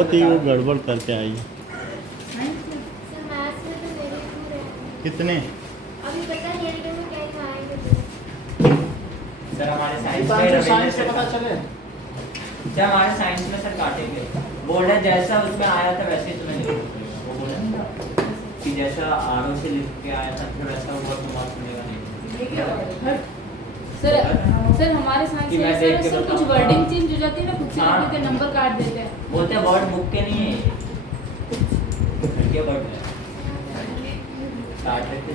बहुत ही वो गड़बड़ करके आई है। कितने अभी पता नहीं है मैं क्या ही आएंगे। सर हमारे साइंस से पता चले जब हमारे साइंस में सर काटेंगे बोल रहे जैसा उसमें आया था वैसे ही तुम्हें लिखना पड़ेगा। वो बोल रहे कि जैसा आरो से लिख के आया था फिर वैसा हुआ तो मार्क्स मिलेगा नहीं। सर हमारे साइंस में ऐसा है सर कुछ वर्डिंग चेंज हो जाती है ना, खुद से लिख देते हैं, नंबर काट देते हैं। बोलते हैं वर्ड बुक के नहीं है ये वर्ड है स्टार्ट करके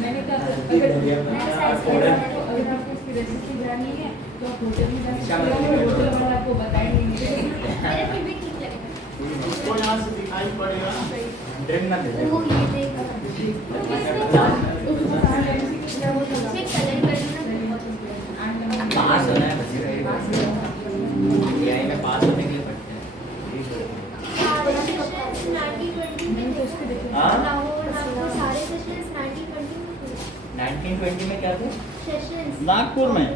मैंने कहा अगर रेसिपी जानी है तो होटल में जाके आपको बताएंगे। मेरे फिर भी ठीक लगेगा। उसको यहाँ से दिखाई पड़ेगा ड्रिम ना दे वो ये देगा पास होना है बच्चे एआई में पास होने के लिए पढ़ते हैं। सारे सेशंस 1920 में क्या थे? सेशंस नागपुर में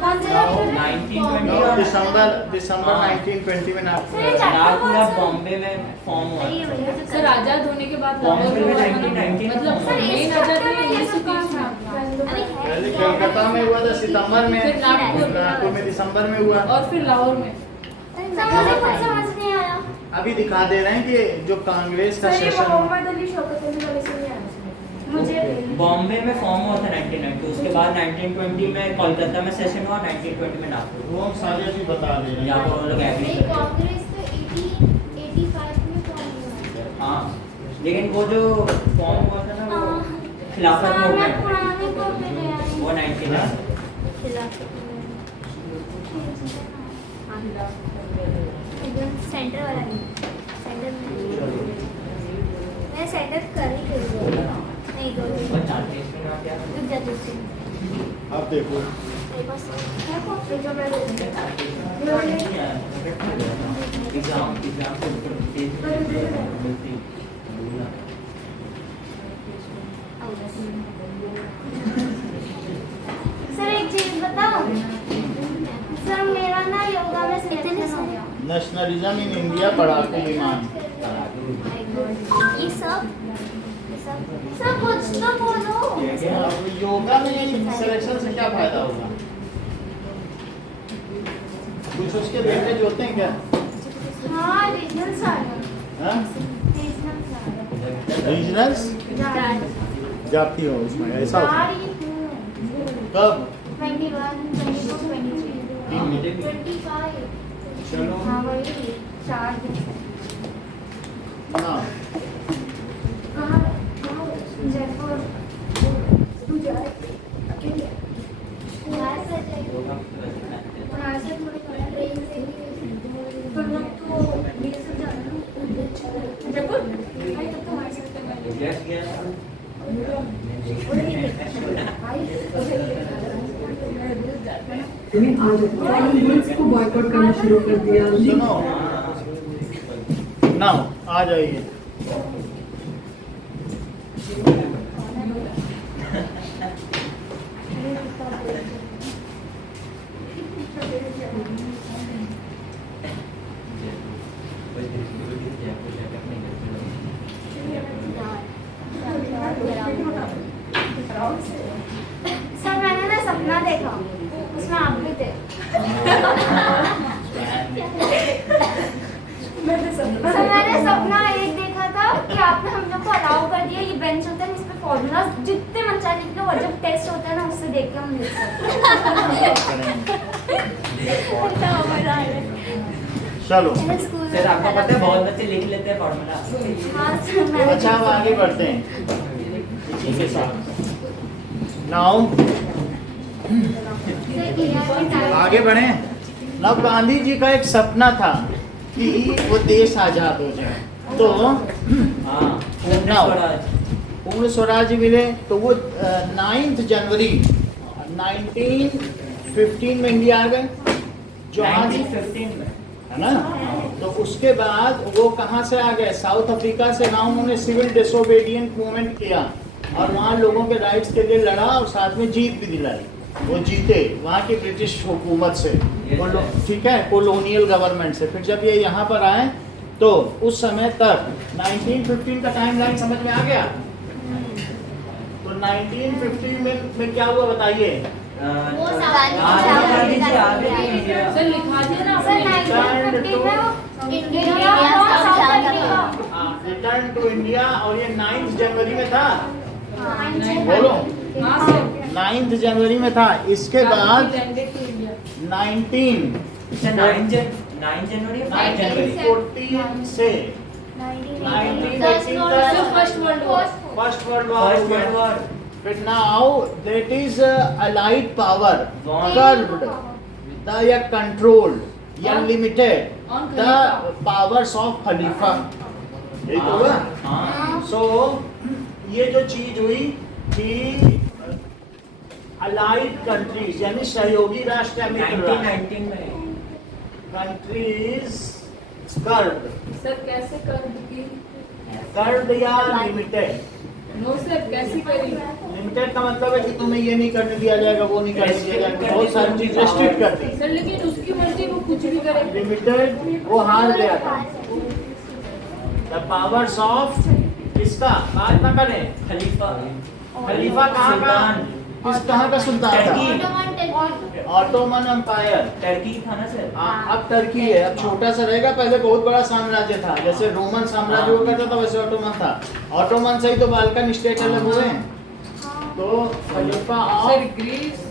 कौन से 1920 और दिसंबर 1920 में नागपुर अब बॉम्बे में फॉर्म हुआ था। सर आजाद होने के बाद बॉम्बे में लाहौर 1919 मतलब सर, मेन इस आजाद चक्कर में में ये 1930 में। पहले कलकत्ता में हुआ था सितंबर में, फिर नागपुर में दिसंबर में हुआ। और फिर लाहौर में। मुझे कुछ समझ नहीं आया। अभी दिखा दे रहे हैं कि जो कांग्रेस का सेशन मुझे बॉम्बे में फॉर्म हुआ था 1990, उसके बाद 1920 में कोलकाता में सेशन हुआ, 1920 में नागपुर। वो हम सारे अभी बता दे रहे यहाँ हैं। पर वो लोग एग्री नहीं, करते कांग्रेस तो 85 में फॉर्म हुआ हैं। हाँ लेकिन वो जो फॉर्म हुआ था ना वो खिलाफत सामने मूवमेंट पुराने को मिले हैं। वो 19 खिलाफत एकदम सेंटर वाला नहीं, सेंटर में मैं सेटअप कर ही रही हूँ। नहीं दो और 40 में ना क्या रुक जा तू से। अब देखो मेरे पास है कौन सा जो मैं एग्जाम के ऊपर मिलती बोला सर एक चीज बताओ सर, मेरा ना योगा में सिलेक्शन हो गया। नेशनलिज्म इन इंडिया पढ़ाकू विमान। ये सब सब कुछ तो बोलो। अब योगा में सिलेक्शन से क्या फायदा होगा? कुछ उसके बेटे होते हैं क्या? हाँ रीजनल सारे हाँ? रीजनल सारे रीजनल्स जाती हो उसमें ऐसा होता है? कब? 21, 22, 23, 25। चलो हाँ वही 4 दिन। हाँ कहाँ जयपुर तू जाए अकेले यहाँ से यहाँ से थोड़ी ट्रेन से तो लोग तो मेरे से जाना जयपुर भाई तब तो हमारे सकते को बॉयकॉट करना शुरू कर दिया। सुनो ना आ जाइए। सर मैंने ना सपना देखा, उसमें आप भी थे। सर मैंने सपना एक देखा था कि आपने हम लोग को अलाउ कर दिया, ये बेंच होता है इस पे फॉर्मूला जितने मन चाहे लिख लो, और जब टेस्ट होता है ना उससे देख के हम लिख सकते चलो हैं। सर आपको पता है बहुत बच्चे लिख लेते हैं फॉर्मूला। हाँ सर मैंने अच्छा हम आगे बढ़ते हैं इसी के साथ। नाउ आगे बढ़े। नव गांधी जी का एक सपना था कि वो देश आजाद हो जाए। तो हाँ नाउ पूर्ण स्वराज्य मिले तो वो 9 जनवरी 1915 में इंडिया आ गए, जो आज 1915 में है ना। तो उसके बाद वो कहाँ से आ गए, साउथ अफ्रीका से। ना उन्होंने सिविल डिसोबीडिएंट मूवमेंट किया और वहाँ लोगों के राइट्स के लिए लड़ा और साथ में जीत भी दिलाई। वो जीते वहाँ की ब्रिटिश हुकूमत से, ठीक है, कॉलोनियल गवर्नमेंट से। फिर जब ये यहाँ पर आए तो उस समय तक 1915 का टाइमलाइन समझ में आ गया। तो 1915 में क्या हुआ बताइए। वो गांधी जी आ गए थे इंडिया। सर लिखा दिया ना सर आपने। 1915 रिटर्न टू इंडिया, और ये 9 जनवरी में था। में बोलो, हाँ सर। 9 जनवरी में था। इसके बाद Landed to India। 19 अच्छा 9 जनवरी 5 जनवरी 1914 से 1918 तक first world war. First world first world war. War But now that is allied power, One. curbed, या controlled या On- limited on the Khalifa. powers of Khalifa। यही तो हुआ। हाँ So ये जो चीज हुई कि allied countries यानी सहयोगी राष्ट्र या मित्र राष्ट्र 1919 में countries curbed, सर कैसे कर दी? curbed या limited। नो सर कैसे करी? लिमिटेड का मतलब है कि तुम्हें ये नहीं करने दिया जाएगा, वो नहीं करने दिया जाएगा, बहुत सारी चीज रेस्ट्रिक्ट करती है। सर लेकिन उसकी मर्जी वो कुछ भी करे। लिमिटेड वो हार गया था। द पावर्स ऑफ किसका बात ना करें। खलीफा खलीफा कहाँ का, कहाँ का सुल्तान टर्की। था। Ottoman Empire. टर्की था ना सर। अब टर्की है, अब छोटा सा रहेगा, पहले बहुत बड़ा साम्राज्य था। जैसे रोमन साम्राज्य हुआ करता था वैसे ऑटोमन था। ऑटोमन से ही तो बाल्कन स्टेट अलग हुए हैं। तो खलीफा सर ऑफ ग्रीस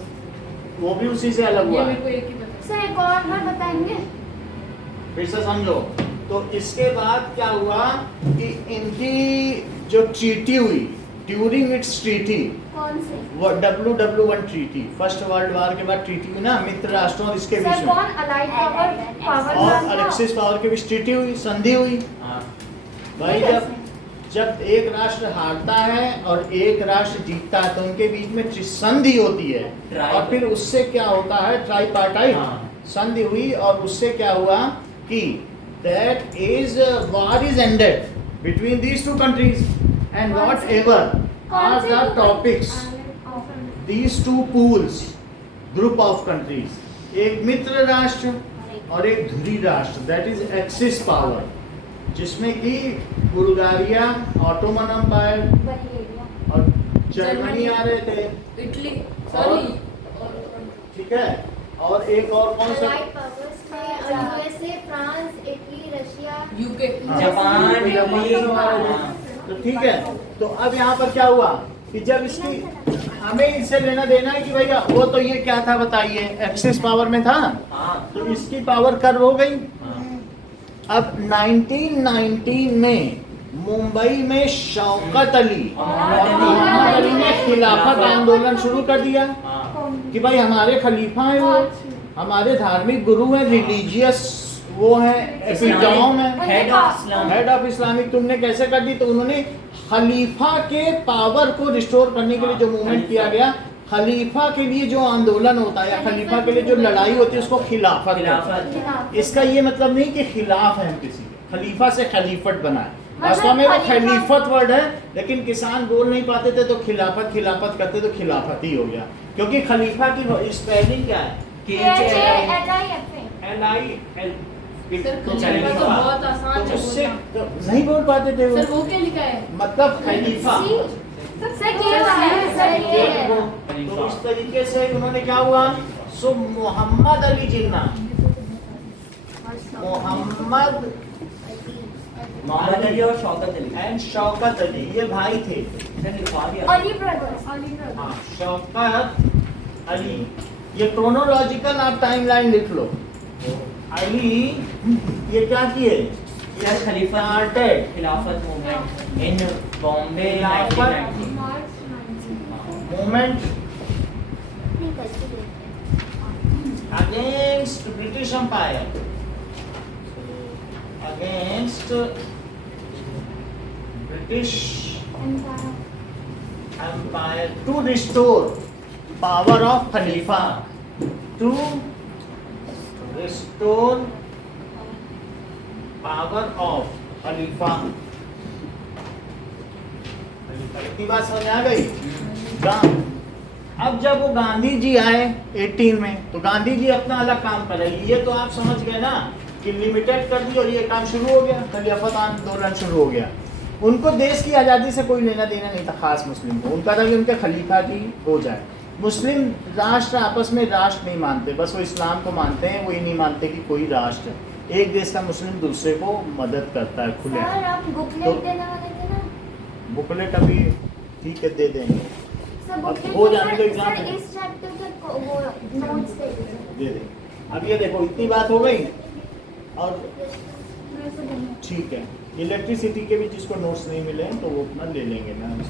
वो भी उसी से अलग ये हुआ। मेरे को एक ही पता। सर एक और बार बताएंगे। फिर से समझो। तो इसके बाद क्या हुआ कि इनकी जो ट्रीटी हुई ड्यूरिंग इट्स ट्रीटी, कौन से? वो WW1 treaty, first world war के बाद ट्रीटी हुई ना मित्र राष्ट्रों और इसके सर बीच में, कौन अलाइड पावर और अलेक्सिस पावर के बीच ट्रीटी हुई, संधि हुई। हाँ भाई जब एक राष्ट्र हारता है और एक राष्ट्र जीतता है तो उनके बीच में संधि होती है, और फिर उससे क्या होता है ट्राइपार्टाइट हाँ। संधि हुई, और उससे क्या हुआ कि that is war is ended between these two countries and whatever are the topics these two pools group of countries, एक मित्र राष्ट्र और एक धुरी राष्ट्र, that is एक्सिस पावर, जिसमें कि बुल्गारिया, ऑटोमन एम्पायर और जर्मनी आ रहे थे, इटली सॉरी ठीक है, और एक और कौन सा, USA, France, Italy, Russia, UK. Japan, Italy. तो ठीक है। तो अब यहाँ पर क्या हुआ कि जब इसकी हमें इससे लेना देना है कि भैया वो तो ये क्या था बताइए, एक्सिस पावर में था, हाँ तो इसकी पावर कर्व हो गई। हाँ अब 1919 में मुंबई में शौकत अली और मोहम्मद अली ने खिलाफत आंदोलन शुरू कर दिया हाँ कि भाई हमारे खलीफा हैं, वो हमारे धार्मिक गुरु हैं, रिलीजियस वो हैं, एपिटॉम है, head of Islam. Head of Islamic, तुमने कैसे कर दी। तो उन्होंने खलीफा के पावर को रिस्टोर करने के लिए जो मूवमेंट किया गया, खलीफा के लिए जो आंदोलन होता है या खलीफा के लिए जो लड़ाई होती है उसको खिलाफत कहते हैं। खिलाफत। इसका ये मतलब नहीं कि खिलाफ है हम किसी के, खलीफा से खलीफत बना है, वास्तव में वो खलीफत वर्ड है, लेकिन किसान बोल नहीं पाते थे तो खिलाफत खिलाफत करते तो खिलाफत ही हो गया, क्योंकि खलीफा की स्पेलिंग क्या है, LIL। सर तो खलीफा तो बहुत आसान तो है उससे बोलना। तो नहीं बोल पाते थे सर वो, वो क्या लिखा है? मतलब खलीफा। सर तो इस तरीके से उन्होंने क्या हुआ, सो मोहम्मद अली जिन्ना, मोहम्मद मोहम्मद अली और शौकत अली। एंड शौकत अली ये भाई थे। सर लिखवा दिया। अली ब्रदर्स, हाँ, शौकत अली, ये क्रोनोलॉजिकल आप टाइमलाइन लिख लो। अली ये क्या किए, sir Khalifa started Khilafat movement in Bombay Khilafat 1990। Movement against British empire, against British empire to restore power of Khalifa, to restore power of Khalifa. इतनी बात समझ आ गई। अब जब वो गांधी जी आए 18 में, तो गांधी जी अपना अलग काम कर रहे, ये तो आप समझ गए ना कि लिमिटेड कर दी और ये काम शुरू हो गया, खिलाफत आंदोलन शुरू हो गया। उनको देश की आज़ादी से कोई लेना देना नहीं था, खास मुस्लिम को। उनका था कि उनके खलीफा की हो जाए। मुस्लिम राष्ट्र आपस में राष्ट्र नहीं मानते, बस वो इस्लाम को मानते हैं, वो ये नहीं मानते कि कोई राष्ट्र है। एक देश का मुस्लिम दूसरे को मदद करता है खुले। सर आप बुकलेट तो- देने वाले थे ना? बुकलेट अभी ठीक है दे देंगे, सर अब बुकलेट हो में जाने दो एग्जाम सर में। इस चैप्टर के वो नोट्स दे दीजिए। दे देंगे। अब ये देखो इतनी बात हो गई और मेरे से देना। ठीक है, इलेक्ट्रिसिटी के भी जिसको नोट्स नहीं मिले हैं तो वो अपना ले लेंगे ना।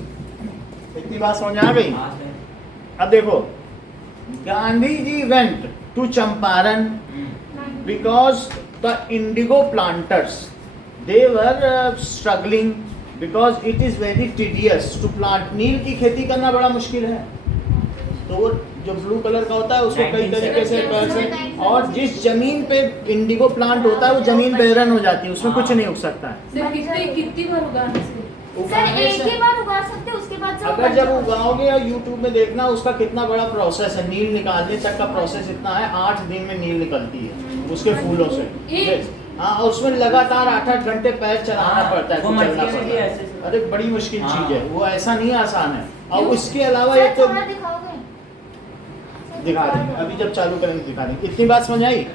इतनी बात समझ आ गई। हाँ सर। अब देखो Gandhi ji went to Champaran because the indigo planters they were struggling because it is very tedious to plant। नील की खेती करना बड़ा मुश्किल है, तो वो जो ब्लू कलर का होता है उसको कई तरीके से कैसे, और जिस जमीन पे इंडिगो प्लांट होता है वो जमीन बैरन हो जाती है, उसमें कुछ नहीं उग सकता है। सर कितनी बार उगाने से? सर उगाने एक से- ही बार उगा सकते हैं, उसके बाद से वो अगर बन जब जाता है। उगाओगे या यूट्यूब में देखना उसका कितना बड़ा प्रोसेस है, नील निकालने तक का प्रोसेस इतना है, 8 दिन में नील निकलती है उसके फूलों से। एक- हाँ, और उसमें लगातार 8-8 घंटे पैर चलाना हाँ, पड़ता है, वो कुछ चलना मछली में भी पड़ता ऐसे है। से- अरे बड़ी मुश्किल हाँ। चीज है वो, ऐसा नहीं आसान है। और क्यों? उसके अलावा सर एक तो थोड़ा दिखाओगे? सर, दिखा देंगे, अभी जब चालू करेंगे दिखा देंगे। इतनी बात समझ आई।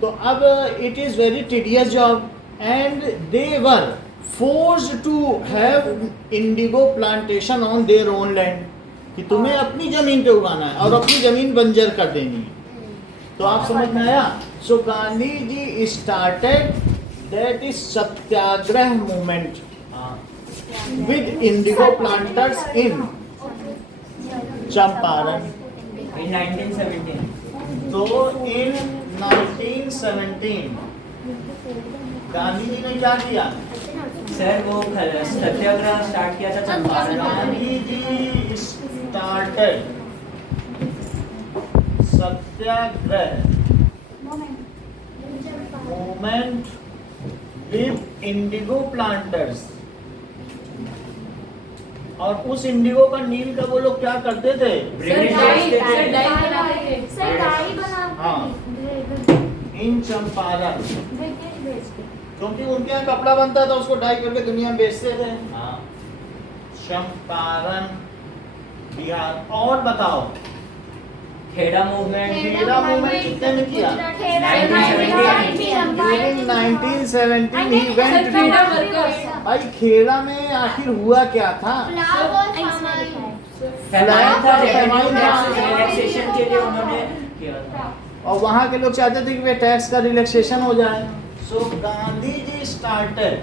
तो अब it is very tedious job and they were forced to have indigo plantation on their own land, कि तुम्हें अपनी जमीन पे उगाना है और अपनी जमीन बंजर कर देनी है। तो आप समझ में आया। So Gandhi ji started that is Satyagraha movement हाँ। With indigo planters in Champaran. In 1917 तो इन 1917 गांधी जी ने क्या किया? सर वो सत्याग्रह स्टार्ट किया था चंपारण में। Gandhi ji started Satyagraha movement with indigo planters. और उस इंडिगो का नील का वो लोग क्या करते थे? ब्रिटिश डाई देखते थे। बनाते थे। सर डाई बना हाँ। इन चंपारण, ब्रिटिश भेजते। क्योंकि उनके यहाँ कपड़ा बनता था, उसको डाई करके दुनिया में बेचते थे। हाँ। चंपारण बिहार। और बताओ खेड़ा मूवमेंट। खेड़ा मूवमेंट कितने में किया? During 1917 he went to Kheda workers. भाई खेड़ा में आखिर हुआ क्या था? फैमाइन था, फैमाइन था। रिलैक्सेशन के लिए उन्होंने किया था। और वहाँ के लोग चाहते थे कि वे टैक्स का रिलैक्सेशन हो जाए। सो गांधी जी स्टार्टेड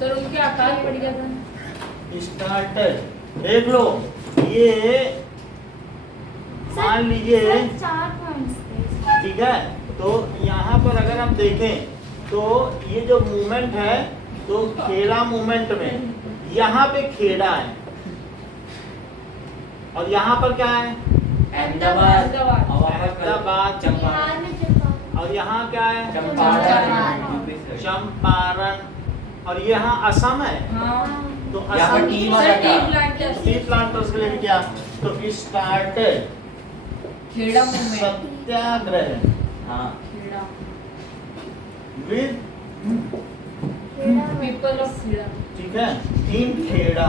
सर उनके आकार पड़ गया था। देख लो ये मान लीजिए, 4 पॉइंट्स। ठीक है। तो यहाँ पर अगर हम देखें तो ये जो मूवमेंट है, तो खेड़ा मूवमेंट में यहाँ पे खेड़ा है और यहाँ पर क्या है? अहमदाबाद और वहाँ पर अहमदाबाद, चंपारण। बिहार में चंपारण। और यहाँ क्या है? चंपारण। चंपारण। और यहाँ असम है। हाँ। तो यहाँ पर असम टी सर वाला टी था। प्लांटर्स। टी प्लांटर्स के लिए भी क्या? तो स्टार्टेड खेड़ा मूवमेंट। सत्याग्रह हाँ। Kheda. With, people of Kheda. ठीक है, इन खेड़ा,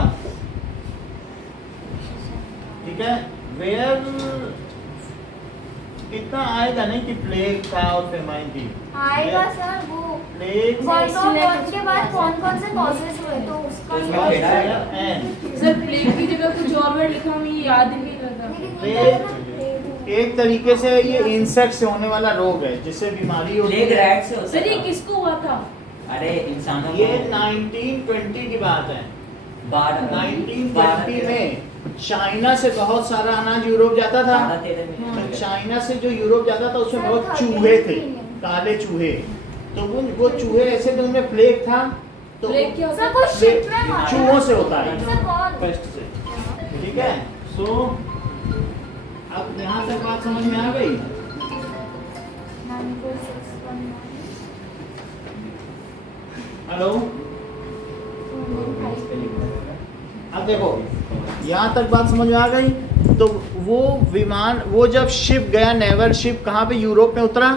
ठीक है। वेयर कितना आएगा नहीं कि प्लेग था और फेमाइन थी। आएगा सर वो प्लेग वर्ल्ड वॉर के बाद कौन-कौन से कॉजेज हुए तो उसका तो इसमें खेड़ा है। एंड सर प्लेग की जगह कुछ और वर्ड लिखा मुझे याद ही नहीं रहता। एक तरीके से ये इंसेक्ट से होने वाला रोग है जिससे बीमारी होती प्लेग है। रैट से होता सर ये था। किसको हुआ था? अरे इंसानों ये को 1920 की बात है। 1920 12 में चाइना से बहुत सारा अनाज यूरोप जाता था। 13 में। तो चाइना से जो यूरोप जाता था उसमें बहुत चूहे थे, काले चूहे। तो वो चूहे ऐसे, तो उनमें प्लेग था। तो प्लेग क्या होता सर है? कुछ शिप में मारा। चूहों से होता है, सर कौन? पेस्ट से। ठीक है। सो अब यहाँ तक बात समझ में आ गई। 94619 हेलो, अब देखो यहाँ तक बात समझ में आ गई। तो वो विमान, वो जब शिप गया, नेवल शिप कहाँ पे, यूरोप में उतरा,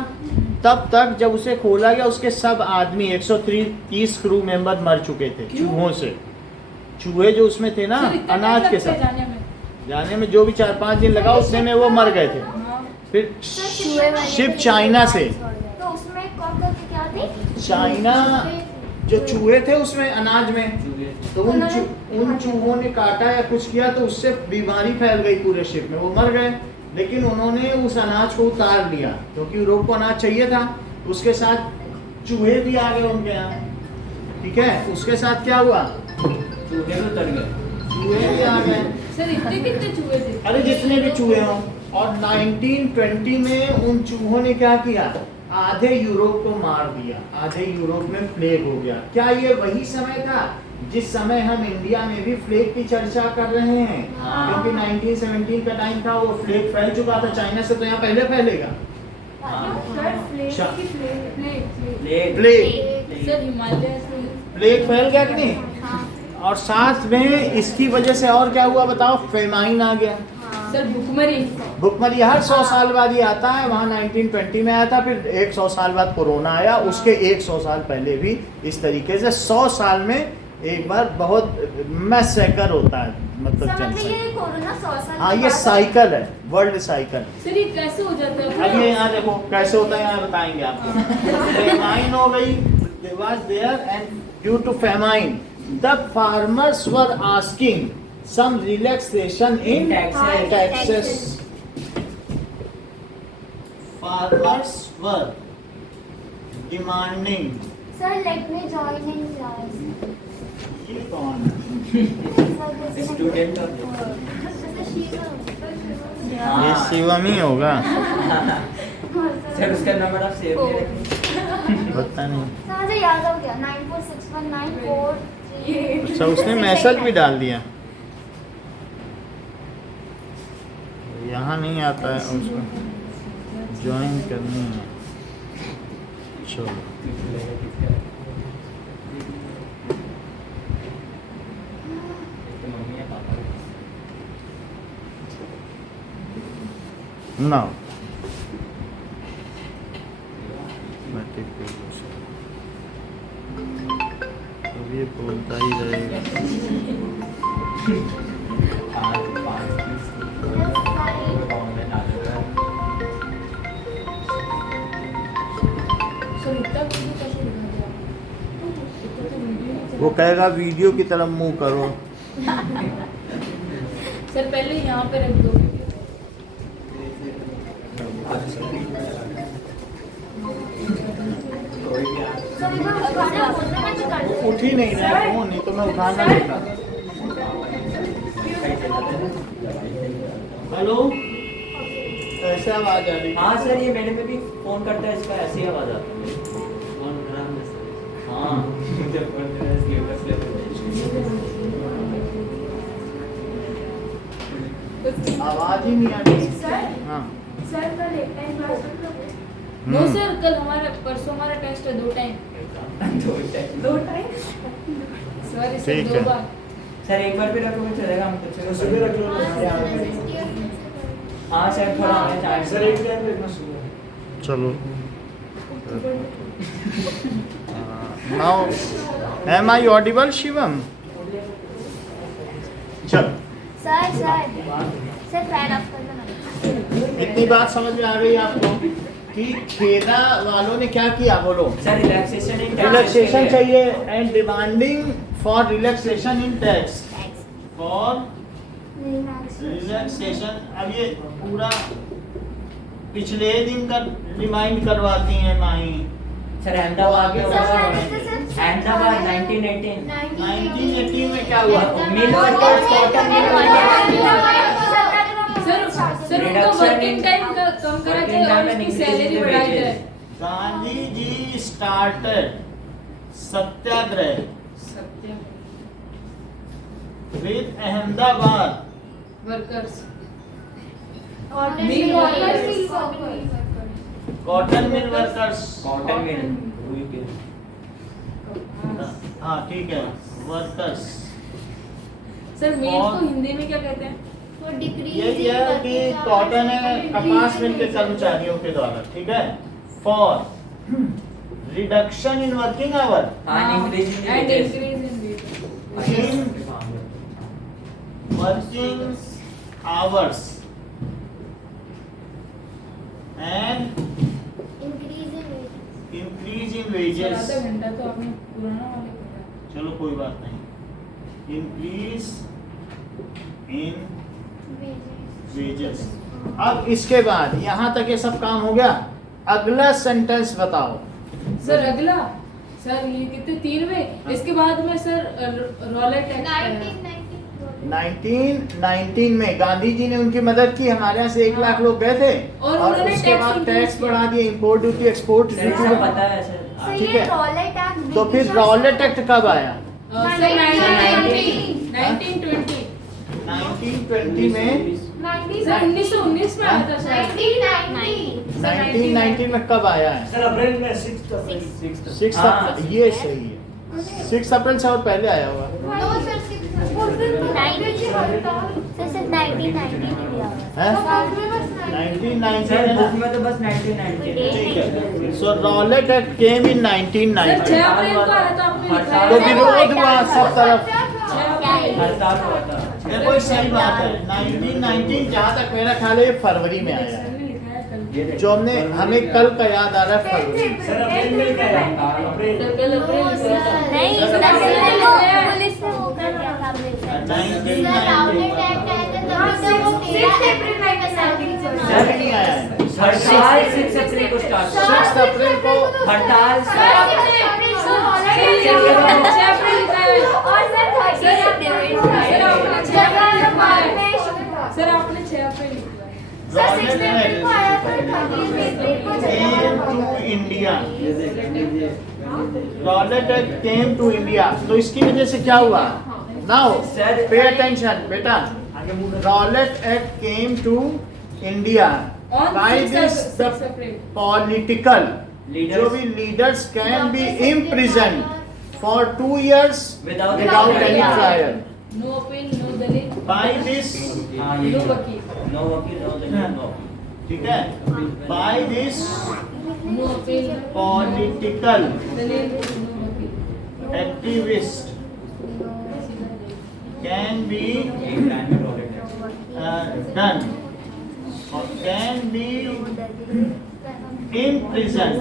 तब तक जब उसे खोला गया उसके सब आदमी 130 क्रू मेंबर मर चुके थे चूहों से। चूहे जो उसमें थे ना सर, इतना अनाज टाइम के लगता है साथ जाने में, जो भी 4-5 दिन लगा उसने में वो मर गए थे। हाँ। फिर शिप चाइना से, तो उसमें कौन कौन क्या थे? चाइना जो चूहे थे उसमें अनाज में, तो उन चूहों ने काटा या कुछ किया तो उससे बीमारी फैल गई पूरे शिप में, वो मर गए। लेकिन उन्होंने उस अनाज को उतार लिया क्योंकि यूरोप को अनाज चाहिए था। उसके साथ चूहे भी आ गए उनके यहाँ, ठीक है। उसके साथ क्या हुआ, चूहे उतर गए, चूहे भी आ गए। सर इतने कितने चूहे थे? अरे जितने भी चूहे हों। और 1920 में उन चूहों ने क्या किया, आधे यूरोप को मार दिया, आधे यूरोप में प्लेग हो गया। क्या ये वही समय था जिस समय हम इंडिया में भी प्लेग की चर्चा कर रहे हैं? हाँ। क्योंकि 1917 का टाइम था, वो प्लेग फैल चुका था चाइना से, तो यहाँ पहले फैलेगा प्लेग। सर हिमालय से प्लेग फैल गया कि नहीं? और साथ में इसकी वजह से और क्या हुआ बताओ, फेमाइन आ गया। सर भुखमरी। भुखमरी हर 100 साल बाद ही आता है, वहाँ 1920 में आया था, फिर 100 साल बाद कोरोना आया, उसके 100 साल पहले भी इस तरीके से 100 साल में एक बार बहुत मैसेकर होता है, मतलब जनसंख्या। ये कोरोना 100 साल हाँ, ये साइकिल है, वर्ल्ड साइकिल। सर ये कैसे हो जाता है? अब ये यहाँ देखो कैसे होता है, यहाँ बताएंगे आपको। फेमाइन हो गई, was there and due to famine the farmers were asking some relaxation in taxes. Farmers were demanding. Sir, let me join in class. ये कौन है? स्टूडेंट ये शिवम ही होगा, सर उसका नंबर आप सेव नहीं रखें। पता नहीं। सर मुझे याद हो गया 946194 अच्छा, उसने मैसेज भी डाल दिया, यहाँ नहीं आता है उसको ज्वाइन करनी है। चलो ना अब ये बोलता ही रहेगा। सर इतना वीडियो कैसे दिखा दिया? इतना तो वीडियो नहीं चला। वो कहेगा वीडियो की तरफ मुंह करो। सर पहले यहाँ पे रख दो। उठ ही नहीं रहा है फोन, नहीं तो मैं उठाना लेता। हेलो, ऐसे आवाज आ रही है। हाँ सर, ये मेरे पे भी फोन करता है, इसका ऐसी आवाज आती है। फोन करा मैं। हाँ मुझे फोन करा इसलिए बस आवाज ही नहीं आ रही। सर हाँ सर कल एक टाइम क्लास कर लोगे? नो सर, कल हमारा परसों हमारा टेस्ट है 2 टाइम। दो टाइम सॉरी सर, ठीक 2 है। बार। सर एक बार भी रखोगे चलेगा, हम कुछ सुबह रख लो। हाँ सर, थोड़ा हमें चार्ज सर एक टाइम रखना सुबह। चलो now am I audible Shivam? चल, सर सर फैन ऑफ कर दो। इतनी बात समझ में आ गई आपको कि खेदा वालों ने क्या किया, बोलो। सर रिलैक्सेशन इन रिलैक्सेशन चाहिए and demanding for relaxation in tax, for relaxation. अब ये पूरा पिछले दिन का रिमाइंड करवाती हैं माही। सर अहमदाबाद में सर, अहमदाबाद 1918 1980 में क्या हुआ? मिल वर्कर्स टोटल मिल सर उनका वर्किंग टाइम कम करा जाए और उसकी सैलरी बढ़ाई जाए। गांधी जी स्टार्टेड सत्याग्रह सत्य। with Ahmedabad workers cotton mill cotton mill workers. Cotton mill रुई के हाँ ठीक है, वर्कर्स। सर मिल को हिंदी में क्या कहते हैं? वो डिक्रीज ये है कि कॉटन है कपास मिल के कर्मचारियों के द्वारा, ठीक है, for reduction in working hour हाँ increase in and wages increase in working hours and increase in wages. आधा घंटा तो आपने पुराना वाले पढ़ा। चलो कोई बात नहीं, इंक्रीज इन वेजेस। अब इसके बाद यहाँ तक ये सब काम हो गया, अगला सेंटेंस बताओ। सर अगला, सर ये कितने 3 में, इसके बाद में सर रॉलेट एक्ट 1919 में गांधी जी ने उनकी मदद की, हमारे यहाँ से 1 लाख लोग गए थे और और उन्होंने उसके tax बाद increase टैक्स किया। बढ़ा दिए, import duty export sir duty. सब पता है सर। ठीक है, तो फिर रॉलेट एक्ट कब आया? सर 1920 1920 में। सर 1919 में आया था सर 1919 में कब आया है? सर अप्रैल में 6 अप्रैल 6 हाँ, अप्रैल, ये सही है, 6 अप्रैल से और पहले आया होगा है? 1919 सर है ना? बुक में तो बस 1990 ठीक है, सो रॉलेट एक्ट केम इन सर 1990। 6 अप्रैल को आया था, आपने लिखा तो है विरोध हुआ सब तरफ। हड़ताल हुआ था। ये कोई सही बात है, 1919 जहाँ तक मेरा ख्याल है ये फरवरी में आया है, जो हमने हमें कल का याद आ रहा है फरवरी। सर अप्रैल में क्या है अप्रैल सर कल अप्रैल में आया था। 1919 नहीं आया है। हड़ताल 6 अप्रैल को स्टार्ट 6 अप्रैल को हड़ताल सर आपने 6 अप्रैल लिखा है। सर आपने 6 अप्रैल लिखा है। came to India. Rowlatt Act came to India. तो इसकी वजह से क्या हुआ? Now, pay attention, बेटा. Rowlatt Act came to India. On By 6 this, the April. political, Leaders. जो भी leaders can be imprisoned for 2 years Without any trial. No appeal, no दलील, By this, हाँ ये no वकील, नो वकील no दलील no ठीक है? By this no appeal, political दलील, no वकील। activist can be एक लाइन में रोलेट है done or can be imprisoned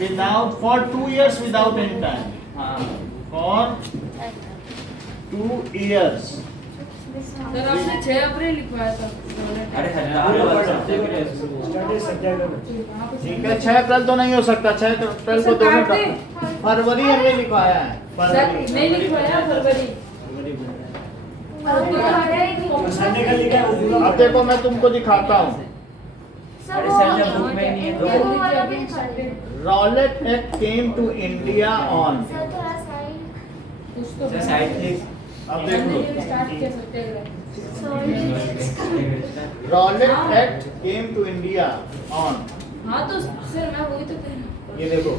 without for 2 years without any time. हाँ For 2 years. सर आपने 6 अप्रैल लिखवाया था। अरे हड़ताल हुआ था। स्टडी सत्याग्रह ठीक है, 6 अप्रैल तो नहीं हो सकता, 6 अप्रैल को दोनों का फरवरी हमने लिखवाया है, सर फरवरी। नहीं लिखवाया फरवरी। संडे का लिखा है वो अब देखो मैं तुमको दिखाता हूँ। अरे सर जब बुक में नहीं है तो Rowlatt Act came to India on। कुछ तो सर साइड प्लीज अब देख लो, स्टार्ट किया सत्याग्रह। Rowlatt Act came to India on। हाँ तो सर मैं वही तो कह रही हूँ। ये देखो,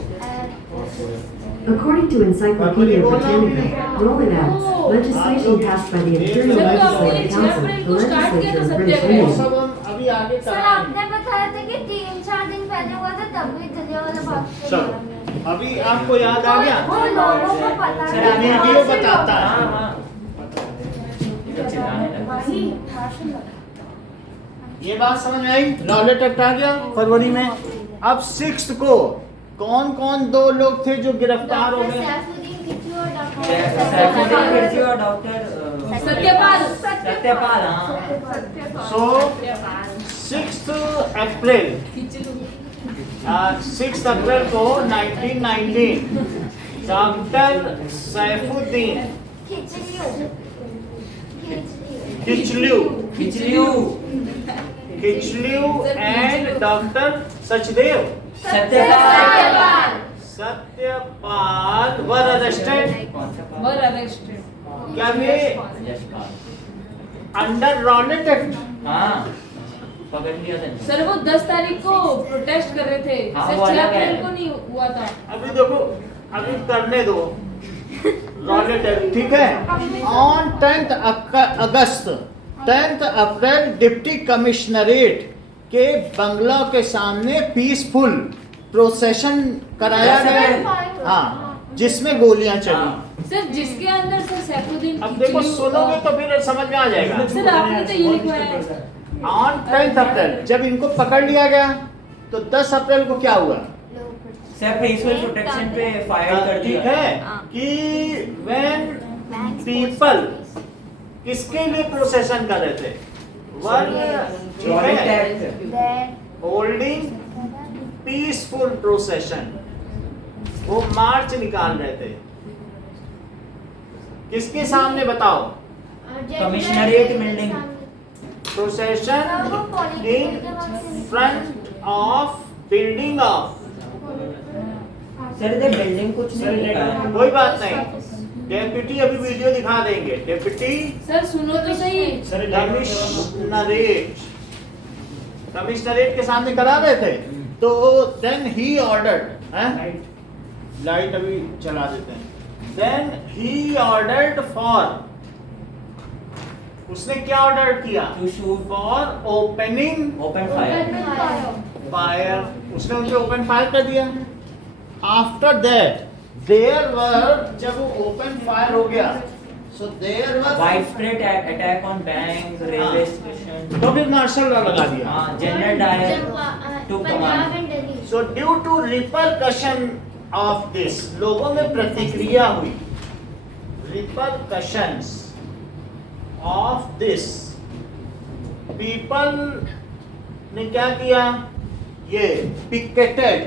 According to Encyclopedia Britannica, Rowlatt Acts, legislation passed by the Imperial sir तो आपने Legislative 6 Council, अप्रैल the को स्टार्ट किया legislature था of British सत्याग्रह। वो India. सब हम अभी आगे सर कराएंगे। आपने बताया था कि 3-4 दिन पहले हुआ था तब भी जलियांवाला बाग पे चलो, अभी आपको याद आ गया? वो लोगों को पता सर नहीं ये वीडियो बताता है। हाँ हाँ ये तो चिल्लाने लगा ये बात समझ में आई? रॉलेट एक्ट आ गया फरवरी में। अब 6 को कौन कौन 2 लोग थे जो गिरफ्तार हो गए? सैफुद्दीन किच्चू और सैफुद्दीन खिलजी और डॉक्टर सत्यपाल। सत्यपाल हाँ सो 6 अप्रैल खिचड़ी। 6 अप्रैल को 1919 doctor Saifuddin Kitchlew and doctor Sachdev Satyapal Satyapal were arrested were arrested क्या वे यशपाल अंडर रॉलेट एक्ट? हाँ पकड़ लिया था सर वो 10 तारीख को प्रोटेस्ट कर रहे थे हाँ, सर वो 6 अलग है। अप्रैल को नहीं हुआ था अभी देखो, अभी करने दो रॉलेट एक्ट, ठीक है। On 10th August 10th April deputy commissionerate के बंगला के सामने पीसफुल प्रोसेशन कराया गया, हाँ, जिसमें गोलियां चली। हाँ। सर जिसके अंदर सर सैफुद्दीन अब देखो खिचड़ी सुनोगे तो फिर समझ में आ जाएगा। सर आपने तो ये लिखवाया है ऑन 10th अप्रैल जब इनको पकड़ लिया गया तो 10 अप्रैल को क्या हुआ? सर पीसफुल प्रोटेक्शन पे फायर कर ठीक दिया है कि व्हेन पीपल किसके लिए प्रोसेशन कर रहे थे? होल्डिंग पीसफुल प्रोसेशन, वो मार्च निकाल रहे थे किसके सामने बताओ? Commissionerate building procession in front of building of, sir इधर बिल्डिंग कुछ नहीं लिखा है कोई बात नहीं, डेप्यूटी अभी वीडियो दिखा देंगे। डेप्यूटी सर सुनो तो सही कमिश्नरेट के सामने करा रहे थे तो देन ही ऑर्डर्ड, लाइट अभी चला देते हैं, देन ही ऑर्डर्ड फॉर, उसने क्या ऑर्डर किया? To shoot for opening open fire fire, उसने उनके ओपन फायर कर दिया। आफ्टर दैट देयर वर, जब वो ओपन फायर हो गया so there were widespread attack on bank railway station तो फिर मार्शल लॉ लगा दिया। हाँ general Dyer to command so due to repercussion of this, लोगों में प्रतिक्रिया हुई, रिपरकशंस ऑफ दिस, पीपल ने क्या किया? ये picketed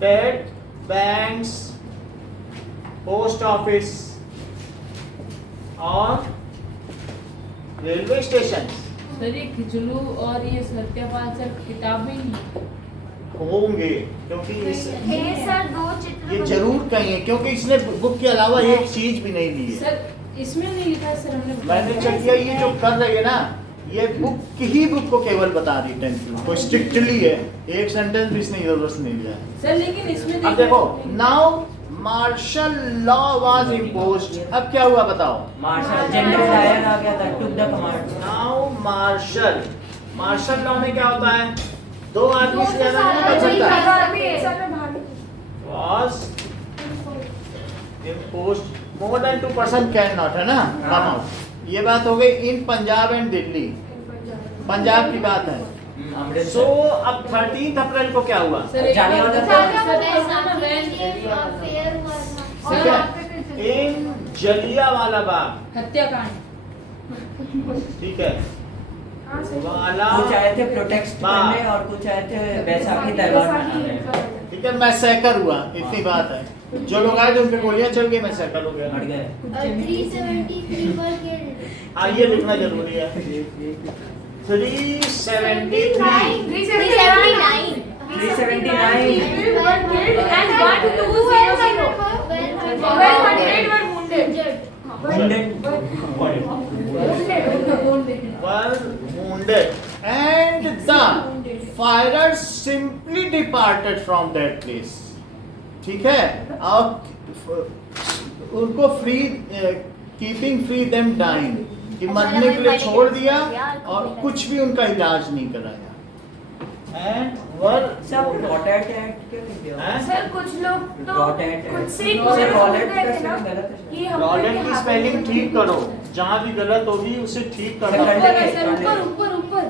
the banks, post office और रेलवे स्टेशन सर ये खिचलू और ये सत्यपाल सर किताब में नहीं होंगे, क्योंकि इस सर दो चित्र ये जरूर कहेंगे, क्योंकि इसने बुक के अलावा एक चीज भी नहीं ली है। सर इसमें नहीं लिखा है, सर हमने मैंने चेक किया, ये जो कर रही है ना, ये बुक ही बुक को केवल बता रही 10th को, स्ट्रिक्टली है, एक सेंटेंस भी इसने इधर उधर नहीं लिया है। सर लेकिन इसमें अब देखो, now martial law was imposed, अब क्या हुआ बताओ? मार्शल जनरल डायर आ गया था to the command now martial law में क्या होता है? दो आदमी से ज्यादा नहीं कर सकता, was imposed more than 2 person cannot, है ना? come out, ये बात हो गई इन पंजाब एंड दिल्ली, पंजाब की बात है। सो अब 13 अप्रैल को क्या हुआ? सर एक जाने बार वाला बता- था। सर कोरोना वैन ठीक है, इन जलियांवाला बाग, हत्याकांड ठीक है, वाला, कुछ आए थे प्रोटेस्ट करने और कुछ आए थे बैसाखी त्योहार मनाने ठीक है, मैसेकर हुआ, इतनी बात है। जो लोग आए थे उन पे गोलियां चल गई, मैसेकर हो गया। हट गए 373 पर के हाँ, ये लिखना जरूरी है। 373 were wounded and the firers simply departed from that place, ठीक है, और उनको free, keeping free them dying, कि मरने के लिए छोड़ दिया और कुछ भी उनका इलाज नहीं कराया। एंड वर सब रॉटेट क्यों नहीं किया सर कुछ लोग तो रॉटेट खुद से ही सर रॉलेट गए का थे ना स्पेलिंग गलत है कि हम रॉलेट की स्पेलिंग ठीक करो, जहाँ भी गलत होगी उसे ठीक करो। ऊपर है सर, ऊपर ऊपर ऊपर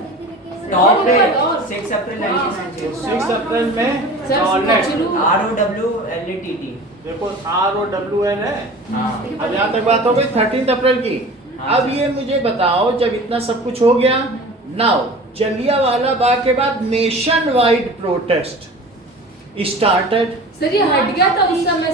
टॉप पे और 6 अप्रैल 1998 6 अप्रैल में सर रॉलेट, शुरू ROWLETT देखो ROWL है। हाँ अब यहाँ तक बात हो गई 13 अप्रैल की। हाँ। अब ये मुझे बताओ, जब इतना सब कुछ हो गया, नाउ जलियांवाला बाग के बाद nation wide protest started. Sir ये हट गया था उस समय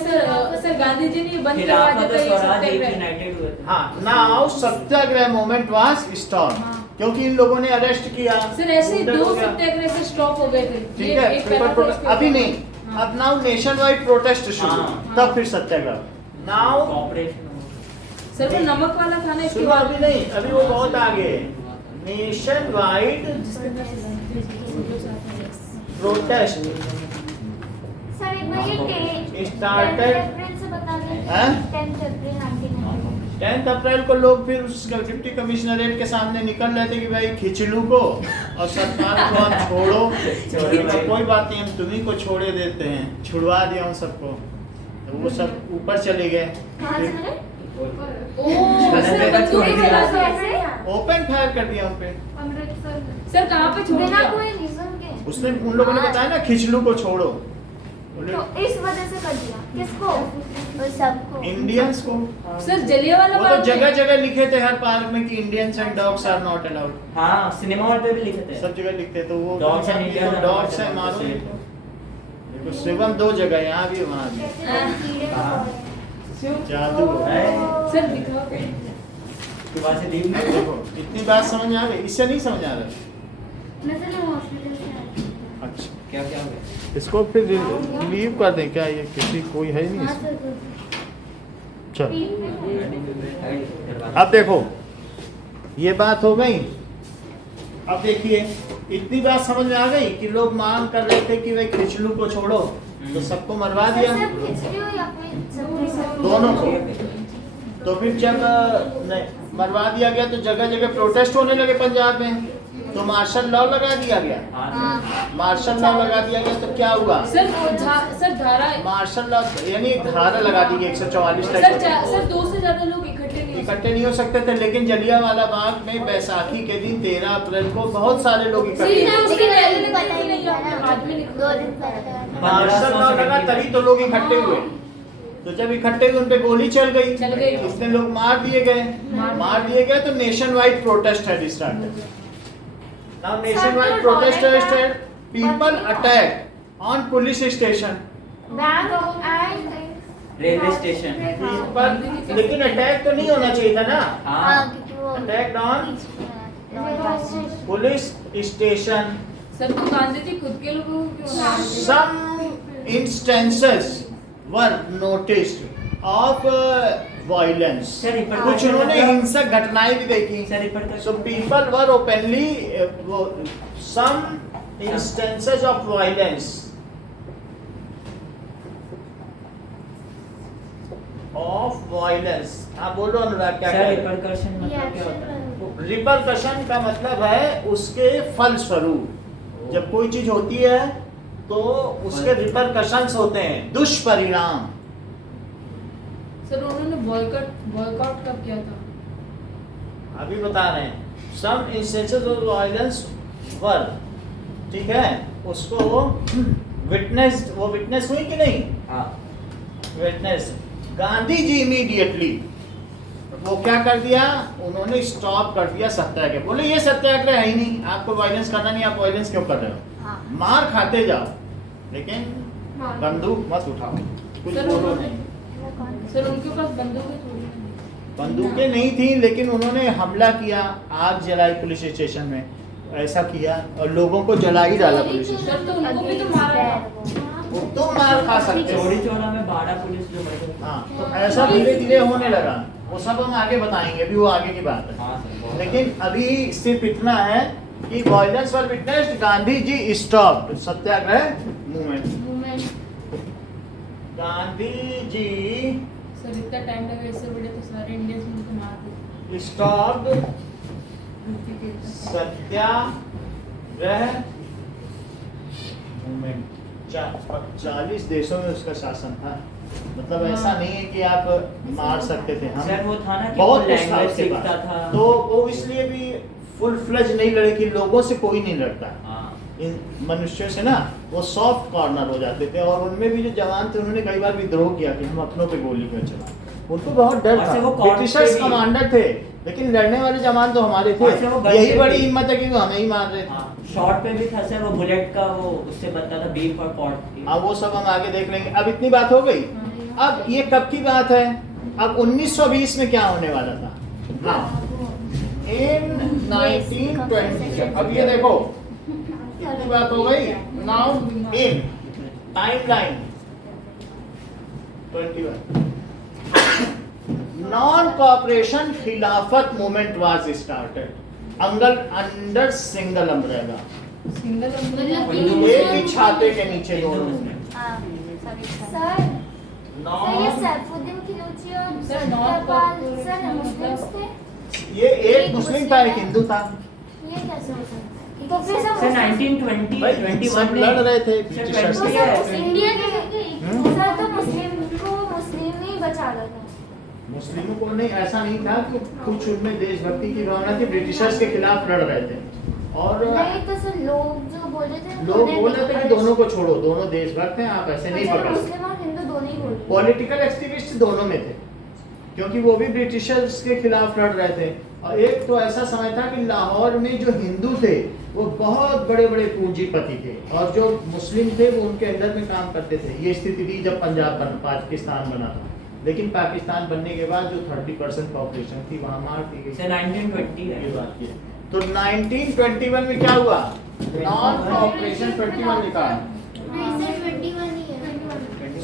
सर गांधी जी ने बंद करवा खिलाफत दिया था ये स्वराज एक सत्याग्रह। यूनाइटेड हुए थे हाँ, now Satyagraha movement was storm. हाँ। क्योंकि इन लोगों ने अरेस्ट किया। सर ऐसे ही गुंडा 2 हो गया। सत्याग्रह से स्टॉप हो गए थे। ठीक है, एक पेपर पहला था, प्रोटेस्ट इसके अभी बाद- नहीं, हाँ। अब नाउ नेशन वाइड प्रोटेस्ट शुरू, हाँ। तब फिर सत्याग्रह। नाउ कॉपरेशन सर वो नमक वाला था ना, इसके सुनो, बाद अभी नहीं, अभी वो बहुत आगे है। नेशन वाइड प्रोटेस्ट सर एक बार ये Started- 10 अप्रैल से बता दें। हैं? 10 अप्रैल 1990। 10 अप्रैल को लोग फिर उस डिप्टी कमिश्नरेट के सामने निकल रहे थे कि भाई खिंचलू को और सरकार को हम छोड़ो। तो कोई बात नहीं, हम तुम्ही को छोड़े देते हैं, छुड़वा दिया उन सबको। तो वो सब ऊपर चले गए, कहाँ से मिले? ओह सर बंदूक ही चला था। ओपन फायर कर दिया उन पे। सर कहाँ पे छोड़ बिना दिया? कोई रीजन के। उसने उन लोगों ने बताया ना खिंचलू को छोड़ो, बोले तो इस वजह से कर दिया किसको? सबको। इंडियंस को। सर जलियांवाला वो तो बाग जगह जगह लिखे थे हर पार्क में कि Indians and dogs are not allowed. हाँ सिनेमा हॉल पे भी लिखे थे। सब जगह लिखते तो वो Dogs and Indians are dogs not है मारो allowed. इनको। देखो शिवम 2 जगह, यहाँ भी वहाँ भी कीड़े हाँ। मकोड़े। जादू है। सर दिखाओ। कि वहाँ से लीव नहीं देखो इतनी बात समझ आ गई, इससे नहीं समझ आ रहा। मैं तो नहीं हॉस्पिटल से आई। अच्छा, क्या क्या हो गया? इसको फिर लीव कर दें क्या? ये किसी कोई है ही नहीं हाँ इसमें। सर। चल अब देखो ये बात हो गई। अब देखिए इतनी बात समझ में आ गई कि लोग मांग कर रहे थे कि भाई खिंचलू को छोड़ो, तो सबको मरवा सर दिया, सिर्फ खिचड़ी हो या फिर सब? दोनों को। तो फिर जब नहीं मरवा दिया गया तो जगह जगह प्रोटेस्ट होने लगे पंजाब में, तो मार्शल लॉ लगा दिया गया। हाँ मार्शल लॉ लगा दिया गया तो क्या हुआ? सर सर धारा मार्शल लॉ यानी धारा लगा दी गई 144 सर टाइप। सर 2 से ज्यादा लोग इकट्ठे नहीं हो इकट्ठे नहीं हो सकते थे, लेकिन जलियांवाला बाग में बैसाखी के दिन 13 अप्रैल को बहुत सारे लोग इकट्ठे सही हुए। ना, उसके पहले नहीं पता ही नहीं आपने था बाद में ना। लिखा। 2 दिन पहले। मार्शल लॉ लगा तभी तो लोग इकट्ठे हुए। तो जब इकट्ठे हुए उन पे गोली चल गई, इतने लोग मार दिए गए। मार दिए गए तो नेशन वाइड प्रोटेस्ट है started. Now nationwide protest है, people attack on police station. Bank and railway station. People, लेकिन अटैक तो नहीं होना चाहिए था ना। हाँ क्योंकि वो attack on Demonstration. Police station. Sir तो गांधी जी खुद के लोगों को क्यों मार दिए? Some instances were noticed of violence. Sir report कुछ उन्होंने हिंसक घटनाएं भी देखी। Sir report So people were openly some instances of violence हाँ बोलो अनुराग क्या सर कह रहे रिपरकशन मतलब क्या होता है? रिपरकशन का मतलब है उसके फल स्वरूप। जब कोई चीज होती है तो उसके रिपरकशंस होते हैं, दुष्परिणाम। सर उन्होंने बॉयकॉट कब किया था? अभी बता रहे हैं। सम इंस्टेंसेस ऑफ वायलेंस वर, ठीक है, उसको विटनेस, वो विटनेस हुई कि नहीं? हाँ विटनेस। गांधी जी इमीडिएटली वो क्या कर दिया, उन्होंने स्टॉप कर दिया सत्याग्रह। बोले ये सत्याग्रह है ही नहीं, आपको वायलेंस करना नहीं, आप वायलेंस क्यों कर रहे हो? हाँ। मार खाते जाओ लेकिन बंदूक मत उठाओ, कुछ सर बोलो उन्होंने- नहीं। सर उनके पास बंदूकें थोड़ी हैं। बंदूकें नहीं थी, लेकिन उन्होंने हमला किया, आग जलाई पुलिस स्टेशन में, ऐसा किया और लोगों को जला ही डाला पुलिस स्टेशन। सर तो उनको भी तो मारा था। वो तो मार खा सकते हो। चोरी चोरा में 12 पुलिस जो बैठे थे। हाँ, तो ऐसा धीरे धीरे होने लगा। वो सब हम आगे बताएंगे, अभी वो आगे की बात है। हाँ सर बहुत- लेकिन अभी सिर्फ इतना है कि वायलेंस वर विटनेस्ड, गांधी जी स्टॉप सत्याग्रह मूवमेंट। गांधी जी सर इतना टाइम लगा, इससे बड़े तो सारे इंडियंस उनको मार देते। स्टॉप सत्याग्रह मूवमेंट। 40 देशों में उसका शासन था। मतलब ऐसा नहीं है कि आप मार सकते थे। हम सर वो था ना कि बहुत वो कुछ था लैंग्वेज उसके सीखता पास। था। तो वो इसलिए भी फुल फ्लेज नहीं लड़े कि लोगों से कोई नहीं लड़ता। हाँ इन मनुष्यों से ना वो सॉफ्ट कॉर्नर हो जाते थे, और उनमें भी जो जवान थे उन्होंने कई बार विद्रोह किया कि हम अपनों पे गोली क्यों चला। उनको बहुत डर और था। से वो कॉर्ड ब्रिटिशर्स पे भी- कमांडर थे, लेकिन लड़ने वाले जवान तो हमारे और से वो थे। गन यही पे बड़ी भी- हिम्मत है कि वो हमें ही मार रहे थे। हाँ शॉर्ट पे भी था सर, वो बुलेट का वो उससे बनता था बीफ और पॉट। हाँ वो सब हम आगे देख लेंगे। अब इतनी बात हो गई। अब ये कब की बात है? अब 1920 में क्या होने वाला था? हाँ in 1920, अब ये देखो कितनी बात हो गई। Now in timeline 21 non cooperation Khilafat movement was started under single umbrella, single एक ही छाते के नीचे दोनों में। सर ये नॉन सैफुद्दीन खिलजी और सर, सत्यपाल सर मुस्लिम्स थे। ये एक मुस्लिम था एक हिंदू था। ये कैसे हो सकता है? तो फिर सब सर 1920 भाई 21 सब में लड़ रहे थे सर, ब्रिटिशर्स तो से। सब इंडिया के सर तो मुस्लिम को मुस्लिम ही बचा रहा था। मुस्लिमों को नहीं, ऐसा नहीं था कि कुछ उनमें देशभक्ति की भावना थी, ब्रिटिशर्स के खिलाफ लड़ रहे थे। और नहीं तो सर लोग जो बोल रहे थे लोग बोल रहे थे कि दोनों को छोड़ो, दोनों देशभक्त हैं, आप ऐसे नहीं पकड़ सकते। मुस्लिम और हिंदू दोनों ही बोल रहे पॉलिटिकल एक्टिविस्ट दोनों में थे, क्योंकि वो भी ब्रिटिशर्स के खिलाफ लड़ रहे थे। और एक तो ऐसा समय था कि लाहौर में जो हिंदू थे वो बहुत बड़े बड़े पूंजीपति थे, और जो मुस्लिम थे वो उनके अंडर में काम करते थे। ये स्थिति थी जब पाकिस्तान बना था। लेकिन पाकिस्तान बनने के बाद जो 30% पॉपुलेशन थी वहाँ मार दी गई। सर 1920 ये है। बात ये। तो 1921 में क्या हुआ? नॉन कॉपरेशन 21 लिखा है।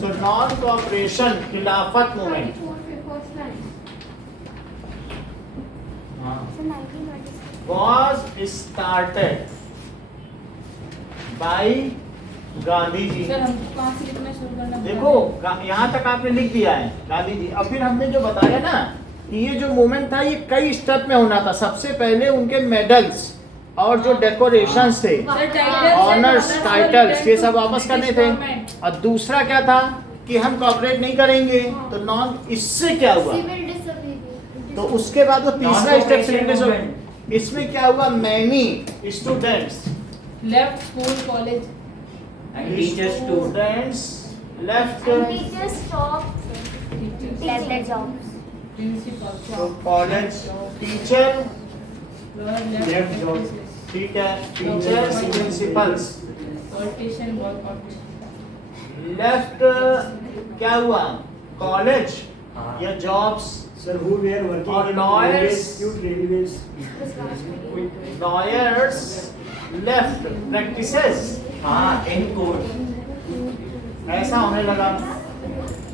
So non cooperation Khilafat movement was started by Gandhi ji. Sir हमको कहाँ से लिखना शुरू करना पड़ेगा? देखो यहाँ तक आपने लिख दिया है गांधी जी। अब फिर हमने जो बताया ना कि ये जो मूवमेंट था ये कई स्टेप में होना था। सबसे पहले उनके मेडल्स और जो डेकोरेशंस थे, sir, titles, honours sir, titles, ये सब वापस करने थे। गवर्नमेंट। और दूसरा क्या था कि हम कॉपरेट नहीं करेंगे। तो नॉन, इससे क्या हुआ? तो उसके बाद वो तीसरा स्टेप सिविल। इसमें क्या हुआ? Many students left school college and teachers to students left teachers stop left that jobs. Principal college teacher, Left job. ठीक है, teachers principals politician boycott. Left. क्या हुआ? कॉलेज या jobs. Sir, who were working और in lawyers. railways, lawyers left practices. हाँ in court. ऐसा होने लगा,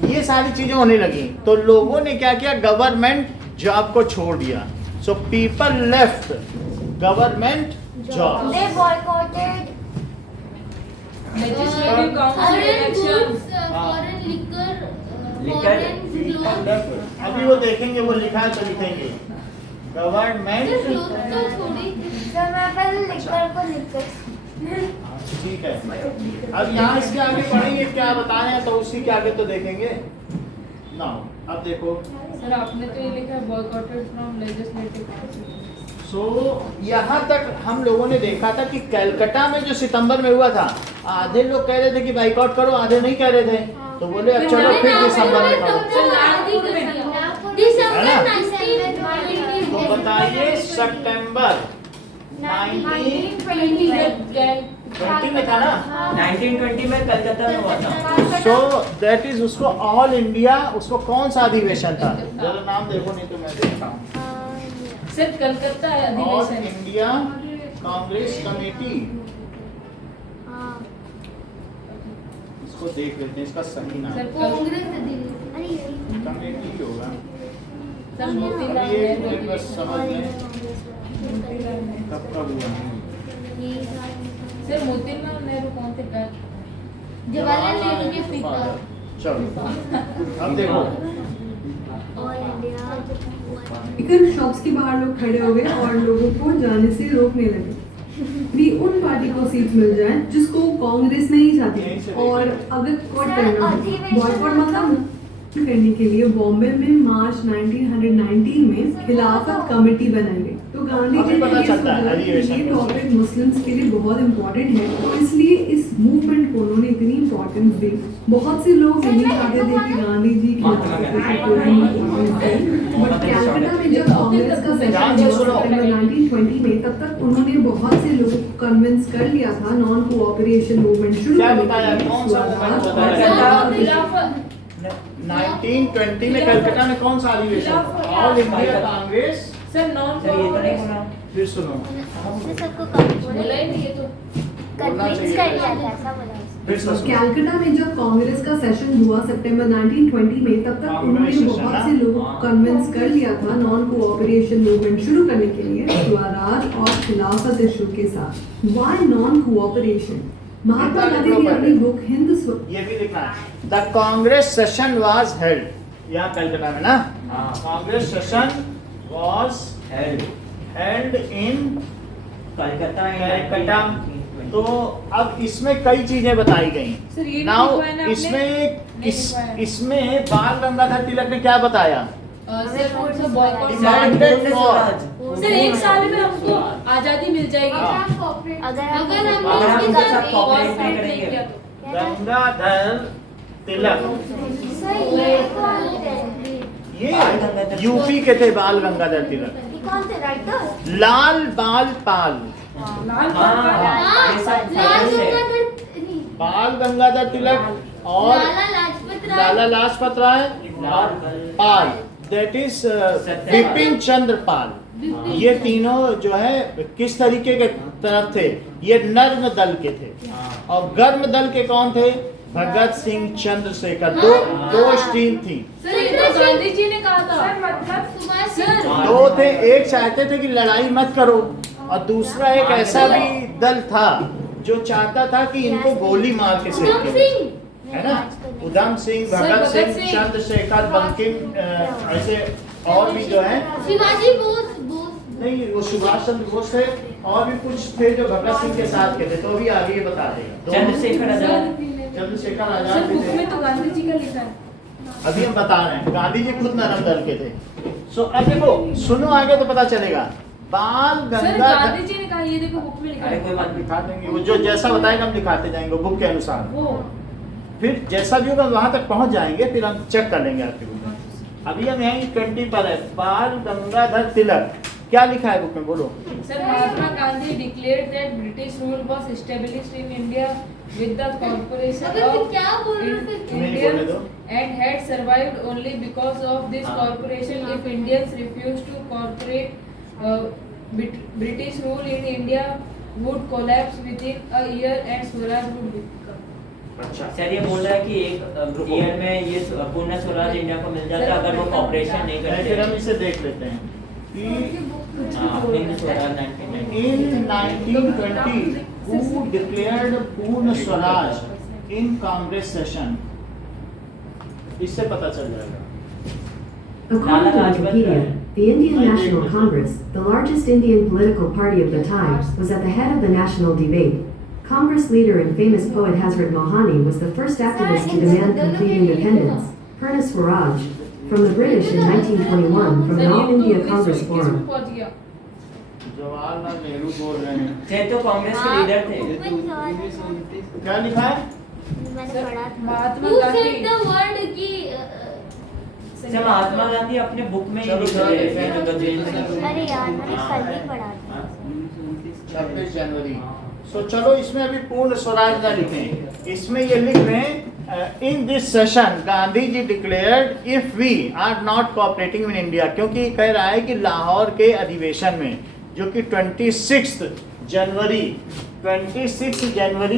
ये सारी चीजें होने लगी। तो लोगों ने क्या किया? गवर्नमेंट जॉब को छोड़ दिया। So people left government job. They boycotted legislative council election. अभी वो देखेंगे, वो लिखा है तो लिखेंगे गवर्नमेंट। सर मैं पहले लिखकर को लिखकर ठीक है, अब यहाँ इसके आगे पढ़ेंगे क्या बताए हैं, तो उसी के आगे तो देखेंगे ना। अब देखो, सर आपने तो ये लिखा है बॉयकॉटेड फ्रॉम लेजिस्लेटिव काउंसिल। सो यहाँ तक हम लोगों ने देखा था कि कलकत्ता में जो सितंबर में हुआ था, आधे लोग कह रहे थे कि बाइकआउट करो, आधे नहीं कह रहे थे। तो बोले अब चलो फिर दिसंबर में करो। है ना? तो बताइए सितंबर 1920 में था ना। 1920 में कलकत्ता में हुआ था। सो दैट इज, उसको ऑल इंडिया, उसको कौन सा अधिवेशन था? जरा नाम देखो, नहीं तो मैं देखता हूँ। सर कलकत्ता ऑल अधिवेशन। इंडिया कांग्रेस कमेटी, इसको देख लेते हैं, इसका सही नाम सर कमेटी ही होगा। सर मोतीलाल अभी एक नेहरू मिनट बस समझ लें कब कब हुआ। सर मोतीलाल नेहरू कौन थे? जवाहरलाल नेहरू के पिता। चलो अब देखो, स्पीकर शॉप्स के बाहर लोग खड़े हो गए और लोगों को जाने से रोकने लगे। भी उन पार्टी को सीट मिल जाए जिसको कांग्रेस नहीं चाहती, और अगर बॉयकॉट करना, बॉयकॉट मतलब करने के लिए बॉम्बे में मार्च 1919 में खिलाफत कमेटी बनाई गई। तो गांधी जी ने ये सोचा कि ये टॉपिक मुस्लिम्स के लिए बहुत इम्पोर्टेंट है, तो इसलिए इस मूवमेंट को उन्होंने इतनी इम्पोर्टेंस दी। बहुत से लोग नहीं चाहते थे कि गांधी जी खिलाफत बट कैलकाटा में जब कांग्रेस का सेशन हुआ सितंबर 1920 में, तब तक उन्होंने बहुत से लोगों को कन्विंस कर लिया था नॉन कोऑपरेशन मूवमेंट शुरू क्या करने बताया? के लिए। कौन सा मूवमेंट बताया? 1920 में कलकत्ता में कौन सा अधिवेशन? All India Congress sir non sir ये तो नहीं बोला। फिर सुनो, उसने सबको कभी बोला ही नहीं ये तो। कन्विंस कर लिया था, ऐसा बोला उसने। फिर से सुनो। कैलकाटा में जब कांग्रेस का सेशन हुआ सितंबर 1920 में, तब तक कांग्रेस उन्होंने सेशन बहुत ना? से लोगों को कन्विंस कर लिया था नॉन कोऑपरेशन मूवमेंट शुरू करने के लिए स्वराज और खिलाफत इशू के साथ। Why non cooperation? Mahatma Gandhi ने अपनी बुक हिंद ये भी लिखना है, the Congress session was held, यहाँ कलकत्ता में ना, हाँ। Congress session was held in Calcutta Calcutta. तो अब इसमें कई चीजें बताई गई। सर ये नाउ लिखवाया ना आपने? इसमें इसमें बाल गंगाधर तिलक ने क्या बताया? सर कौन सा बॉयकॉट? Demanded for- सर 1 साल में हमको आजादी मिल जाएगी हाँ। अगर अगर हम इसके उनके साथ साथ cooperate एक नहीं साथ करेंगे। किया तो। गंगाधर तिलक सही है, कौन थे? बाल गंगाधर ये यूपी के थे बाल गंगाधर तिलक। ये कौन थे राइटर? लाल बाल पाल, लाल हाँ, ये सब फाइनल है। बाल गंगाधर तिलक और लाला लाजपत राय पाल, दैट इज बिपिन चंद्र पाल। ये तीनों जो है किस तरीके के तरफ थे? ये नर्म दल के थे। और गर्म दल के कौन थे? भगत सिंह चंद्रशेखर। दो स्ट्रीम थी, सर ये तो गांधी जी ने कहा था। सर दो थे। एक चाहते थे कि लड़ाई मत करो, और दूसरा एक ऐसा भी दल था जो चाहता था कि इनको गोली मार के सेक दे, है ना? उधम सिंह, भगत सिंह, चंद्रशेखर, बंकिम, ऐसे और भी जो है, शिवाजी बोस नहीं वो सुभाष चंद्र बोस थे, और भी कुछ थे जो भगत सिंह के साथ के थे। तो अभी आगे ये बता देगा। चंद्रशेखर आजाद। चंद्रशेखर सर आजाद भी बुक थे। में तो गांधी जी का लिखा है। अभी हम बता रहे हैं, गांधी जी खुद नरम दल के थे। सो अब देखो, सुनो आगे तो पता चलेगा। बाल सर गंगाधर गांधी जी ने कहा, ये देखो बुक में लिखा अरे है। कोई बात नहीं। दिखा देंगे, वो जो जैसा बताएगा हम दिखाते जाएंगे बुक के अनुसार। वो फिर जैसा भी होगा वहां तक पहुंच जाएंगे, फिर हम चेक कर लेंगे आपकी बुक में। अभी हम यहीं 20 पर है। बाल गंगाधर तिलक क्या लिखा है बुक में, बोलो। Sir Mahatma Gandhi declared that British rule was established in India with the corporation अबे of फिर क्या बोल रहे हो फिर? तुम्हें नहीं बोलने दो। and had survived only because of this हाँ। corporation. If Indians refused to cooperate, British rule in India would collapse within a year and Swaraj would become. अच्छा, सर ये बोल रहा है कि एक ईयर में ये पूर्ण स्वराज इंडिया को मिल जाता अगर वो कॉपरेशन नहीं फिर हम करते। इसे देख लेते हैं कि हाँ, Hind Swaraj 1990। in 1920 who declared पूर्ण स्वराज in Congress session, इससे पता चल जाएगा। According to Wikipedia, the Indian National Congress, the largest Indian political party of the time, was at the head of the national debate. Congress leader and famous poet Hazrat Mohani was the first activist to demand complete independence, Purna Swaraj, from the British in 1921 from sir an ये All India तो Congress 1921 Forum. में पहुंच गया। जवाहरलाल नेहरू बोल रहे हैं। ये तो कांग्रेस के लीडर थे। क्या लिखा है? मैंने पढ़ा था। महात्मा Who Gandhi said the word कि सर महात्मा गांधी अपने बुक में ये लिख रहे हैं जो गजेंद्र सिंह। अरे यार मैंने कल ही पढ़ा था। हाँ। 26 जनवरी। सो चलो इसमें अभी पूर्ण स्वराज ना लिखें, इसमें ये लिख रहे हैं in this session Gandhi ji declared if we are not cooperating in India, क्योंकि कह रहा है कि लाहौर के अधिवेशन में जो कि 26 जनवरी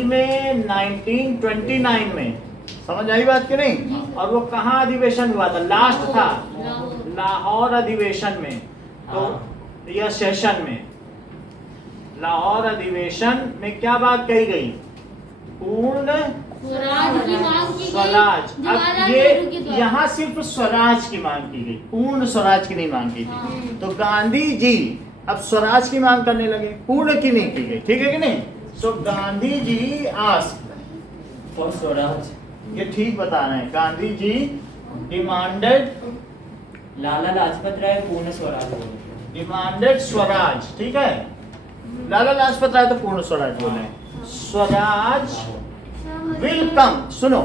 में 1929 में, समझ आई बात कि नहीं? और वो कहाँ अधिवेशन हुआ था? लास्ट था लाहौर अधिवेशन में। तो यह सेशन में लाहौर अधिवेशन में क्या बात कही गई? पूर्ण स्वराज की मांग की गई। स्वराज। जवाहरलाल अब नेहरू के ये द्वारा। यहाँ सिर्फ स्वराज की मांग की गई, पूर्ण स्वराज की नहीं मांग की थी। तो गांधी जी अब स्वराज की मांग करने लगे, पूर्ण की नहीं की गई। ठीक है कि नहीं? सो गांधी जी आस्क्ड फॉर स्वराज। ये ठीक बता रहे हैं, गांधी जी डिमांडेड लाला लाजपत राय पूर्ण स्वराज बोल रहे थे। डिमांडेड स्वराज। ठीक है, लाला लाजपत राय तो पूर्ण स्वराज बोले। Swaraj will come. सुनो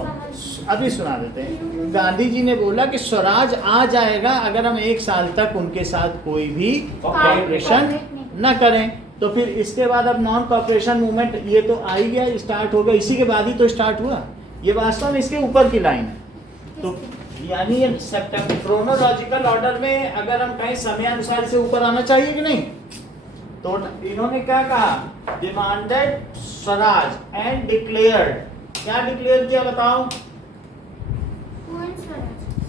अभी सुना देते हैं। गांधी जी ने बोला कि स्वराज आ जाएगा अगर हम 1 साल तक उनके साथ कोई भी कॉपरेशन न करें। तो फिर इसके बाद अब नॉन कॉपरेशन मूवमेंट ये तो आ ही गया, स्टार्ट हो गया, इसी के बाद ही तो स्टार्ट हुआ। ये वास्तव में इसके ऊपर की लाइन है। तो यानी ये सितंबर क्रोनोलॉजिकल ऑर्डर में अगर हम कहें समय अनुसार से ऊपर आना चाहिए कि नहीं, तो इन्होंने क्या कहा, डिमांडेड स्वराज एंड डिक्लेयर्ड, क्या डिक्लेयर किया बताओ,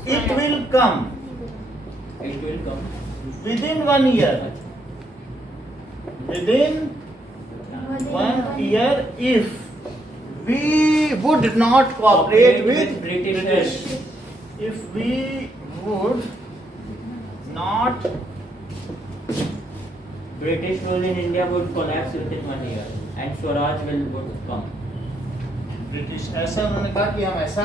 it will come within 1 year, within 1 year if we would not cooperate with British, if we would not, British rule in India would collapse within 1 year and Swaraj would come. British ऐसा उन्होंने कहा कि हम ऐसा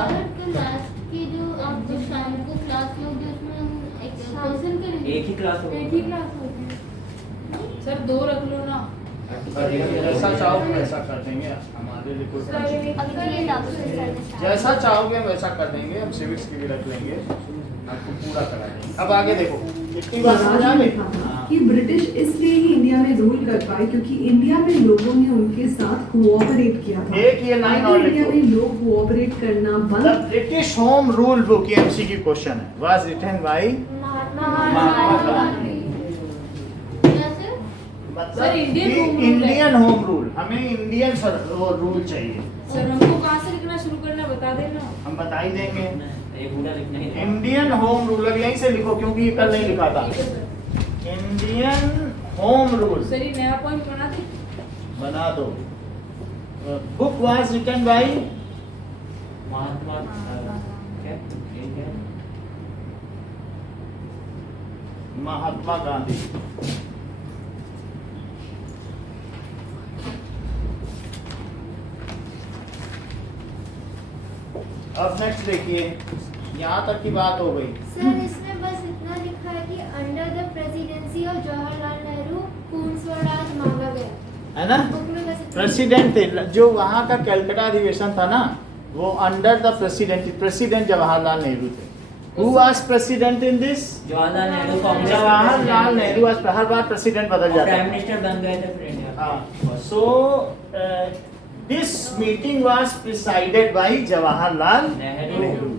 last की जो आप जो शाम को क्लास लोगे उसमें हम एक क्वेश्चन करेंगे, एक ही क्लास होगी। एक ही क्लास होगी। सर 2 रख लो ना। जैसा चाहोगे वैसा कर देंगे, हमारे लिए कोई टेंशन नहीं। अभी तो ये डॉक्टर जैसा चाहोगे वैसा कर देंगे, हम सिविक्स की भी रख लेंगे, आपको पूरा करा देंगे। अब आगे देखो, इतनी बात समझ आ स्वराज ने गई? कहा कि ब्रिटिश इसलिए ही इंडिया में रूल कर पाए क्योंकि इंडिया में लोगों ने उनके साथ कोऑपरेट किया था। एक ये लाइन और अगर इंडिया लिखो। में लोग कोऑपरेट करना The बंद, British Home Rule Book, ये MCQ क्वेश्चन है, was written by Mahatma Gandhi. कैसे? मतलब सर, इंडियन कि होम रूल है। इंडियन होम रूल, हमें इंडियन रूल चाहिए, सर हमको कहाँ से लिखना शुरू करना बता देना। हम बता ही देंगे। ये पूरा लिखना ही है। इंडियन होम रूल, अब यहीं से लिखो क्योंकि ये कल नहीं लिखा था। ठीक है sir. Indian home rule sir ये नया पॉइंट बना दे। बना दो। बुक वाज रिटन बाय महात्मा क्या ये क्या महात्मा गांधी। अब नेक्स्ट देखिए, यहाँ तक की बात हो गई। सर इसमें बस इतना लिखा है कि under the presidency of Jawaharlal Nehru पूर्ण स्वराज मांगा गया है ना, बुक में बस इतना- प्रेसिडेंट थे, जो वहाँ का कैलकाटा अधिवेशन था ना, वो under the president Jawaharlal Nehru थे। Who was president in this? Jawaharlal Nehru Congress Jawaharlal Nehru was, हर बार प्रेसिडेंट बदल जाता प्राइम है। मिनिस्टर बन गए थे फिर India. So this meeting was presided by Jawaharlal Nehru. Nehru.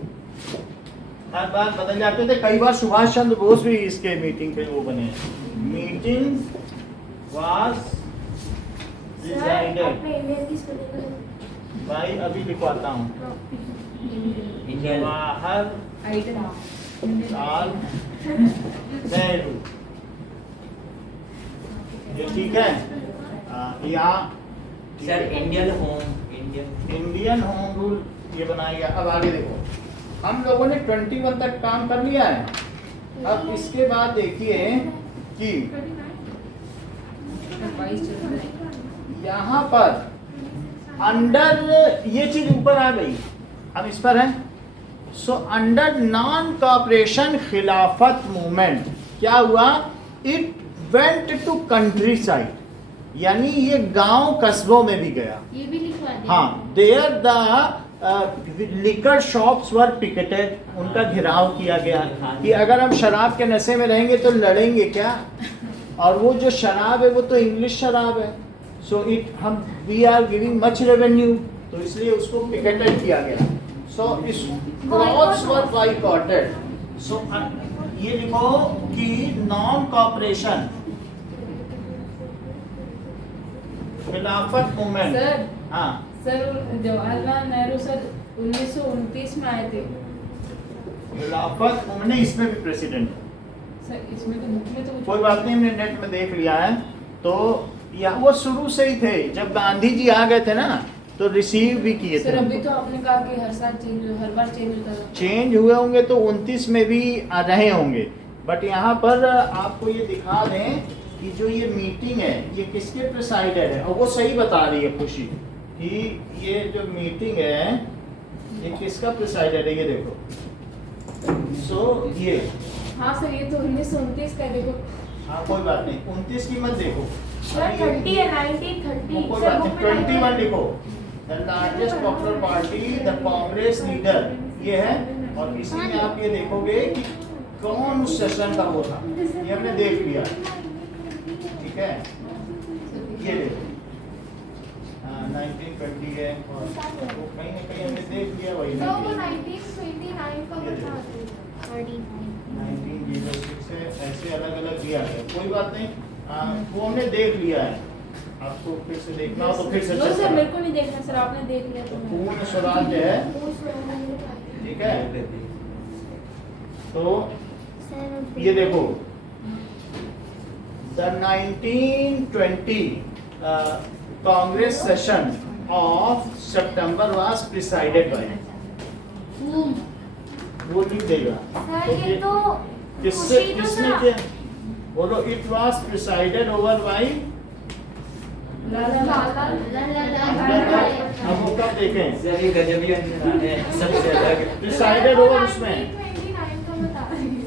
हर बार बदल जाते थे, कई बार सुभाष चंद्र बोस भी इसके मीटिंग पे वो बने। मीटिंग was सर presided अपने ईमेल की स्पेलिंग by, अभी लिखवाता हूँ, इंडिया जवाहरलाल नेहरू। ये ठीक है? यहाँ सर इंडियन होम रूल ये बनाया गया। अब आगे देखो, हम लोगों ने 21 तक काम कर लिया है। अब इसके बाद देखिए कि 22 चल रहा है। यहाँ पर अंडर ये चीज ऊपर आ गई, हम इस पर हैं। So under non cooperation Khilafat movement क्या हुआ, it went to countryside, यानी ये गांव कस्बों में भी गया। ये भी लिखवा दे। हाँ, there the liquor shops were picketed, उनका घेराव किया गया कि अगर हम शराब के नशे में रहेंगे तो लड़ेंगे क्या, और वो जो शराब है वो तो इंग्लिश शराब है। सो इट हम we are giving much revenue, तो इसलिए उसको पिकेटेड किया गया। सो इस क्रॉप्स वर बॉयकॉटेड। सो ये लिखो कि non cooperation Khilafat movement. Sir हाँ, सर जवाहरलाल नेहरू सर 1929 में आए थे। खिलाफत मूवमेंट नहीं, इसमें भी प्रेसिडेंट, सर इसमें तो बुक में तो कुछ कोई बात नहीं, हमने नेट में देख लिया है। तो या वो शुरू से ही थे, जब गांधी जी आ गए थे ना तो रिसीव भी किए सर थे। अभी तो आपने कहा कि हर साल हर बार चेंज होता था। चेंज हुए होंगे तो 29 में भी आ रहे होंगे, बट यहाँ पर आपको ये दिखा दें कि जो ये मीटिंग है ये किसके प्रिसाइडेड है, और वो सही बता रही है खुशी कि ये जो मीटिंग है ये किसका प्रिसाइडेड है, ये देखो। सो ये हाँ सर ये तो 1929 का है, देखो। हाँ कोई बात नहीं, 29 की मत देखो, सर 30 है 1930 कोई सर बात बुक नहीं, में 21 लिखो। The largest popular party the Congress leader, ये है। और इसी में आप ये देखोगे कि कौन उस सेशन का वो था, ये हमने देख लिया, ठीक है। ये देखो 1920 है, और वो कहीं ना कहीं हमने देख लिया, वही तो वो नहीं। 1929 1906 है, ऐसे अलग अलग दिया है, कोई बात नहीं, वो हमने देख लिया है, आपको फिर से देखना हो तो फिर से नो check सर, करना। मेरे को नहीं देखना सर, आपने देख लिया तो तो मैं- पूर्ण स्वराज है, ठीक है। तो ये देखो, the 1920 Congress session of September was presided bye, वो लिख देगा सर ये तो किससे, खुशी तो किसने था। किया, बोलो, it was presided over by, अब वो कब देखें, सर ये गजबी अंदाज है सबसे अलग। प्रिसाइडेड ओवर उसमें,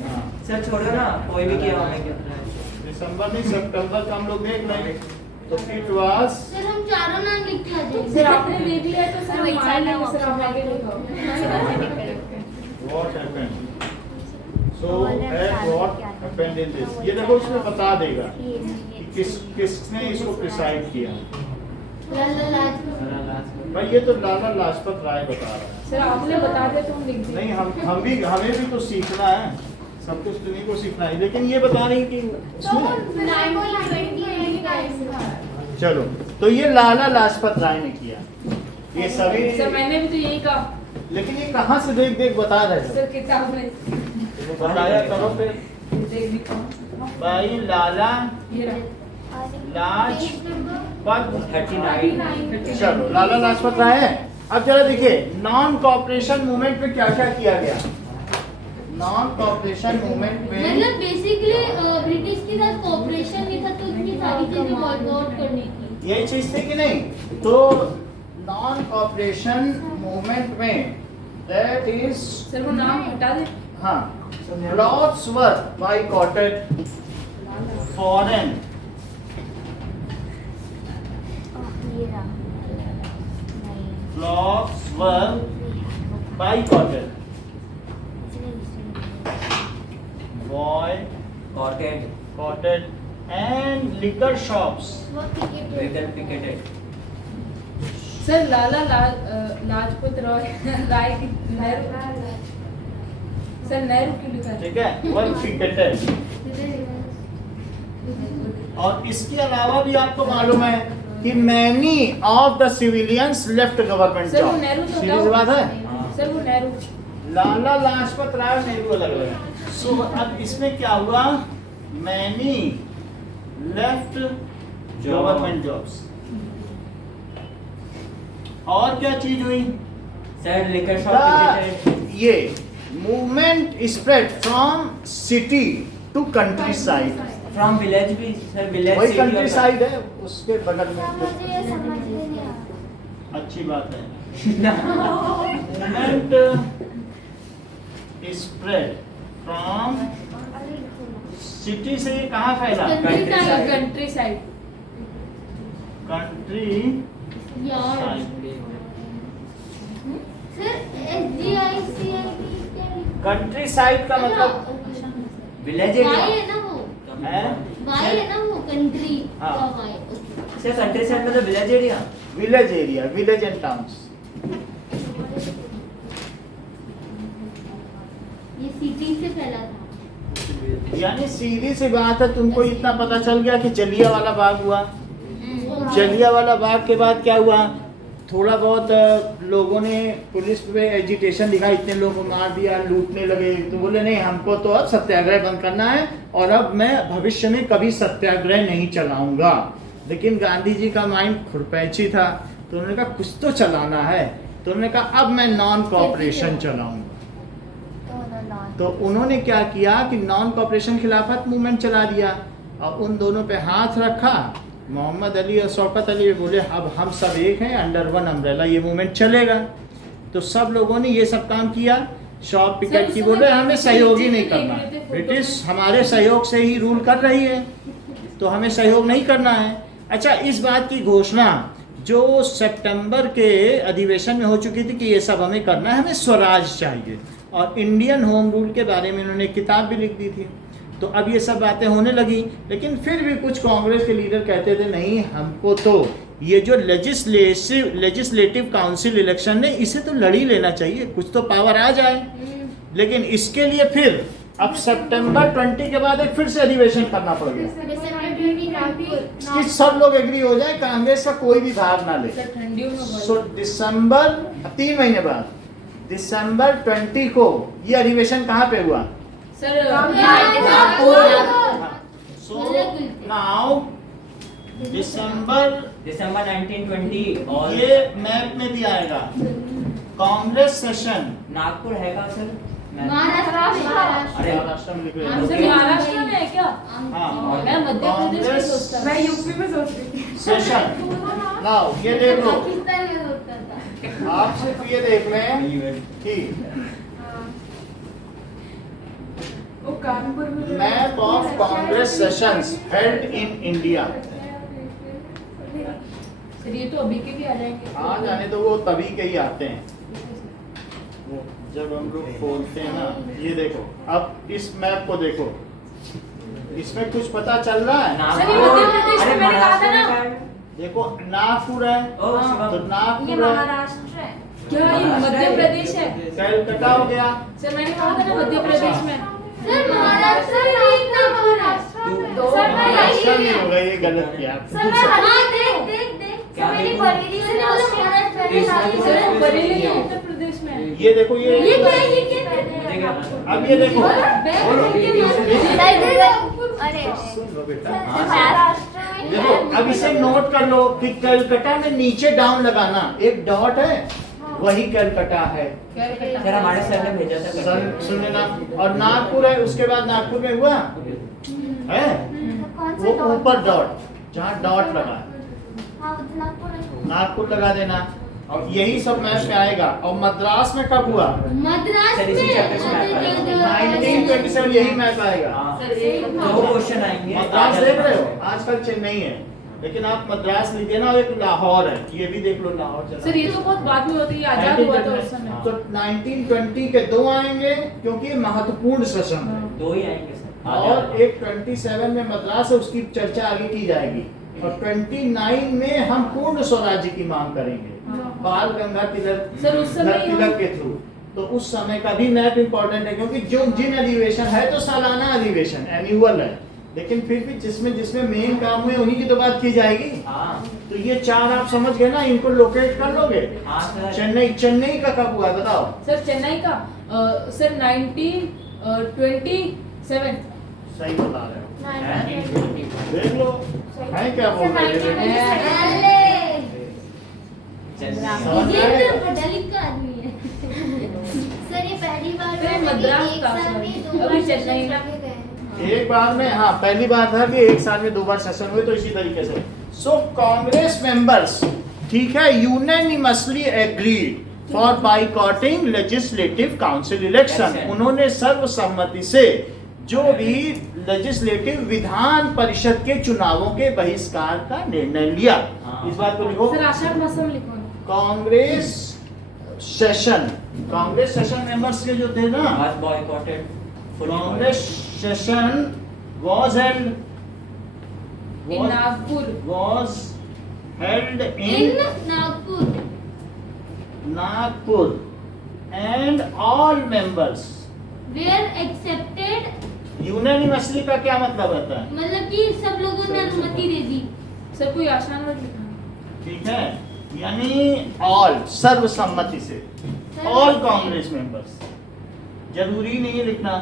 हाँ, सर छोड़ो ना, कोई भी किया होने क्या दिसंबर नहीं सितंबर का हम लोग देख लेंगे। तो इट वाज, सर हम चारों नाम लिख के आ सर जाएंगे। आपने दे दिया है तो सर वही मान चाहता लेंगे हूँ सर, आप आगे लिखो। What happened, so at what happened in this, ये देखो इसमें बता देगा कि किसने इसको प्रिसाइड किया। लाला लाजपत। भाई ये तो लाला लाजपत राय बता रहा है, सर आपने बता दिया तो हम लिख देंगे। नहीं हमें भी तो सीखना है, सब कुछ तुम्हीं को सीखना है, लेकिन ये बता रही कि इसमें, चलो, तो ये लाला लाजपत राय ने किया, ये सभी, सर मैंने भी तो यही कहा लेकिन ये कहाँ से देख देख बता रहे सर, थे, किताब में तो बताया करो फिर, देख भी कहा। भाई लाला ये रहा। लाजपत, 39 चलो लाला लाजपत राय है। अब जरा देखिए नॉन कॉपरेशन मूवमेंट में क्या क्या किया गया, नॉन कॉपरेशन मूवमेंट में, मतलब बेसिकली ब्रिटिश के साथ कोऑपरेशन नहीं था तो इतनी सारी चीजें बॉयकॉट करनी थी। यही चीज थी कि नहीं, तो नॉन कॉपरेशन मूवमेंट में दैट इज, सर वो नाम हटा दे। हाँ, cloths were boycotted, foreign cloths were boycotted, boycotted, and liquor shops picketed. Sir Lajpat Rai की नेहरू, सर नेहरू क्यों लिखा है? ठीक है, were picketed। और इसके अलावा भी आपको मालूम है कि many of the civilians left government sir वो job, नेहरू तो सीधी सी बात है। सर वो नेहरू। लाला लाजपत राय और नेहरू अलग अलग। सो अब इसमें क्या हुआ, मैनी लेफ्ट गवर्नमेंट जॉब्स, और क्या चीज हुई, सर लिकर शॉप पिकेटेड। ये movement spread from city to countryside, from village भी सर, विलेज वही कंट्री साइड है उसके बगल में, मुझे ये समझ में नहीं आया। अच्छी बात है। मूवमेंट स्प्रेड फ्रॉम सिटी से ये कहाँ फैला, कंट्री साइड। कंट्री यार सर SGICI कंट्री साइड का मतलब विलेज वाई एरिया है ना वो, है वाई है ना वो कंट्री हाँ। का वाई। ओके सर, कंट्री साइड मतलब village area. Village area, village and towns. ये सिटी से फैला था। यानी सीधी सी बात है, तुमको इतना पता चल गया कि जलियांवाला बाग हुआ, जलियांवाला बाग के बाद क्या हुआ, थोड़ा बहुत लोगों ने पुलिस पे एजिटेशन दिखा, इतने लोगों को मार दिया, लूटने लगे, तो बोले नहीं हमको तो अब सत्याग्रह बंद करना है और अब मैं भविष्य में कभी सत्याग्रह नहीं चलाऊंगा। लेकिन गांधी जी का माइंड खुरपैची था, तो उन्होंने कहा कुछ तो चलाना है, तो उन्होंने कहा अब मैं नॉन कॉपरेशन चलाऊंगा। तो उन्होंने क्या किया कि नॉन कॉपरेशन खिलाफत मूवमेंट चला दिया और उन दोनों पे हाथ रखा, मोहम्मद अली और शौकत अली बोले अब हम सब एक हैं, अंडर वन अम्ब्रेला ये मूवमेंट चलेगा। तो सब लोगों ने ये सब काम किया, शॉप पिकेट की बोले हमें सहयोग ही नहीं करना है, ब्रिटिश हमारे सहयोग से ही रूल कर रही है तो हमें सहयोग नहीं करना है। अच्छा, इस बात की घोषणा जो सितंबर के अधिवेशन में हो चुकी थी कि ये सब हमें करना है, हमें स्वराज चाहिए, और इंडियन होम रूल के बारे में इन्होंने किताब भी लिख दी थी। तो अब ये सब बातें होने लगी, लेकिन फिर भी कुछ कांग्रेस के लीडर कहते थे नहीं हमको तो ये जो लेजिस्लेटिव काउंसिल इलेक्शन है इसे तो लड़ ही लेना चाहिए, कुछ तो पावर आ जाए। लेकिन इसके लिए फिर अब सितंबर 20 के बाद एक फिर से अधिवेशन करना पड़ेगा दिसंबर 20 कि सब लोग एग्री हो जाए, कांग्रेस का कोई भी भाग ना ले। सर ठंडियों में सो दिसंबर 3 महीने बाद दिसंबर 20 को ये अधिवेशन कहाँ पे हुआ? सर सो नाउ दिसंबर दिसंबर 1920 और ये मैप में भी आएगा कांग्रेस सेशन नागपुर है का सर? महाराष्ट्र अरे महाराष्ट्र में लिख रहे सर हैं। महाराष्ट्र में है क्या? हाँ मैं मध्य प्रदेश में कांग्रेस सोचता मैं था। यूपी में सोच रही थी। सेशन नाउ ये देख लो, पाकिस्तान में होता था आप सिर्फ ये देख रहे हैं कि वो कानपुर में map of Congress sessions held in India. Sir ये तो अभी के भी आ जाएंगे। आ जाने तो वो तभी के ही आते हैं, वो जब हम लोग खोलते हैं ना। ये देखो, अब इस मैप को देखो, इसमें कुछ पता चल रहा है? सर ये मध्य प्रदेश में मैंने कहा था ना। देखो नागपुर है, ओ शिवम। तो ये नागपुर है, महाराष्ट्र है। क्या ये मध्य प्रदेश है? कलकत्ता हो गया। सर मैंने कहा था ना मध्य प्रदेश में। सर महाराष्ट्र में इतना महाराष्ट्र सर मैं महाराष्ट्र यही नहीं होगा, ये गलत किया। सर मैं हाँ देख देख देख क्या सर मैंने देखो? बरेली से महाराष्ट्र में शादी सर करी। बरेली है उत्तर प्रदेश में है। ये देखो, ये ये क्या है? ये क्या है? मुझे क्या पता? अब ये देखो, अरे सुन लो बेटा, सर महाराष्ट्र में देखो अब इसे नोट कर लो कि कलकत्ता में नीचे डाउन लगाना, एक डॉट है, वही कलकत्ता है। सर हमारे सर ने भेजा था सुन लेना। और नागपुर है, उसके बाद नागपुर में हुआ है कौन वो सा ऊपर डॉट, जहाँ डॉट लगा है हाँ नागपुर है। नागपुर लगा देना, और यही सब मैप में आएगा। और मद्रास में कब हुआ? मद्रास सर, इसी चैप्टर में आता है। 1927 यही मैप आएगा। हाँ। सर एक दो क्वेश्चन आएंगे। मद्रास देख रहे हो, आजकल चेन्नई है, लेकिन आप मद्रास लिखे ना, एक लाहौर है, ये भी देख लो लाहौर चला। सर ये तो बहुत बाद में होती है, आजाद हुआ था उस समय। तो 1920 के 2 आएंगे क्योंकि ये महत्वपूर्ण सेशन है, दो ही आएंगे सर। और एक 27 में मद्रास है, उसकी चर्चा आगे की जाएगी। और 29 में हम पूर्ण स्वराज्य की मांग करेंगे बाल गंगाधर सर, उस समय तिलक के थ्रू। तो उस समय का भी मैप इंपॉर्टेंट है, क्योंकि जो जिन अधिवेशन है तो सालाना अधिवेशन एनुअल है, लेकिन फिर भी जिसमें जिसमें मेन काम हुए उन्हीं की तो बात की जाएगी। हाँ तो ये 4 आप समझ गए ना, इनको लोकेट कर लोगे। हाँ सर। चेन्नई का कब हुआ बताओ? सर चेन्नई का सर 1927। सही बता रहे हो, 1920। देख लो है क्या बोल रहे थे। समझ ये आए? तो पढ़ा लिखा आदमी है सर ये पहली बार सर, हुआ था कि मद्रास एक था, साल में सर। 2 अभी बार चेन्नई सेशन में। रखे गए। एक बार में, हाँ पहली बात है कि एक साल में 2 बार सेशन हुए, तो इसी तरीके से। सो कांग्रेस मेंबर्स, ठीक है, unanimously agreed for boycotting legislative council election. Yes, sir. उन्होंने सर्वसम्मति से जो भी लेजिस्लेटिव विधान परिषद के चुनावों के बहिष्कार का निर्णय लिया। हाँ। इस बात को लिखो। सर आषाढ़ मास में लिखो ना। कांग्रेस सेशन मेंबर्स के जो थे ना, आज boycotted Congress session was held in Nagpur. was held in in Nagpur Nagpur and all members were accepted unanimously का क्या मतलब होता है? मतलब कि सब लोगों ने अनुमति दे दी। सर कोई आसान वर्ड लिखा। ठीक है, यानी all सर्वसम्मति से all कांग्रेस मेंबर्स, जरूरी नहीं है लिखना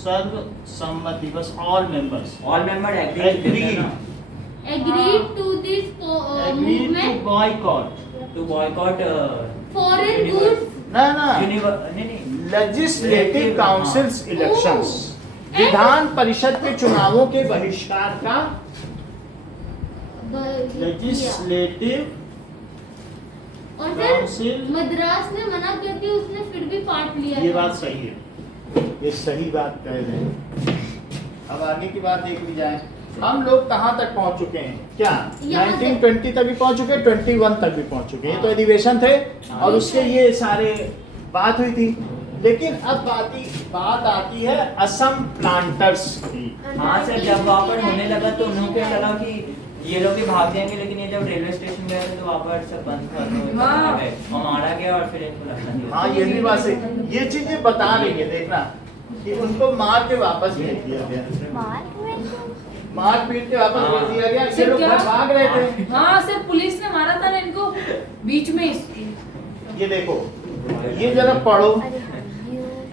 सर्वसम्मति, बस all members all member agree Agreed to this agreed to movement boycott। To boycott foreign goods ना ना, नहीं legislative councils elections, Vidhan Parishad के चुनावों के बहिष्कार का लेजिस्लेटिव और फिर काउंसिल। मद्रास ने मना कर दिया, उसने फिर भी पार्ट लिया ये था। बात सही है, ये सही बात कह रहे हैं। अब आगे की बात देख ली जाए, हम लोग कहाँ तक पहुंच चुके हैं? क्या यहाँ से- 1920 तक भी पहुंच चुके हैं, 21 तक भी पहुंच चुके हैं। ये तो अधिवेशन थे और उसके ये सारे बात हुई थी। लेकिन अब बात आती है असम प्लांटर्स की। हाँ सर, जब वहाँ पर होने लगा तो उन्होंने क्या लगा कि ये लोग भी भाग जाएंगे, लेकिन ये जब रेलवे स्टेशन गए थे तो वहाँ पर सब बंद था, तो ये हाँ। आ गए और मारा गया और फिर इनको रखा दिया। हाँ ये भी बात है, ये चीजें बता रही है, देखना कि उनको मार के वापस भेज दिया गया, मार पीट के वापस भेज दिया गया, ये सिर्फ लोग क्या? भाग रहे थे। हाँ सर, पुलिस ने मारा था ना इनको बीच में। ये देखो, ये जरा पढ़ो,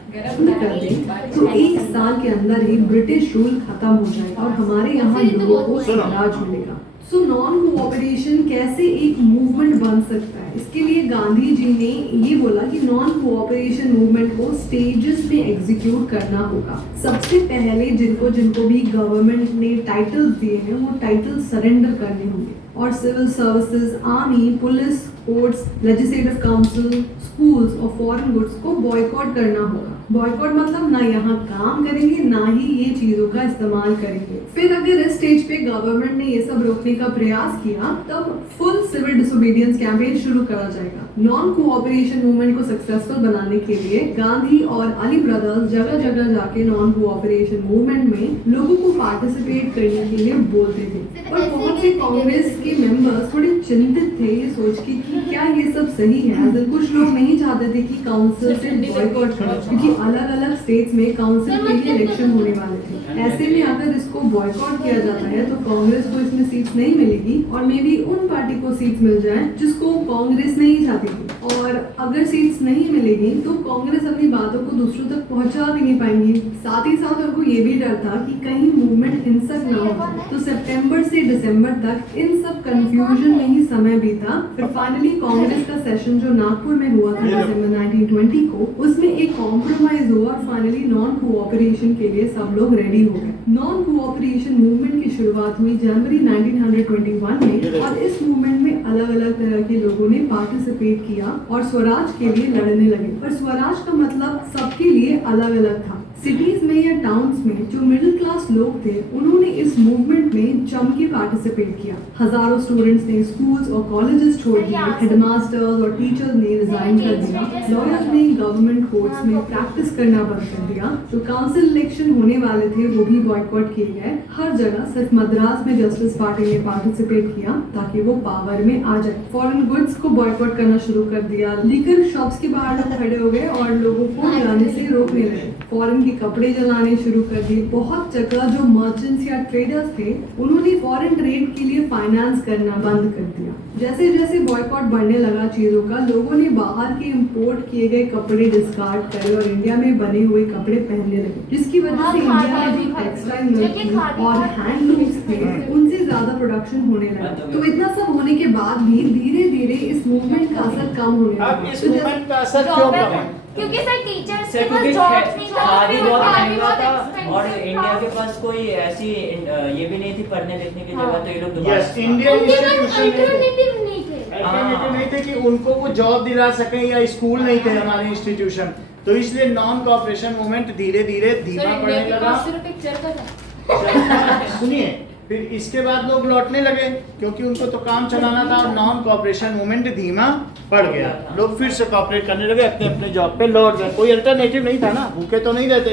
बंद कर दें तो 1 साल के अंदर ही ब्रिटिश रूल खत्म हो जाएगा और हमारे यहाँ लोगों को स्वराज मिलेगा। सो नॉन कोऑपरेशन कैसे एक मूवमेंट बन सकता है, इसके लिए गांधी जी ने ये बोला कि नॉन कोऑपरेशन मूवमेंट को स्टेजेस में एग्जीक्यूट करना होगा। सबसे पहले जिनको जिनको भी गवर्नमेंट ने टाइटल्स दिए हैं वो टाइटल सरेंडर करने होंगे और civil services, army, police, courts, legislative council, schools और फॉरेन गुड्स को बॉयकॉट करना होगा। बॉयकॉट मतलब ना यहाँ काम करेंगे ना ही ये चीजों का इस्तेमाल करेंगे। फिर अगर इस स्टेज पे गवर्नमेंट ने ये सब रोकने का प्रयास किया तब फुल सिविल डिसोबीडियंस कैंपेन शुरू करा जाएगा। नॉन कोऑपरेशन मूवमेंट को सक्सेसफुल बनाने के लिए गांधी और अली ब्रदर्स जगह जगह जाके नॉन कोऑपरेशन मूवमेंट में लोगों को पार्टिसिपेट करने के लिए बोलते थे। पर बहुत से कांग्रेस के मेंबर्स थोड़े चिंतित थे ये सोच के कि क्या ये सब सही है। कुछ लोग नहीं चाहते थे कि काउंसिल से बॉयकॉट करें क्योंकि अलग अलग स्टेट्स में काउंसिल के लिए इलेक्शन होने वाले थे। ऐसे में अगर इसको बॉयकॉट किया जाता है तो कांग्रेस को इसमें सीट्स नहीं मिलेगी और मे बी उन पार्टी को सीट्स मिल जाए जिसको कांग्रेस नहीं चाहती थी। और अगर सीट्स नहीं मिलेगी तो कांग्रेस अपनी बातों को दूसरों तक पहुंचा भी नहीं पाएंगी। साथ ही साथ उनको ये भी डर था कि कहीं मूवमेंट हिंसक न हो जाए। तो सितंबर से दिसंबर तक इन सब कंफ्यूजन में ही समय बीता। फिर फाइनली कांग्रेस का सेशन जो नागपुर में हुआ था दिसंबर 1920 को, उसमें एक कॉम्प्रोमाइज हुआ और फाइनली नॉन कोऑपरेशन के लिए सब लोग रेडी हो गए। नॉन कोऑपरेशन मूवमेंट की शुरुआत हुई जनवरी 1921 में और इस मूवमेंट में अलग अलग तरह के लोगों ने पार्टिसिपेट किया और स्वराज के लिए लड़ने लगे। पर स्वराज का मतलब सबके लिए अलग अलग था। सिटीज में या टाउन्स में जो मिडिल क्लास लोग थे उन्होंने इस मूवमेंट में जम के पार्टिसिपेट किया। हजारों स्टूडेंट्स ने स्कूल्स और कॉलेजेस छोड़ दिए, हेडमास्टर्स और टीचर्स ने रिजाइन कर दिया, लॉयर्स ने गवर्नमेंट कोर्ट्स में प्रैक्टिस करना बंद कर दिया। जो काउंसिल इलेक्शन होने वाले थे वो भी बॉयकॉट किए गए। हर जगह सिर्फ मद्रास में जस्टिस पार्टी ने पार्टिसिपेट किया ताकि वो पावर में आ जाए। फॉरेन गुड्स को बॉयकॉट करना शुरू कर दिया। लीकर शॉप्स के बाहर लोग खड़े हो गए और लोगों को जाने से रोकने लगे। फॉरेन के कपड़े जलाने शुरू कर दिए। बहुत जगह जो मर्चेंट्स या ट्रेडर्स थे उन्होंने फॉरेन ट्रेड के लिए फाइनेंस करना बंद कर दिया। जैसे जैसे बॉयकॉट बढ़ने लगा चीजों का, लोगों ने बाहर के इंपोर्ट किए गए कपड़े डिस्कार्ड करे और इंडिया में बने हुए कपड़े पहनने लगे, जिसकी वजह से इंडिया में जो टेक्सटाइल मिल और हैंडलूम्स थे उनसे ज्यादा प्रोडक्शन होने लगा। तो इतना सब होने के बाद भी धीरे धीरे इस मूवमेंट का असर कम होने लगा। अब इस मूवमेंट का असर क्यों कम है? क्योंकि सर टीचर्स सर के पास क्योंकि जॉब्स नहीं था, खादी बहुत महंगा था expensive और था। इंडिया के पास कोई ऐसी ये भी नहीं थी पढ़ने लिखने की जगह, तो ये लोग दोबारा यस, इंडिया अल्टरनेटिव नहीं थे। अल्टरनेटिव नहीं थे कि उनको वो जॉब दिला सके या स्कूल नहीं थे हमारे इंस्टीट्यूशन, तो इसलिए नॉन कोऑपरेशन मूवमेंट धीरे धीरे धीमा पड़ने लगा। सिर्फ एक चरखा था। सुनिए, फिर इसके बाद लोग लौटने लगे क्योंकि उनको तो काम चलाना था और नॉन कोऑपरेशन मूवमेंट धीमा पड़ गया। लोग फिर से कोऑपरेट करने लगे, अपने अपने जॉब पे लौट गए। कोई अल्टरनेटिव नहीं था ना, भूखे तो नहीं रहते,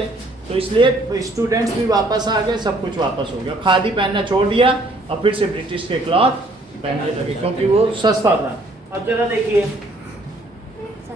तो इसलिए स्टूडेंट्स भी वापस आ गए, सब कुछ वापस हो गया। खादी पहनना छोड़ दिया और फिर से ब्रिटिश के क्लॉथ पहनने लगे क्योंकि वो सस्ता था। अब जरा देखिए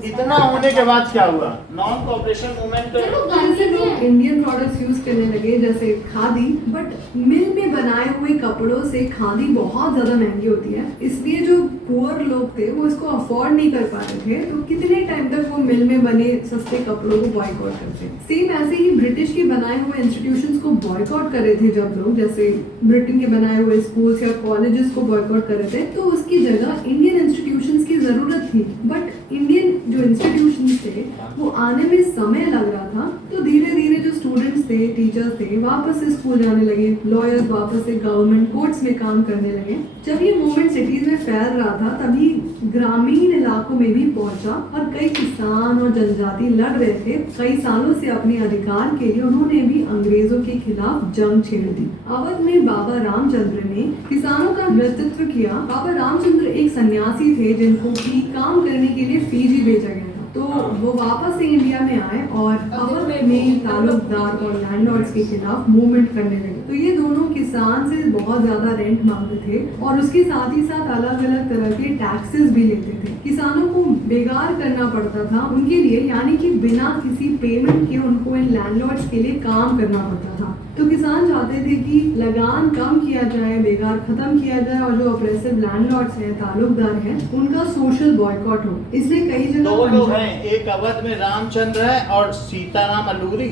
इतना होने के बाद क्या हुआ, नॉन कोऑपरेशन मूवमेंट जैसे लोग इंडियन प्रोडक्ट्स यूज करने लगे जैसे खादी, बट मिल में बनाए हुए कपड़ों से खादी बहुत ज्यादा महंगी होती है, इसलिए जो पुअर लोग थे वो इसको अफोर्ड नहीं कर पा रहे थे। तो कितने टाइम तक वो मिल में बने सस्ते कपड़ों को बॉयकॉट करते। सेम ऐसे ही ब्रिटिश के बनाए हुए इंस्टीट्यूशंस को बॉयकॉट कर रहे थे जब लोग, जैसे ब्रिटेन के बनाए हुए स्कूल्स या कॉलेजेस को बॉयकॉट कर रहे थे, तो उसकी जगह इंडियन इंस्टीट्यूशंस की जरूरत थी। बट इंडियन जो इंस्टीट्यूशंस थे वो आने में समय लग रहा था, तो धीरे धीरे जो स्टूडेंट्स थे, टीचर्स थे, वापस से स्कूल जाने लगे, लॉयर्स वापस से गवर्नमेंट कोर्ट्स में काम करने लगे। जब ये मूवमेंट सिटीज में फैल रहा था तभी ग्रामीण इलाकों में भी पहुंचा और कई किसान और जनजाति लड़ रहे थे। कई सालों से अपने अधिकार के लिए उन्होंने भी अंग्रेजों के खिलाफ जंग छेड़ दी। अवध में बाबा रामचंद्र ने किसानों का नेतृत्व किया। बाबा रामचंद्र एक सन्यासी थे जिनको भी काम करने के लिए फीजी भेजा गया था। तो वो वापस से इंडिया में आए और अवध में ताल्लुकदार और लैंडलॉर्ड्स के खिलाफ मूवमेंट करने लगे। तो ये दोनों किसान से बहुत ज्यादा रेंट मांगते थे और उसके साथ ही साथ अलग अलग तरह के टैक्सेस भी लेते थे। किसानों को बेगार करना पड़ता था उनके लिए, यानी कि बिना किसी पेमेंट के उनको इन लैंडलॉर्ड्स के लिए काम करना पड़ता था। तो किसान चाहते थे कि लगान कम किया जाए, बेगार खत्म किया जाए और जो ऑपरेसिव लैंडलॉर्ड्स हैं, ताल्लुकदार हैं, उनका सोशल बॉयकॉट हो। इसलिए कई जगह दो लोग हैं, एक अवध में रामचंद्र है और सीताराम अल्लूरी।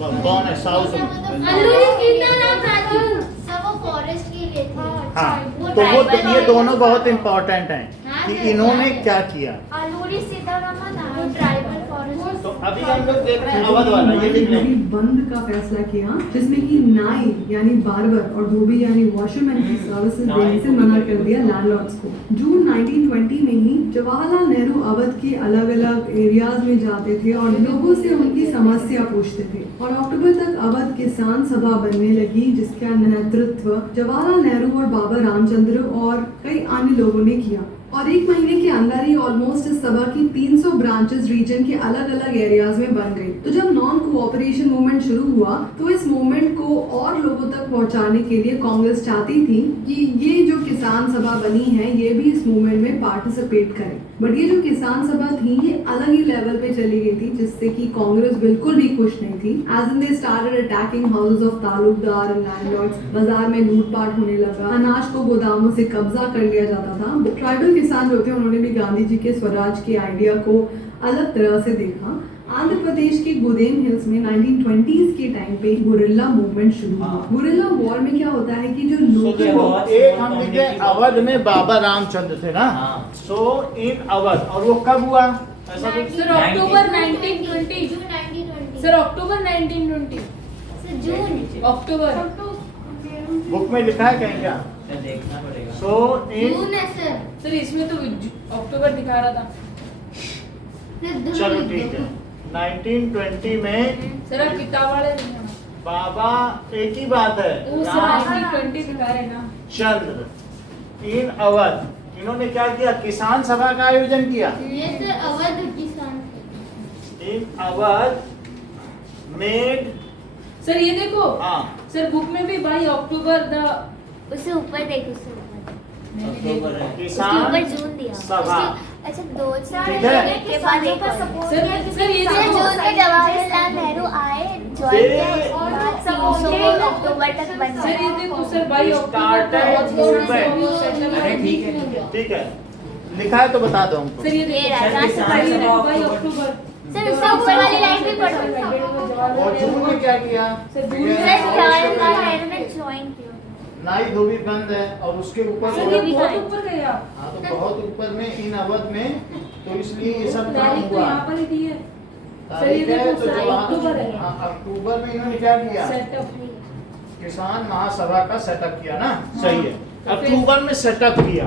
कौन है? साउथ में। अल्लूरी सीताराम राजू सब वो फॉरेस्ट के लिए थे। हाँ, तो वो ये दोनों बहुत इम्पोर्टेंट हैं कि इन्होंने क्या किया। Alluri Sitharaman tribal forest. तो अभी हम लोग देख रहे हैं अवध वाला, ये लिख लें। बंद का फैसला किया जिसमें कि नाई यानी बार्बर और धोबी यानी वॉशरमैन की सर्विसेज देने से मना कर दिया लैंडलॉर्ड्स को। जून 1920 में ही जवाहरलाल नेहरू अवध के अलग अलग एरियाज में जाते थे और लोगों से उनकी समस्या पूछते थे और अक्टूबर तक अवध किसान सभा बनने लगी जिसका नेतृत्व जवाहरलाल नेहरू और बाबा रामचंद्र और कई अन्य लोगों ने किया। और एक महीने के अंदर ही ऑलमोस्ट इस सभा की 300 ब्रांचेस रीजन के अलग अलग एरियाज में बन गई। तो जब नॉन कोऑपरेशन मूवमेंट शुरू हुआ तो इस मूवमेंट को और लोगों तक पहुंचाने के लिए कांग्रेस चाहती थी कि ये जो किसान सभा बनी है ये भी इस मूवमेंट में पार्टिसिपेट करे। बट ये जो किसान सभा थी ये अलग ही लेवल पे चली गई थी जिससे कि कांग्रेस बिल्कुल भी खुश नहीं थी। As in they started attacking houses of talukdar and landlords. बाजार में लूटपाट होने लगा, अनाज को गोदामों से कब्जा कर लिया जाता था। ट्राइबल किसान जो थे उन्होंने भी गांधी जी के स्वराज के आइडिया को अलग तरह से देखा। आंध्र प्रदेश के गोदेन हिल्स में 1920s के टाइम पे गुरिल्ला मूवमेंट शुरू हुआ। गुरिल्ला वॉर में क्या होता है कि जो लोग एक हम लिखे अवध में बाबा रामचंद्र थे ना, सो इन अवध, और वो कब हुआ? ऐसा कुछ सर अक्टूबर 1920। जून 1920 सर अक्टूबर 1920। सर जून अक्टूबर बुक में लिखा है कहीं क्या? सर देखना पड़ेगा। सो इन, जून है सर। सर इसमें तो अक्टूबर दिखा रहा था। चलो ठीक है, 1920 में सर आप किताब वाले नहीं हैं। बाबा, एक ही बात है, वो सर 1920 दिखा रहे हैं ना। रामचंद्र इन अवध, इन्होंने क्या किया? किसान सभा का आयोजन किया। ये सर अवध किसान इन अवध मेड, सर ये देखो, हाँ, सर बुक में भी भाई अक्टूबर द उससे ऊपर देखो, उससे ऊपर अक्टूबर है। उसके किसान ऊपर जून दिया। सभा। अच्छा, दो ठीक है। के बाद एक और। सर ये सर देखो, जून में जवाहरलाल नेहरू आए, ज्वाइन किया, उसके बाद 300 अक्टूबर तक बन सर ये देखो सर भाई Started अरे ठीक है ठीक है। ठीक है, लिखा है तो बता दो हमको। सर ये ये देखो राजा किसान सभा ये सभा देखो भाई अक्टूबर। अक्टूबर। सर उससे ऊपर वाली लाइन भी पढ़ो। और जून में क्या किया? सर जून ठीक सर है। जवाहरलाल नेहरू ने ज्वाइन किया। नाई धोबी बंद है और उसके ऊपर सर ये बहुत ऊपर गए आप। हाँ, तो बहुत ऊपर में इन अवध में, तो इसलिए ये सब काम तारीख तो हुआ। यहाँ पर ही दी है। तारीख ये है देखो तो सर, जवाहर, अक्टूबर है। हाँ, अक्टूबर में इन्होंने क्या किया? सेटअप। किसान महासभा का सेटअप किया ना, सही है। अक्टूबर में सेटअप किया,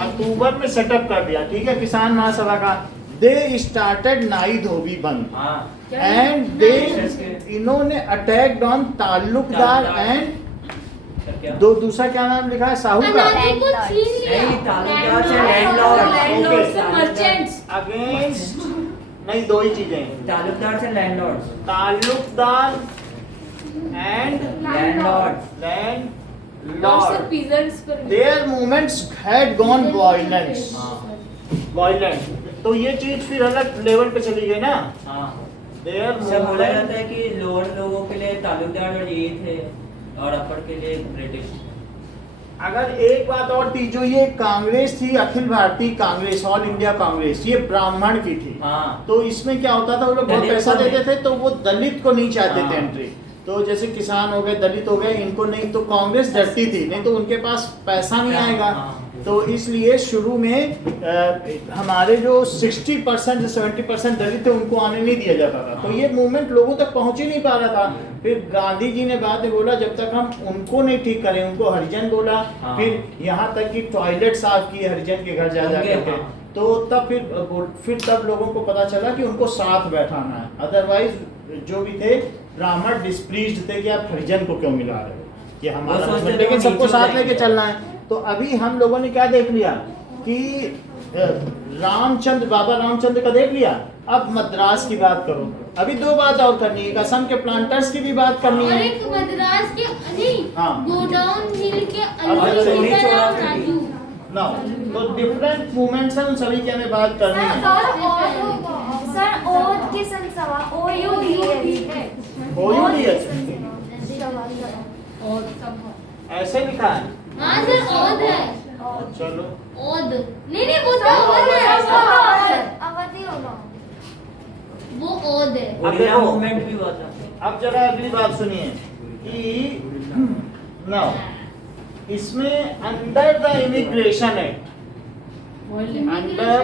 अक्टूबर में सेटअप कर दिया, ठीक है, किसान महासभा का। दे स्टार्टेड नाई धोबी बंद हाँ एंड दे, इन्होंने attacked on Talukdar and sir क्या? दो, दूसरा क्या नाम लिखा है? साहूकार। नहीं, ताल्लुकदार से लैंडलॉर्ड। लैंडलॉर्ड ओके, से मर्चेंट्स। अगेंस्ट, नहीं, दो ही चीजें हैं, ताल्लुकदार से landlord. Talukdar and landlord. Land और सर लॉर्ड। पीजेंट्स पर भी। Their movements had gone violent, हाँ violent। तो ये चीज फिर अलग लेवल पे चली गई ना। हाँ। Their सर बोला movement, जाता है कि लोअर लोगों के लिए ताल्लुकदार और ये थे और अपर के लिए ब्रिटिश। अगर एक बात और थी, जो ये कांग्रेस थी, अखिल भारतीय कांग्रेस, ऑल इंडिया कांग्रेस, ये ब्राह्मण की थी। हाँ। तो इसमें क्या होता था, वो लोग बहुत दलित पैसा को देते नहीं। थे, तो वो दलित को नहीं चाहते थे हाँ। एंट्री। तो जैसे किसान हो गए, दलित हो गए, इनको नहीं, तो कांग्रेस डरती थी, नहीं तो उनके पास पैसा नहीं आएगा। हाँ। तो इसलिए शुरू में हमारे जो 60% 70% दलित थे उनको आने नहीं दिया जाता था। तो ये मूवमेंट लोगों तक पहुंच ही नहीं पा रहा था। फिर गांधी जी ने बाद में बोला, जब तक हम उनको नहीं ठीक करें, उनको हरिजन बोला। हाँ। फिर यहाँ तक कि टॉयलेट साफ किए हरिजन के घर जा उनके, के। हाँ। तो तब फिर तब लोगों को पता चला कि उनको साथ बैठाना है। अदरवाइज जो भी थे ब्राह्मण डिस्प्लीज्ड थे कि आप हरिजन को क्यों मिला रहे हो, कि वो हमारा सोचते थे लेकिन वो सबको नीचे साथ जाएंगे। लेके चलना है। तो अभी हम लोगों ने क्या देख लिया कि रामचंद्र, बाबा रामचंद्र का देख लिया। अब मद्रास की बात करो। अभी दो बात और करनी है, असम के प्लांटर्स की भी बात करनी और है। एक मद्रास के नहीं, हाँ। गोडाउन हिल के अब अंदर चलिए, की तरफ चौरासी। राजू। ना तो डिफरेंट मूवमेंट्स हैं, उन सभी की हमें बात करनी है। सर ओद के संसवा और सब ऐसे लिखा है। हाँ सर ओद है, चलो ओद नहीं वो तो ओद है, अवधि होगा। वो ओद है। ओडिया देखो। मूवमेंट भी हुआ था। अब जरा अगली बात सुनिए कि ना इसमें under the immigration act, under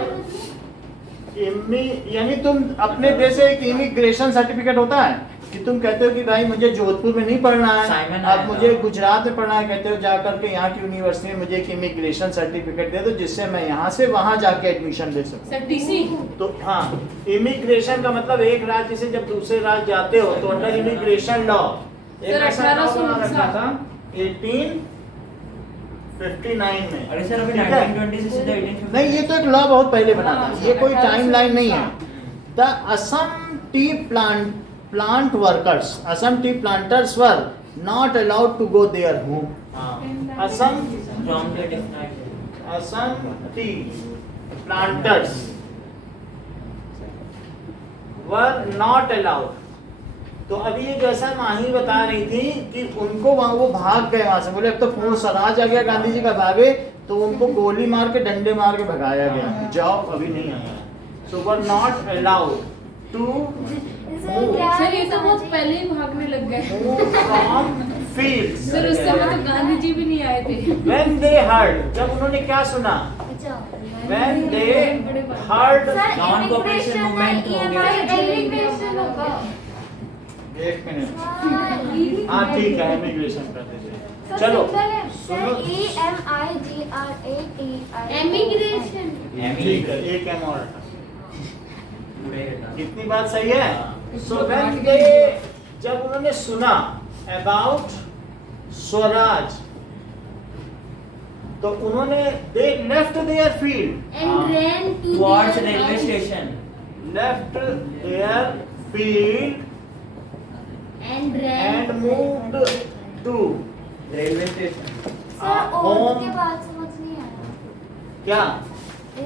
यानी तुम अपने देश से एक इमिग्रेशन सर्टिफिकेट होता है कि तुम कहते हो कि भाई मुझे जोधपुर में नहीं पढ़ना है, साइमन आया अब था। मुझे गुजरात में पढ़ना है, कहते हो जा करके यहाँ की यूनिवर्सिटी में मुझे एक इमिग्रेशन सर्टिफिकेट दे दो जिससे मैं यहाँ से वहाँ जाके एडमिशन ले सकूँ। सर टीसी तो हाँ, इमिग्रेशन का मतलब एक राज्य से जब दूसरे राज्य जाते हो तो अंडर इमिग्रेशन लॉ एक सर, ऐसा law 1800 बना रखा था 1859 में। अरे सर अभी ठीक है? 1920 से सीधा 1850 नहीं, ये तो एक लॉ बहुत पहले बना था, हाँ, ये कोई 1800 टाइम लाइन नहीं है। The Assam tea plant workers, Assam tea planters were not allowed to go their home. Assam from the different Assam tea planters were not allowed. तो अभी ये जैसा माही बता रही थी कि उनको वहां वो भाग गए वहां से, बोले अब तो पूर्ण स्वराज आ गया, गांधी जी का भागे, तो उनको गोली मार के डंडे मार के भगाया गया, जाओ अभी नहीं आया। So were not allowed to sir ये तो बहुत पहले ही भागने लग गए। Move from fields. सर उस समय तो गांधी जी भी नहीं आए थे। व्हेन दे हर्ड, जब उन्होंने क्या सुना, when they heard, non cooperation movement हो गया। इमिग्रेशन होगा। एक मिनट, हाँ ठीक है, इमिग्रेशन कर दीजिए। चलो सुनो, एमिग्रेशन। ठीक है, एक एम और कितनी बात सही है। हाँ। सो व्हेन दे, जब उन्होंने सुना अबाउट स्वराज, तो उन्होंने they left their field and ran to towards railway station. Left their field and and ran moved to railway station. Sir ओद के बाद समझ नहीं आया क्या,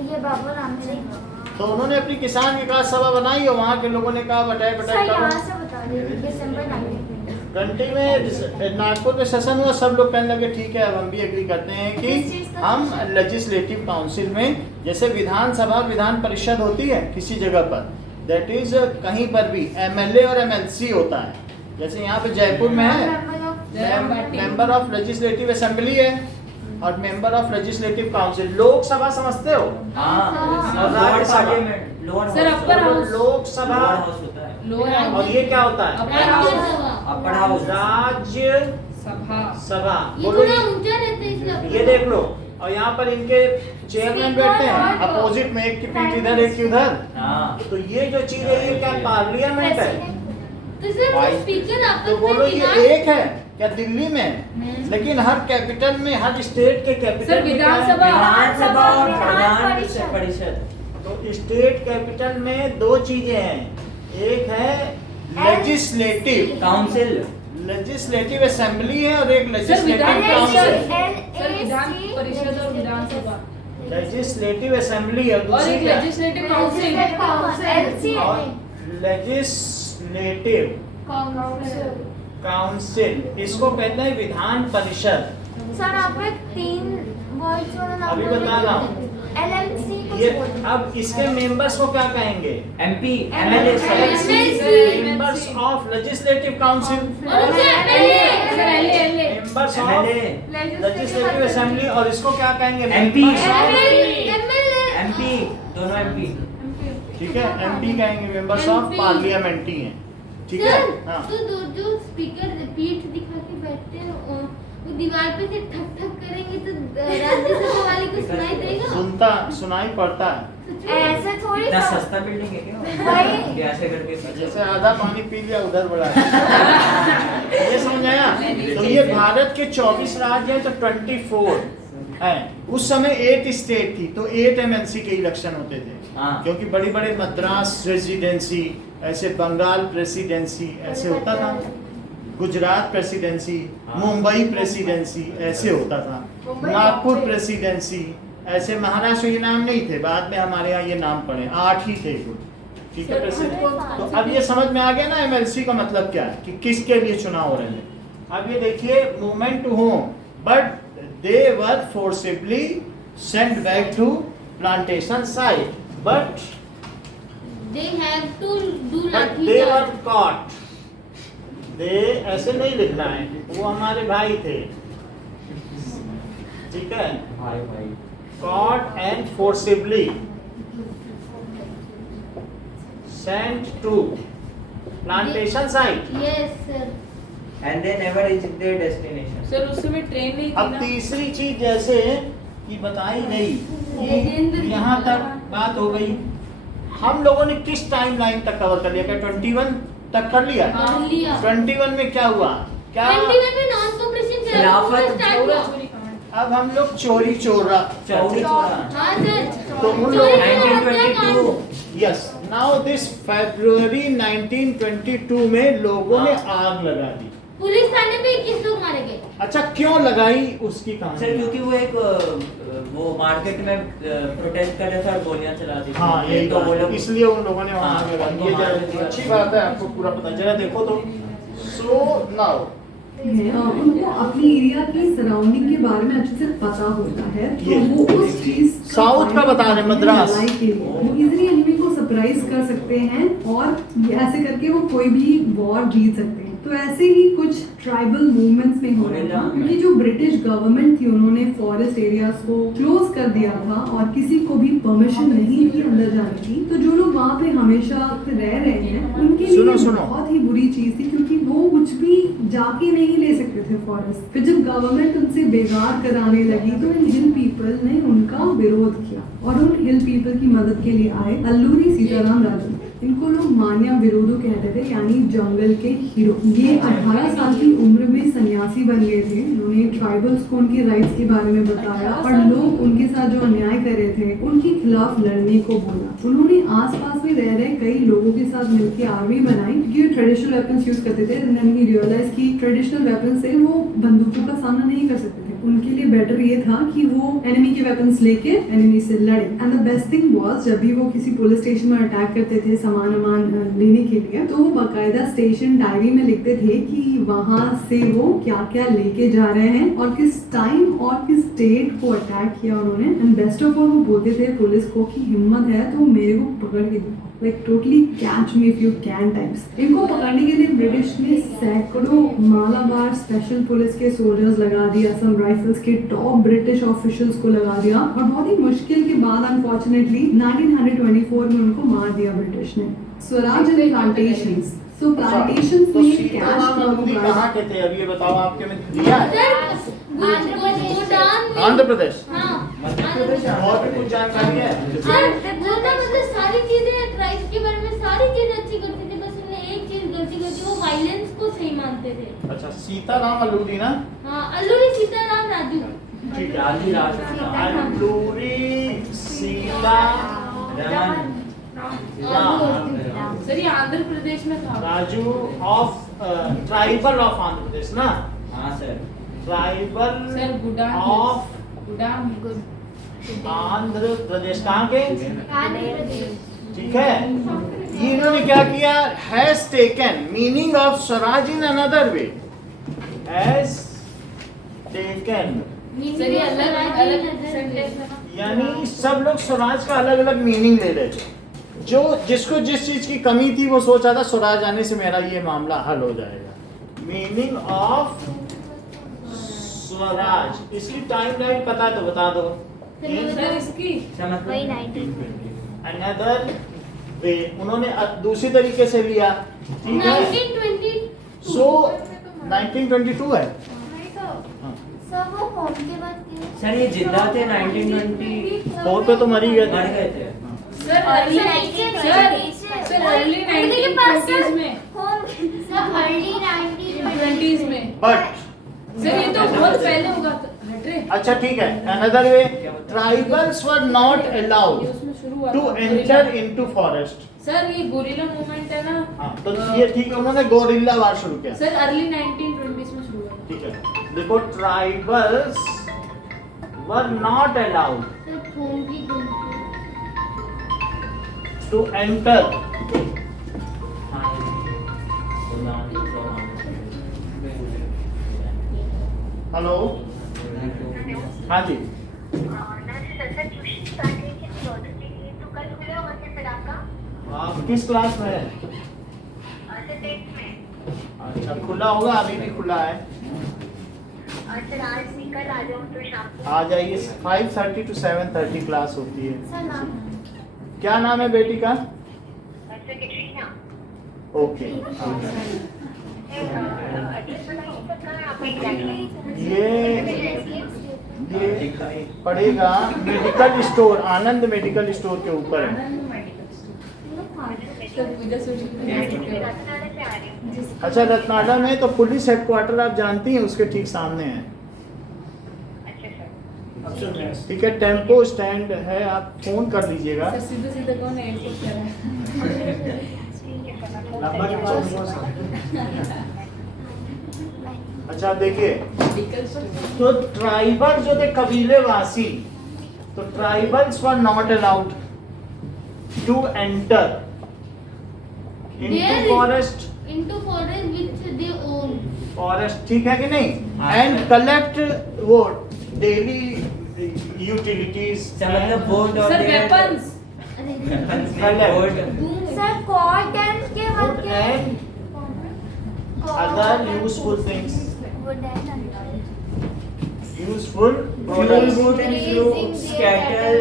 ये बाबा रामचंद्र। तो उन्होंने अपनी किसान विकास सभा बनाई और वहाँ के लोगों ने कहा बटाई सर बटाई यहाँ करो। से बता दीजिए दिसंबर 1920। घंटी में नागपुर में सेशन हुआ, सब लोग कहने लगे ठीक है, अब हम भी एग्री करते हैं किस चीज़ कि का हम सेशन? लेजिस्लेटिव काउंसिल में, जैसे विधानसभा विधान परिषद होती है किसी जगह पर, दैट इज कहीं पर भी एमएलए और एमएलसी होता है, जैसे यहाँ पे जयपुर में है मेंबर ऑफ लेजिस्लेटिव असेंबली है और member of legislative council. Lok Sabha समझते हो, हाँ और lower Rajya Sabha. Parliament, lower sir, upper house. Lok Sabha lower house होता है। लोअर और ये क्या होता है, राज्यसभा। अपर हाउस राज्य सभा। सभा। ये बोलो थोड़ा ऊंचा रहता है इसलिए ये देख लो, और यहाँ पर इनके चेयरमैन बैठते हैं अपोजिट में, एक की पीठ इधर एक की उधर। हाँ तो ये जो चीज है ये क्या पार्लियामेंट है? तो सर वो स्पीकर आपस तो में बोलो ये विधान एक है क्या दिल्ली में, लेकिन हर कैपिटल में, हर स्टेट के कैपिटल सर, में क्या है? विधानसभा। विधानसभा और विधान प्रधान परिषद। परिषद। तो स्टेट कैपिटल में दो चीजें हैं, एक है लेजिस्लेटिव काउंसिल। लेजिस्लेटिव असेंबली है और एक सर लेजिस्लेटिव विधान काउंसिल। सर विधान परिषद और विधानसभा लेजिस्लेटिव असेंबली और और दूसरी एक क्या है? Legislative council. और लेजिस्लेटिव काउंसिल, इसको कहते हैं विधान परिषद। सर आप एक 3 वर्ड्स वाला नाम अभी बोल बता रहा दीजिए। LLC कुछ ये बोलिए। अब इसके मेंबर्स को क्या कहेंगे? MP MLA members of legislative council, और उसे MLA members of legislative assembly, और इसको क्या कहेंगे? MP। एमएलए एमपी, दोनों एमपी। ठीक है, एमपी कहेंगे, मेंबर्स ऑफ MP पार्लियामेंटी हैं। ठीक है, हाँ। तो जो स्पीकर पीठ दिखा के बैठते हैं वो दीवार पे से ठक ठक करेंगे तो राज्यसभा वाले को सुनाई देगा। सुनाई पड़ता है। ऐसे थोड़ी इतना सा- सस्ता बिल्डिंग है क्या? वही। कि ऐसे करके जैसे आधा पानी पी लिया उधर बढ़ा ये समझ आया। तो ये भारत के 24 राज्य हैं, तो 24 उस समय 8 स्टेट थी तो 8 MLC के इलेक्शन होते थे, हाँ। क्योंकि बड़ी बड़े मद्रास रेजिडेंसी, ऐसे बंगाल प्रेसिडेंसी ऐसे होता था, गुजरात प्रेसिडेंसी, मुंबई प्रेसिडेंसी ऐसे होता था, नागपुर प्रेसिडेंसी ऐसे। महाराष्ट्र ये नाम नहीं थे, बाद में हमारे यहाँ ये नाम पड़े, 8 ही थे कुल, ठीक है प्रेसिडेंट। तो अब ये समझ में आ गया ना MLC का मतलब क्या है कि किसके लिए चुनाव हो रहे हैं। अब ये देखिए, movement to home, but they were forcibly sent back to plantation site, but they have to do they lathi were charge. caught. they ऐसे नहीं लिखना है, वो हमारे भाई थे, ठीक है, भाई caught and forcibly sent to plantation site. Yes sir. and they never reached their destination. Sir उस समय ट्रेन नहीं थी अब ना। तीसरी चीज जैसे कि बताई गई कि यहाँ तक बात हो गई, हम लोगों ने किस टाइम लाइन तक कवर कर लिया? क्या 21 तक कर लिया? कर लिया। 21 में क्या हुआ? क्या 21 में नॉन कॉपरेशन खिलाफत स्टार्ट हुआ। अब हम लोग चोरी चोरा चौरी चौरा। हाँ सर। तो उन चोरी लोग चोरा हत्याकांड। 1922 यस, नाउ दिस फरवरी 1922 में लोगों ने आग लगा दी। पुलिस थाने पे 21 लोग मारे गए। अच्छा, क्यों लगाई उसकी सर कहानी? क्योंकि वो एक वो मार्केट में प्रोटेस्ट कर रहे थे और गोलियां चला दी थी। हाँ, यही तो वो लोग इसलिए उन लोगों ने वहां हाँ, लगा उनको दी। ये मार जरा दिया। अच्छी बात है, आपको पूरा पता। जरा देखो तो, सो नाउ उनको अपनी एरिया की सराउंडिंग के बारे में अच्छे से पता होता है, तो ये वो उस चीज साउथ का बता रहे हैं, मद्रास। लड़ाई के लिए वो इजीली एनिमी को सरप्राइज कर सकते हैं और ऐसे करके वो कोई भी वॉर जीत सकते हैं। तो ऐसे ही कुछ ट्राइबल मूवमेंट्स में हो रहा था, क्योंकि जो ब्रिटिश गवर्नमेंट थी उन्होंने फॉरेस्ट एरियाज को क्लोज कर दिया था और किसी को भी परमिशन नहीं थी अंदर जाने की। तो जो लोग वहाँ पे हमेशा रह रहे हैं उनके लिए सुनो। बहुत ही बुरी चीज थी, क्योंकि वो कुछ भी जाके नहीं ले सकते थे फॉरेस्ट। फिर जब गवर्नमेंट उनसे बेगार कराने लगी तो इन हिल पीपल ने उनका विरोध किया और उन हिल पीपल की मदद के लिए आए अल्लूरी सीताराम राजू। इनको लोग मान्या विरोधो कहते थे, यानी जंगल के हीरो। ये 18 साल की उम्र में सन्यासी बन गए थे। उन्होंने ट्राइबल्स को उनके राइट्स के बारे में बताया और लोग उनके साथ जो अन्याय कर रहे थे उनके खिलाफ लड़ने को बोला। उन्होंने आसपास में रह रहे कई लोगों के साथ मिलकर आर्मी बनाई, क्योंकि वो ट्रेडिशनल वेपन्स यूज करते थे। उन्होंने रियलाइज की ट्रेडिशनल वेपन से वो बंदूकों का सामना नहीं कर सकते थे। उनके लिए बेटर ये था कि वो एनिमी के वेपन्स लेके एनिमी से लड़े। And the best thing was, जब भी वो किसी पुलिस स्टेशन में अटैक करते थे सामान लेने के लिए, तो वो बाकायदा स्टेशन डायरी में लिखते थे कि वहां से वो क्या क्या लेके जा रहे हैं और किस टाइम और किस डेट को अटैक किया उन्होंने। एंड बेस्ट ऑफ ऑल वो बोलते थे पुलिस को कि हिम्मत है तो मेरे को पकड़ के दिखाओ, like totally catch me if you can types. इनको पकड़ने के लिए ब्रिटिश ने सैकड़ों मालाबार स्पेशल पुलिस के सोल्जर्स लगा दिया, असम राइफल्स के टॉप ब्रिटिश ऑफिशियल्स को लगा दिया और बहुत ही मुश्किल के बाद अनफॉर्चुनेटली 1924 में उनको मार दिया ब्रिटिश ने। Swaraj and plantations, so plantations तो में सीताराम गांधी कहाँ के थे? अब ये बताओ, आपके में दिया है? गोदान में। आंध्र प्रदेश। हाँ। मध्य प्रदेश। और भी कुछ जानकारी है? सर वो तो मतलब सारी चीजें ट्राइब्स के बारे में सारी चीजें अच्छी करते थे, बस उन्हें एक चीज गलती करती, वो वायलेंस को सही मानते थे। अच्छा, सीताराम अल्लूरी ना? हाँ, अल्लूरी सीताराम राजू। ठीक है, राजी राज अल्लूरी सीताराम सर ये आंध्र प्रदेश में था। Raju of tribal of Andhra Pradesh ना? हाँ सर। ट्राइबल सर गुडान ऑफ गुडान आंध्र प्रदेश। कहाँ के? आंध्र प्रदेश। ठीक है, इन्होंने क्या किया? Has taken meaning of Swaraj in another way, has taken, sir ये अलग अलग सेंटेंस है ना। यानी सब लोग स्वराज का अलग अलग मीनिंग ले रहे थे। जो जिसको जिस चीज की कमी थी वो सोचा था स्वराज आने से मेरा ये मामला हल हो जाएगा। मीनिंग ऑफ स्वराज, इसकी टाइमलाइन पता है तो बता दो। सर इसकी वही 1920। अनदर वे, उन्होंने दूसरी तरीके से लिया, ठीक है। 1920। सो 1922 है। सर वो होम के बाद क्यों? सर ये जिंदा थे 1920 फोन पे तो मर ही गए मर थे। गए थे। Sir early sir early 1920s में। सर अर्ली 1920 20s में। बट सर ये तो बहुत पहले होगा हट रहे। अच्छा ठीक है, another way, tribals were not allowed उसमें शुरू हुआ टू था एंटर इनटू फॉरेस्ट। सर ये गोरिल्ला मूवमेंट है ना। हाँ, तो ये ठीक है, उन्होंने गोरिल्ला वार शुरू किया। सर अर्ली 1920s में शुरू हुआ था। ठीक है, देखो tribals were not allowed sir phone की गलती टू एंटर। हाँ, हेलो, हाँ जी, आप किस क्लास में है? अच्छा, खुला होगा, अभी भी खुला है। आ जाइए, 5:30 to 7:30 क्लास होती है। सर नाम क्या नाम है बेटी का? ओके, ये पड़ेगा मेडिकल स्टोर, आनंद मेडिकल स्टोर के ऊपर है। सर पूजा सोची। अच्छा, रत्नाडा में तो पुलिस हेडक्वार्टर आप जानती हैं, उसके ठीक सामने है। ठीक है, टेम्पो स्टैंड है, आप फोन कर लीजिएगा। सर सीधे सीधे कौन एयरपोर्ट कर रहा है? लंबा के पास बहुत सारे। अच्छा देखिए, मेडिकल स्टोर। तो ट्राइबल जो थे कबीलेवासी, तो tribals were not allowed to enter into forest which they own. Forest, ठीक है कि नहीं? हाँ, एंड सर। कलेक्ट वो डेली यूटिलिटीज। मतलब बोर्ड और सर वेपन्स। सर कॉट एंड के बाद क्या है? Other useful things, wood and useful fuel products, wood and fruits, cattle.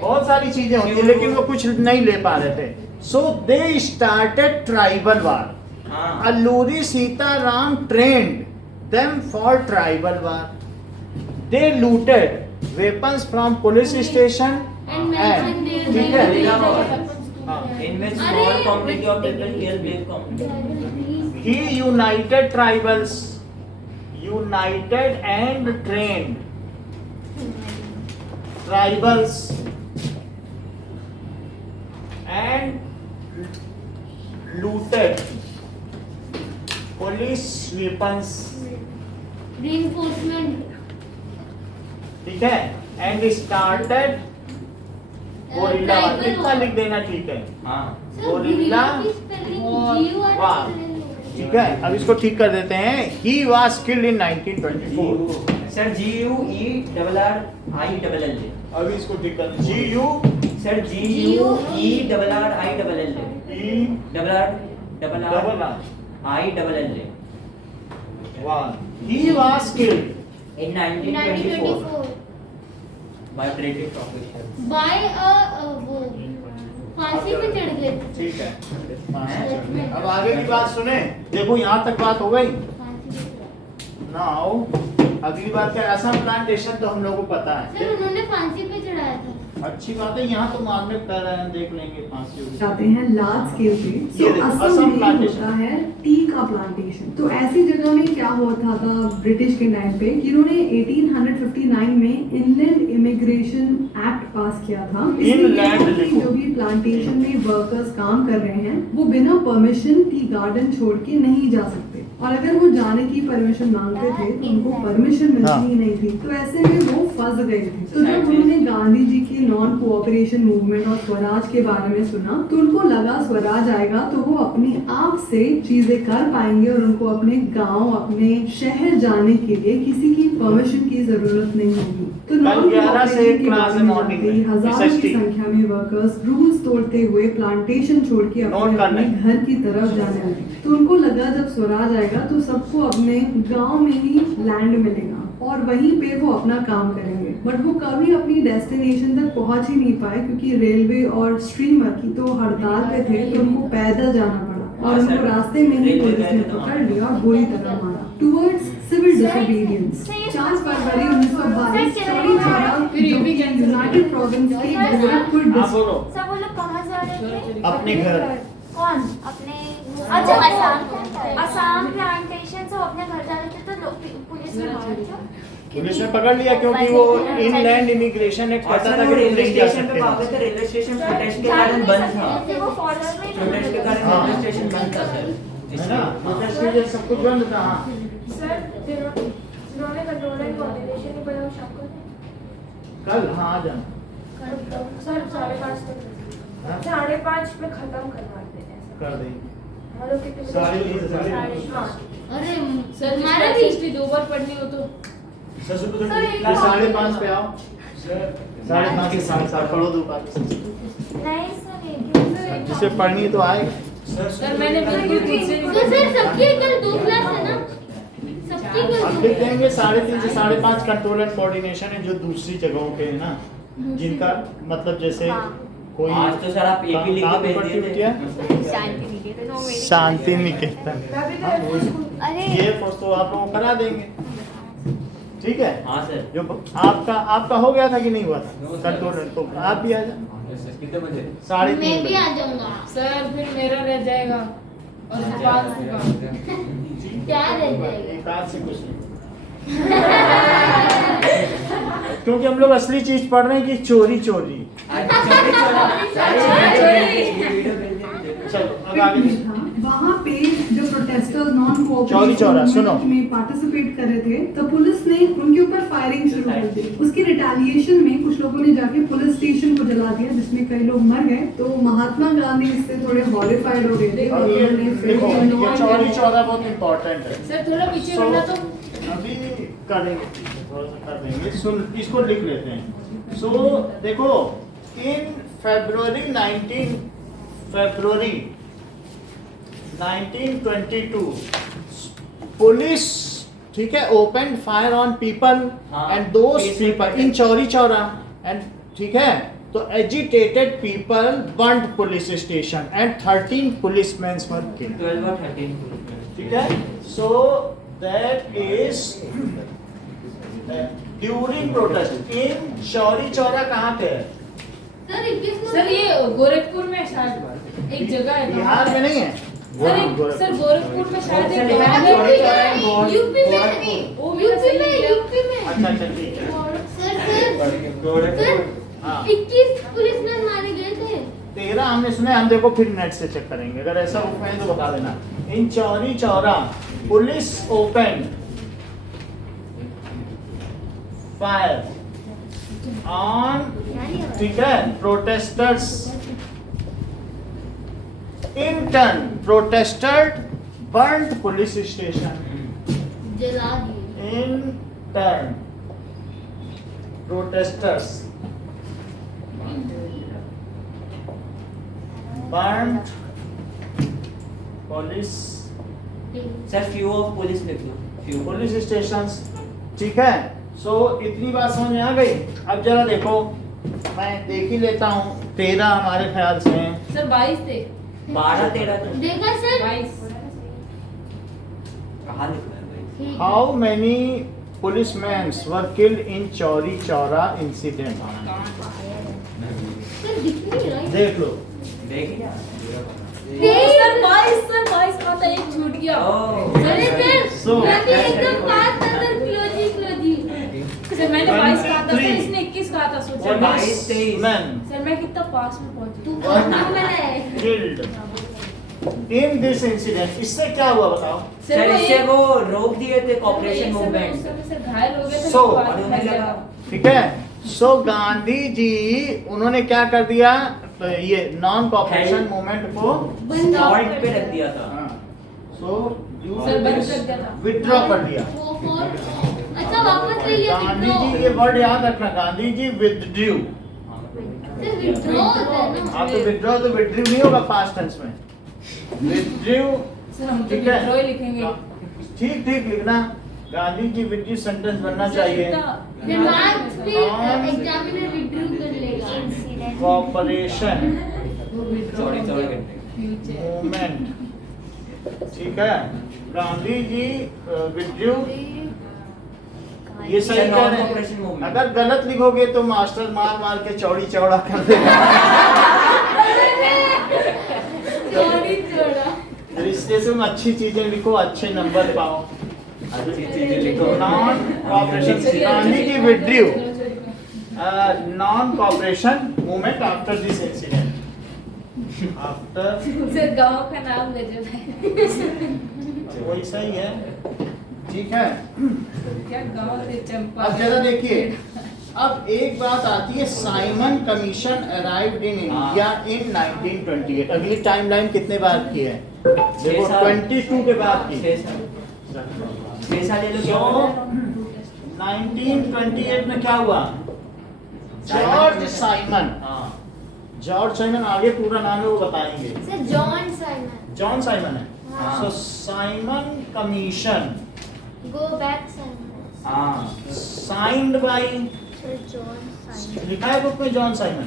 बहुत सारी चीजें होती है, लेकिन वो कुछ नहीं ले पा रहे थे। सो दे स्टार्टेड ट्राइबल वार। हाँ, Alluri Sitaram trained them for tribal war. They looted weapons from police station And mentioned their ठीक है? name. इनमें small community of people kill big community. He united tribals, united and trained tribals and looted police weapons, Reinforcement. ठीक है, and started gorilla war. tribal इतना war. लिख देना, ठीक है, हाँ, Sir, गोरिल्ला gorilla की spelling war. GUR. ठीक है। अब इसको ठीक कर देते हैं। He was killed in 1924। Sir GUERRILL। अभी इसको ठीक कर दें। GU sir GUERRILL। E ILL was. He was killed in 1924 by British officials. By वो फांसी पे चढ़ गए थे। ठीक है। अब आगे की बात सुने। देखो यहाँ तक बात हो गई। फांसी पे चढ़ा। नाउ अगली बात क्या? असम प्लांटेशन तो हम लोगों को पता है। सर उन्होंने फांसी पे चढ़ाया था। अच्छी बात है, यहाँ तो मामले कर रहे हैं, देख लेंगे फांसी होगी। जाते हैं लार्ज स्केल पे। ये तो देखो, असम असम में plantation। होता है टी का प्लांटेशन। तो ऐसी जगह में क्या हुआ था ब्रिटिश के टाइम पे कि इन्होंने 1859 में इनलैंड इमिग्रेशन एक्ट पास किया था। Inland इसलिए लिखो। जो भी प्लांटेशन में वर्कर्स काम कर रहे हैं वो बिना परमिशन टी गार्डन छोड़ के नहीं जा सकते, और अगर वो जाने की परमिशन मांगते थे तो उनको परमिशन मिलती ही नहीं थी। तो ऐसे में वो फंस गए थे। तो जब उन्होंने गांधी जी की नॉन कोऑपरेशन मूवमेंट और स्वराज के बारे में सुना तो उनको लगा स्वराज आएगा तो वो अपने आप से चीजें कर पाएंगे और उनको अपने गांव, अपने शहर जाने के लिए किसी की परमिशन की जरूरत नहीं होगी। तो नॉन 11 से कोऑपरेशन के क्लास बारे है में मॉर्निंग जानते ही में, हजारों की SST। संख्या में वर्कर्स रूल्स तोड़ते हुए प्लांटेशन छोड़ के नोट अपने कर अपने लें। घर की तरफ जाने लगे। तो उनको लगा जब स्वराज आएगा तो सबको अपने गांव में ही लैंड मिलेगा और वहीं पे वो अपना काम करेंगे। बट वो कभी अपनी डेस्टिनेशन तक पहुंच ही नहीं पाए क्योंकि रेलवे और स्ट्रीमर की तो हड़ताल पे थे, तो उनको पैदल जाना पड़ा और उनको रास्ते में ही पुलिस ने पकड़ लिया और बुरी तरह मारा। टुवर्ड्स सिविल डिसोबीडियंस 4 फरवरी 1922 चौड़ी चौरा यूनाइटेड प्रोविंस के गोरखपुर हाँ डिस्ट्रिक्ट बोलो। सब वो लोग कहाँ जा रहे थे? अपने घर। कौन? अपने अच्छा असम प्लांटेशन से वो अपने घर जा रहे थे तो पुलिस ने मारा। पुलिस ने पकड़ लिया क्योंकि वो इनलैंड इमिग्रेशन एक्ट और कहता सर था वो कि तुम रेलवे नहीं जा स्टेशन पे सकते भागे थे, रेलवे स्टेशन प्रोटेस्ट के कारण बंद था। वो फॉरेनर में प्रोटेस्ट के कारण हाँ। रेलवे स्टेशन बंद था सर, है ना, प्रोटेस्ट के लिए सब कुछ बंद था। हाँ। सर जिन्होंने कंट्रोल एंड कोऑर्डिनेशन नहीं पढ़ा वो शाम को कल हाँ आ जाना सर 5:30 तक हाँ? 5:30 पे खत्म करवाते हैं कर देंगे। हम लोग कितने बजे? 3:30 अरे सर हमारा हमारा भी हिस्ट्री 2 बार पढ़नी हो तो सर, एक बार- 5:30 पे आओ, 5:30 के साथ पढ़ो दोपहर। नहीं सर एक जिसे पढ़नी तो आए। सर मैंने बिल्कुल खुद से तो सर सबकी कल 2 क्लास है ना, सबकी कल अब लिख देंगे 3:30 से 5:30 कंट्रोल एंड कोऑर्डिनेशन है जो दूसरी जगहों पे है ना, जिनका मतलब जैसे कोई आज तो सर आप एक ही लिख के भेज दिए थे। शांति निकेतन अरे ये पोस्ट तो आप लोगों को करा देंगे, ठीक है। हाँ सर। जो आपका हो गया था कि नहीं हुआ था कंट्रोल, तो आप भी आ जाओ कितने बजे? 3:30 मैं भी बजे। आ जाऊंगा। सर फिर मेरा रह जाएगा और बात होगा। क्या रह जाएगा? एक आध से कुछ नहीं क्योंकि हम लोग असली चीज पढ़ रहे हैं कि चोरी चोरी। चलो अब आगे वहाँ पे जो प्रोटेस्टर्स नॉन चौरी चौरा, सुनो। में पार्टिसिपेट कर रहे थे तो पुलिस ने उनके ऊपर फायरिंग शुरू कर दी। उसके रिटेलिएशन में कुछ लोगों ने जाके पुलिस स्टेशन को जला दिया जिसमें कई लोग मर गए। तो महात्मा गांधी इससे थोड़े हॉरिफाइड हो गए थे। अब ये उन्होंने फिर देखो, ये ये चौरी चौरा बहुत इम्पोर्टेंट है। सर थोड़ा पीछे So, करना तो अभी करेंगे, थोड़ा सा कर देंगे। सुन, इसको लिख लेते हैं। सो देखो, इन फरवरी 1922 पुलिस, ठीक है, ओपन फायर ऑन पीपल हाँ, and those peaceful people in Chauri Chaura and, ठीक है, तो agitated people burned police station and 13 policeman were killed. 12 और 13 पुलिसमैन। ठीक है, so that is during protest in Chauri Chaura. कहाँ पे है? सर 21 को सर ये गोरखपुर में शायद एक जगह है बिहार में नहीं है। सर गोरखपुर में शायद सर, एक यहाँ जगह चौरी है। चौरा है, यूपी में गोरखपुर। वो भी यूपी में अच्छा अच्छा ठीक है। सर हाँ 21 पुलिसमैन मारे गए थे। 13 हमने सुना है, हम देखो फिर नेट से चेक करेंगे, अगर ऐसा हुआ है तो बता देना। In Chauri Chaura police open fire on, ठीक है, protesters. In turn protester burned police station. जला दिए। In turn protesters burned police sir few of police लिख लो, फ्यू पुलिस स्टेशन, ठीक है। सो इतनी बात समझ में आ गई। अब जरा देखो, मैं देख ही लेता हूँ। 13 हमारे ख्याल से हैं। सर 22 थे 12-13 तो देखा सर 22 कहाँ लिखना है भाई? ठीक है। How many policeman were killed in Chauri Chaura incident? Sir दिख नहीं रहा है। देख लो। देख लिया? सर 22 का था, एक छूट गया। ओह। अरे सर So, मैं भी एकदम पास था सर, क्लोजी सर मैंने 22 कहा था, सर इसने 21 कहा था, सोचा और 22-23 Men सर मैं कितना पास में पहुंची। तू कौन में है? killed in this incident। इससे क्या हुआ बताओ? सर वो इससे एक- वो रोक दिए थे कॉपरेशन एक समय मूवमेंट। उस समय सर घायल हो गए थे, So, तो बाद में उन्हें फैल लगा। गया। ठीक है। सो गांधी जी उन्होंने क्या कर दिया, तो ये नॉन कॉपरेशन मूवमेंट को हॉल्ट पे रख दिया था। सो सर बंद कर दिया था। विड्रॉ कर दिया। वो फोन अच्छा वापस ले लिया गांधी जी विड्रॉ। ये वर्ड याद रखना, Gandhi ji withdrew. Sir withdraw होता है ना। आप तो विड्रॉ तो विथड्रू नहीं होगा पास्ट टेंस में, विथड्रू। सर हम तो ठीक है। विड्रॉ ही लिखेंगे। ठीक ठीक लिखना, गांधी जी विथड्रू सेंटेंस बनना चाहिए। फिर मार्क्स भी एग्जामिनर विड्रॉ कर लेगा। इंसिडेंट कॉपरेशन चौड़ी घंटे। मूवमेंट, ठीक है। गांधी जी विथड्रू, ये सही सर, कह non रहे cooperation हैं। movement। अगर गलत लिखोगे तो मास्टर मार मार के चौड़ी चौड़ा कर देगा। चौड़ी चौड़ा। रिश्ते से तुम अच्छी चीजें लिखो, अच्छे नंबर पाओ। अच्छी चीजें लिखो। Non cooperation, Gandhi ji withdrew non cooperation movement after this incident. After sir गांव का नाम गजब है। वही सही है, ठीक है। क्या गांव से चंपा। अब जरा देखिए, अब एक बात आती है, Simon commission arrived in India in 1928। अगली टाइमलाइन कितने बाद की है? देखो 22 के बाद की। 6 साल ये लोग क्या So, बोल रहे हैं? 1928 में क्या हुआ? George Simon. हाँ जॉर्ज साइमन, आगे पूरा नाम है वो बताएंगे। Sir John Simon. John Simon है। हाँ। So Simon commission go back Simon. हाँ signed by, sir John Simon. लिखा है बुक में John Simon.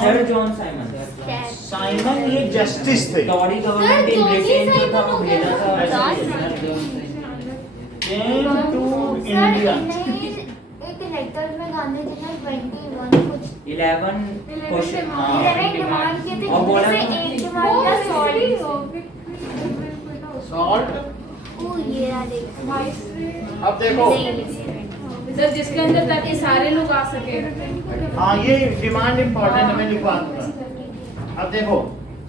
Sir John Simon. Simon ये जस्टिस थे। टॉरी गवर्नमेंट इन ब्रिटेन जो था वो भेजा था। Came to India। एक लेटर में गांधी जी ने 21 कुछ 11 क्वेश्चन 11 डिमांड किए थे, और बोला जिसमें था- एक डिमांड था सॉल्ट। ओ ये रहा देखो। अब देखो, सर जिसके अंदर ताकि सारे लोग आ सके। हाँ ये डिमांड इम्पोर्टेंट है, मैं लिखवा दूंगा। अब देखो,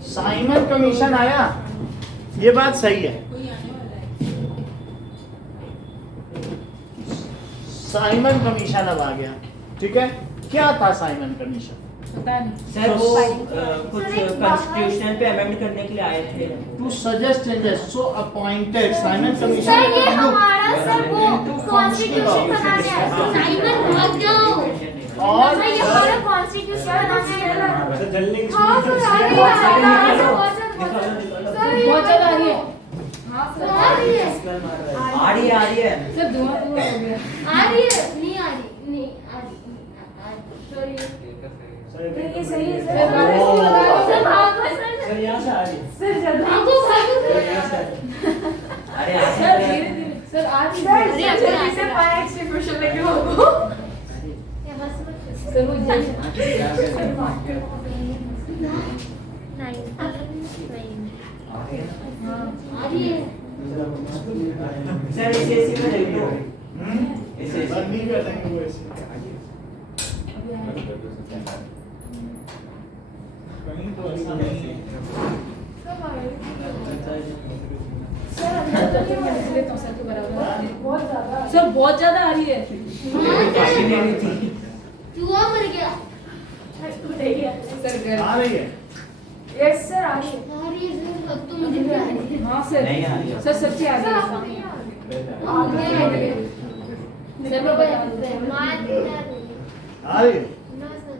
साइमन कमीशन आया, ये बात सही है। साइमन कमीशन अब आ गया, ठीक है। क्या था साइमन कमीशन? पता नहीं। सर वो कुछ कॉन्स्टिट्यूशन पे अमेंड करने के लिए आए थे। To suggest changes, so appointed Simon sir ये कमीशन। हमारा सर वो कॉन्स्टिट्यूशन बनाने आया था। साइमन भाग जाओ। और सर ये हमारा कॉन्स्टिट्यूशन बनाने आया था। सर जल्दी हाँ सर आ रही है, सर बहुत ज्यादा आ रही है। हाँ सर आ रही है। आ रही है सर धुआं हो गया। आ रही है नहीं आ रही नहीं आ रही सॉरी ये सही है सर, सर भागो सर। सर यहाँ से आ रही है। सर जल्दी भागो भागो सर यहाँ से आ रही है। अरे सर धीरे धीरे। सर आ रही सर है। जल्दी से फायर एक्सटिंग्विशर लेके भागो। सर वो जैसे आ रही है सर इसे में लिख दो। इसे बंद नहीं कर देंगे वो ऐसे। कहीं तो ऐसा नहीं है। सर बहुत ज्यादा आ रही है। काशी में भी थी। चूहा मर गया सर गर्म। आ रही है। यस सर आ रही है। आ रही है सर अब तो मुझे भी आ रही है हाँ सर। नहीं आ रही है। सर सच्ची आ रही है। आ रही है सर मैं बता दूं। मार आ रही है। ना सर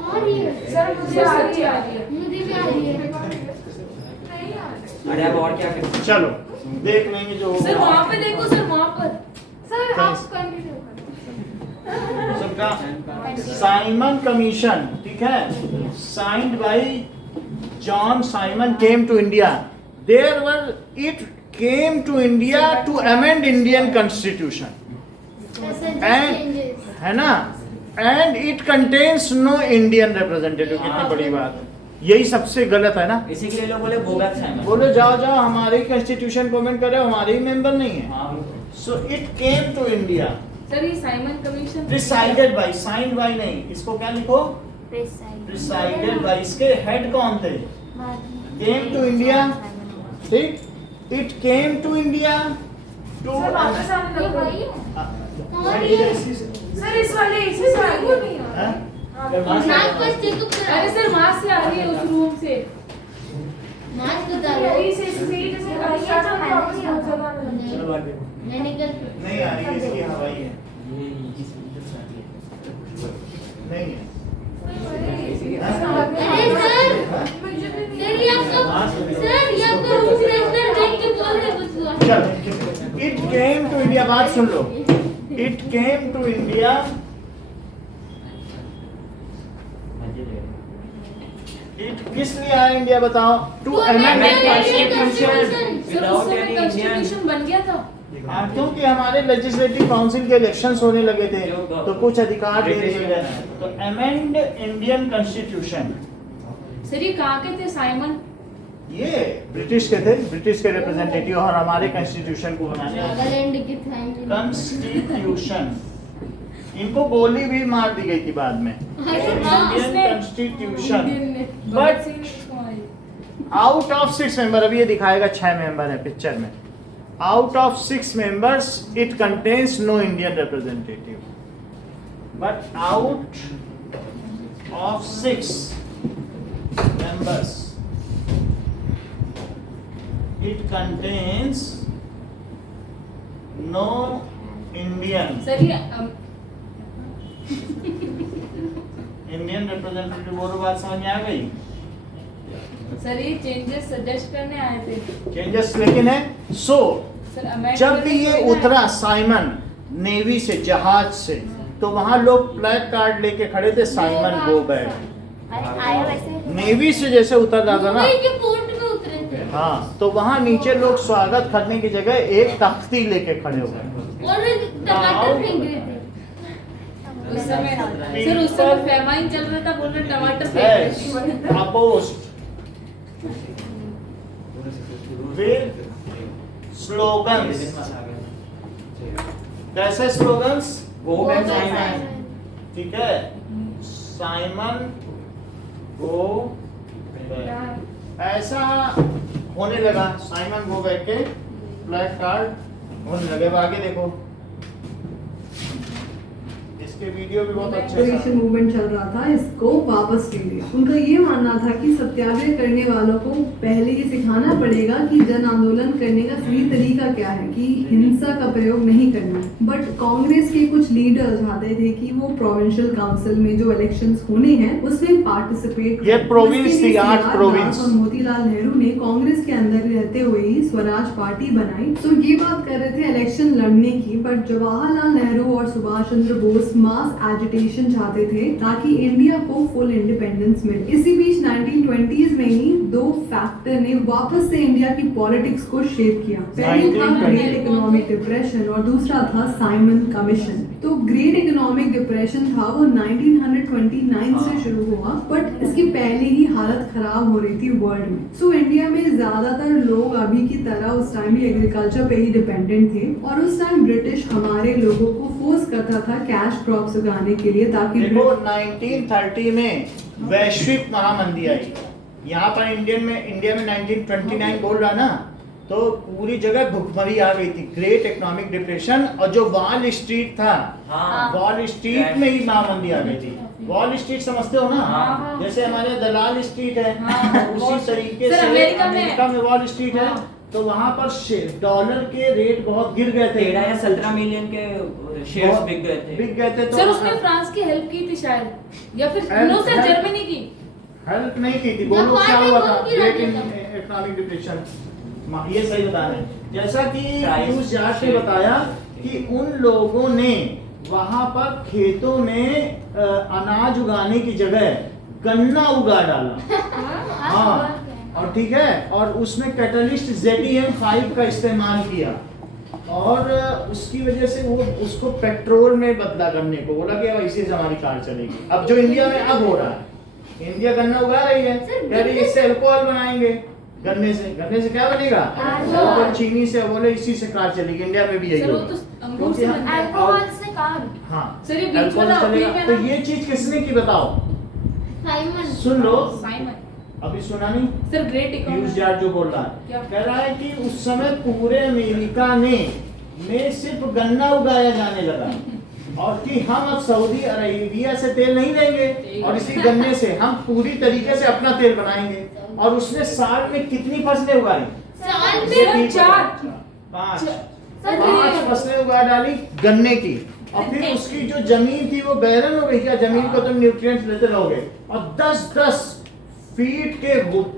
आ रही है सर मुझे सर आ सच्ची रही आ है। रही है। मुझे भी आ रही है नहीं आ रही। अरे अब और क्या करें? चलो देख लेंगे जो सर होगा। वहाँ पे देखो सर वहाँ पर। सर आप कंटिन्यू करो। सबका साइमन कमीशन, ठीक है, signed by John Simon came to India. There were it came to India to amend Indian constitution, changes है ना, and it contains no Indian representative. कितनी बड़ी बात है, यही सबसे गलत है ना। इसी के लिए लोग बोले गो बैक साइमन। बोलो जाओ जाओ हमारे कॉन्स्टिट्यूशन को अमेंड करे, हमारे ही मेंबर नहीं है। हाँ so it came to India sir ये Simon commission decided by, signed by नहीं, इसको क्या लिखो, डिसाइडेड बाय। इसके हेड कौन थे? केम टू इंडिया, ठीक, it came to India to sir वापस आने लग गई। आ रही है सर इस वाले इसी से आई नहीं आ रही। नाक पर चेकअप करा अरे सर वहाँ से आ रही है उस रूम से। नाक बता यही से जैसे आई है तो वापस बहुत ज्यादा आने लगी। चलो बात करें। मैं निकल नहीं आ रही, इसकी हवाई है, नहीं है। अरे सर ये आपका रूम फ्रेशनर देख के बोल रहे बचुआ चलो, इट केम टू इंडिया, बात सुन लो, it came to India, it किस लिए आया इंडिया बताओ? To amend constitution. सर उस समय कॉन्स्टिट्यूशन बन गया था। हाँ, क्योंकि हमारे लेजिस्लेटिव काउंसिल के इलेक्शंस होने लगे थे तो कुछ अधिकार दे दिए गए, तो अमेंड इंडियन कॉन्स्टिट्यूशन। सर ये कहाँ के थे साइमन? ये ब्रिटिश के थे, ब्रिटिश के रिप्रेजेंटेटिव और हमारे कॉन्स्टिट्यूशन को बनाने वाले। नागालैंड के थे कॉन्स्टिट्यूशन, इनको गोली भी मार दी गई थी बाद में। Indian constitution, but out of 6 member, अभी ये दिखाएगा 6 मेंबर है पिक्चर में, out of 6 members it contains no Indian representative, but out of 6 members it contains no Indian sir ये Indian representative। बोलो, बात समझ में आ गई? सर ये चेंजेस सजेस्ट करने आए थे चेंजेस लेकिन है सो सर। अमेरिका जब भी ये उतरा साइमन नेवी से, जहाज से, तो वहां लोग फ्लैग कार्ड लेके खड़े थे, साइमन गो बैक। आया वैसे नेवी से जैसे उतर रहा था ना, मुंबई के पोर्ट में उतरे थे हाँ, तो वहां नीचे लोग स्वागत करने की जगह एक तख्ती लेके खड़े हो गए। और टमाटर फेंक रहे थे। उस समय सर, उस समय फेमाइन चल रहा था, बोल रहे टमाटर फेंक रहे थे। Opposed with slogans। कैसे स्लोगन्स? गो बैक साइमन। ठीक है, साइमन गो बैक, ऐसा होने लगा। साइमन गो बैक के फ्लैग कार्ड होने लगे। अब आगे देखो, इसके वीडियो भी बहुत अच्छे लिबरेशन हैं। मूवमेंट चल रहा था, इसको वापस ले लिया। उनका ये मानना था कि सत्याग्रह करने वालों को पहले ये सिखाना पड़ेगा कि जन आंदोलन करने का सही तरीका क्या है, कि हिंसा का प्रयोग नहीं करना। बट कांग्रेस के कुछ लीडर चाहते थे कि वो प्रोविंशियल काउंसिल में जो इलेक्शंस होने हैं उसमें पार्टिसिपेट। ये प्रोविंस थी, 8 प्रोविंस। और मोतीलाल नेहरू ने कांग्रेस के अंदर रहते हुए ही स्वराज पार्टी बनाई। तो ये बात कर रहे थे इलेक्शन लड़ने की, बट जवाहरलाल नेहरू और सुभाष चंद्र बोस मास एजिटेशन चाहते थे ताकि इंडिया को फुल इंडिपेंडेंस मिले। इसी बीच 1920s में ही 2 फैक्टर ने वापस से इंडिया की पॉलिटिक्स को शेप किया। पहले था ग्रेट इकोनॉमिक डिप्रेशन और दूसरा था साइमन कमीशन। तो ग्रेट इकोनॉमिक डिप्रेशन था वो 1929 से शुरू हुआ, बट इसकी पहले ही हालत खराब हो रही थी वर्ल्ड में। सो इंडिया में ज्यादातर लोग अभी की तरह उस टाइम भी एग्रीकल्चर पे ही डिपेंडेंट थे, और उस टाइम ब्रिटिश हमारे लोगों को फोर्स करता था कैश क्रॉप्स उगाने के लिए, ताकि देखो 1930 में वैश्विक महामंदी आई। यहाँ पर इंडिया में 1929 बोल रहा ना, तो पूरी जगह भुखमरी आ गई थी, ग्रेट इकोनॉमिक डिप्रेशन। और जो वॉल स्ट्रीट था, वॉल स्ट्रीट में ही महामंदी आ गई थी। वॉल स्ट्रीट समझते हो ना? जैसे हमारे दलाल स्ट्रीट है, उसी तरीके से अमेरिका में वॉल स्ट्रीट है। तो वहाँ पर डॉलर के रेट बहुत गिर गए थे, 13 या 17 मिलियन के शेयर्स बिक गए थे। सर उसने फ्रांस की हेल्प की थी शायद, या फिर नो सर जर्मनी की हेल्प नहीं की थी। बोलो क्या हुआ था ग्रेट इकोनॉमिक डिप्रेशन? ये सही बता रहे हैं। जैसा कि न्यूज़ जांच ने बताया कि उन लोगों ने वहां पर खेतों में अनाज उगाने की जगह गन्ना उगा डाला। हाँ, और ठीक है, और उसमें कैटलिस्ट ZEM5 का इस्तेमाल किया, और उसकी वजह से वो उसको पेट्रोल में बदला गन्ने को। बोला कि अब इसी से हमारी कार चलेगी। अब जो इंडिया में अब हो रहा है, इंडिया गन्ना उगा रही है, कह रही है इससे अल्कोहल बनाएंगे। गन्ने से क्या बनेगा? अल्कोहल। चीनी से, बोले इसी से कार चलेगी। इंडिया में भी यही होगा। अल्कोहल से कार। हाँ, सर ये बीच अल्कोहल वाला चलेगा। अफीम है तो ना? ये चीज किसने की बताओ? साइमन। सुन लो, साइमन अभी सुना नहीं? Sir great news economic Jat जो बोल रहा क्या? है, कह रहा है कि उस समय पूरे अमेरिका में सिर्फ गन्ना उगाया जाने लगा, और कि हम अब सऊदी अरेबिया से तेल नहीं लेंगे, और इसी गन्ने से हम पूरी तरीके से अपना तेल बनाएंगे। और उसने साल में कितनी फसलें उगाई? साल में ये 5 पांच फसलें उगा डाली गन्ने की। और फिर उसकी जो जमीन थी वो बैरन हो गई। क्या जमीन को तुम न्यूट्रिएंट्स लेते रहोगे? और 10-10 फीट के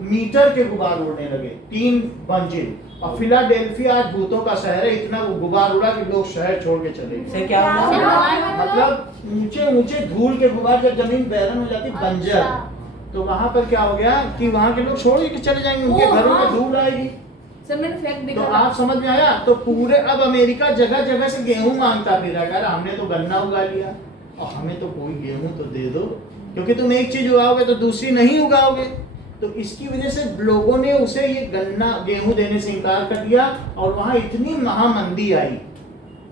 मीटर के गुबार उड़ने लगे, 3 मंजिल। और फिलाडेल्फिया आज भूतों का शहर है, इतना वो गुबार उड़ा कि लोग शहर छोड़ के चले गए। से क्या हुआ? मतलब ऊंचे धूल के गुबार, जब जमीन बैरन हो जाती बंजर, तो वहां पर क्या हो गया कि वहां के लोग छोड़ के चले जाएंगे, उनके घरों में धूल आएगी। सर मैंने फैक्ट तो देखा आप समझ में आया? तो पूरे अब अमेरिका जगह जगह से गेहूं मांगता फिर रहा, हमने तो गन्ना उगा लिया और हमें तो कोई गेहूं तो दे दो, क्योंकि तुम एक चीज उगाओगे तो दूसरी नहीं उगाओगे। तो तो इसकी वजह से लोगों ने उसे ये गन्ना गेहूं देने से इनकार कर दिया और वहां इतनी महामंदी आई,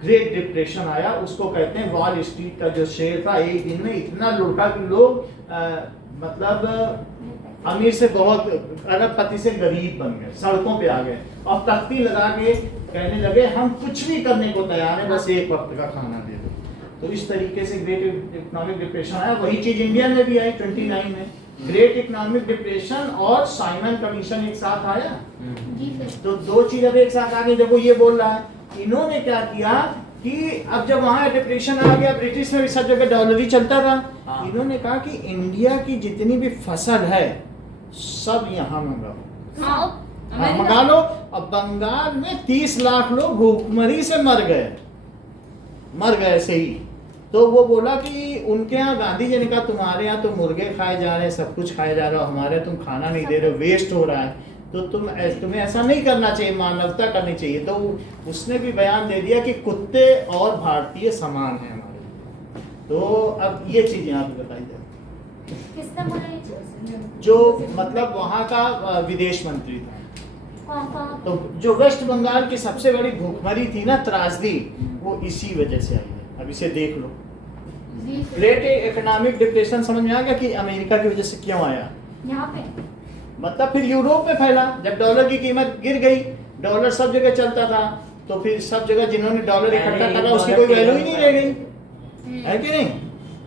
ग्रेट डिप्रेशन आया, उसको कहते हैं वॉल स्ट्रीट का जो शेयर था एक दिन में इतना लुढ़का कि लोग मतलब अमीर से बहुत अरबपति से गरीब बन गए, सड़कों पे आ गए और तख्ती लगा के कहने लगे हम कुछ भी करने को तैयार हैं, बस एक वक्त का खाना दे दो। तो इस तरीके से ग्रेट इकोनॉमिक डिप्रेशन आया। वही चीज इंडिया में भी आई 29 में, ग्रेट इकोनॉमिक डिप्रेशन और साइमन कमीशन एक साथ आया। तो दो चीज अब एक साथ आ गई। देखो ये बोल रहा है, इन्होंने क्या किया कि अब जब वहां डिप्रेशन आ गया, ब्रिटिश में भी सब जगह डॉलर ही चलता था, इन्होंने कहा कि इंडिया की जितनी भी फसल है सब यहाँ मंगाओ, मंगा लो। अब बंगाल में 30 लाख लोग भूखमरी से मर गए ऐसे ही। तो वो बोला कि उनके यहाँ गांधी जी ने कहा तुम्हारे यहाँ तो मुर्गे खाए जा रहे हैं, सब कुछ खाए जा रहे हो, हमारे तुम खाना नहीं दे रहे हो, वेस्ट हो रहा है, तो तुम्हें ऐसा नहीं करना चाहिए, मानवता करनी चाहिए। तो उसने भी बयान दे दिया कि कुत्ते और भारतीय समान हैं हमारे। तो अब ये चीज यहाँ पे बताई जाए, किसने बोला ये चीज? जो मतलब वहाँ का विदेश मंत्री था। कौन? तो जो वेस्ट बंगाल की सबसे बड़ी भूखमरी थी ना, त्रासदी, वो इसी वजह से आई है। अब इसे देख लो, ग्रेट इकोनॉमिक डिप्रेशन समझ में आ गया कि अमेरिका की वजह से क्यों आया। यहाँ पे मतलब फिर यूरोप में फैला, जब डॉलर की कीमत गिर गई, डॉलर सब जगह चलता था, तो फिर सब जगह जिन्होंने डॉलर इकट्ठा करा उसकी कोई वैल्यू ही नहीं रह गई, है कि नहीं?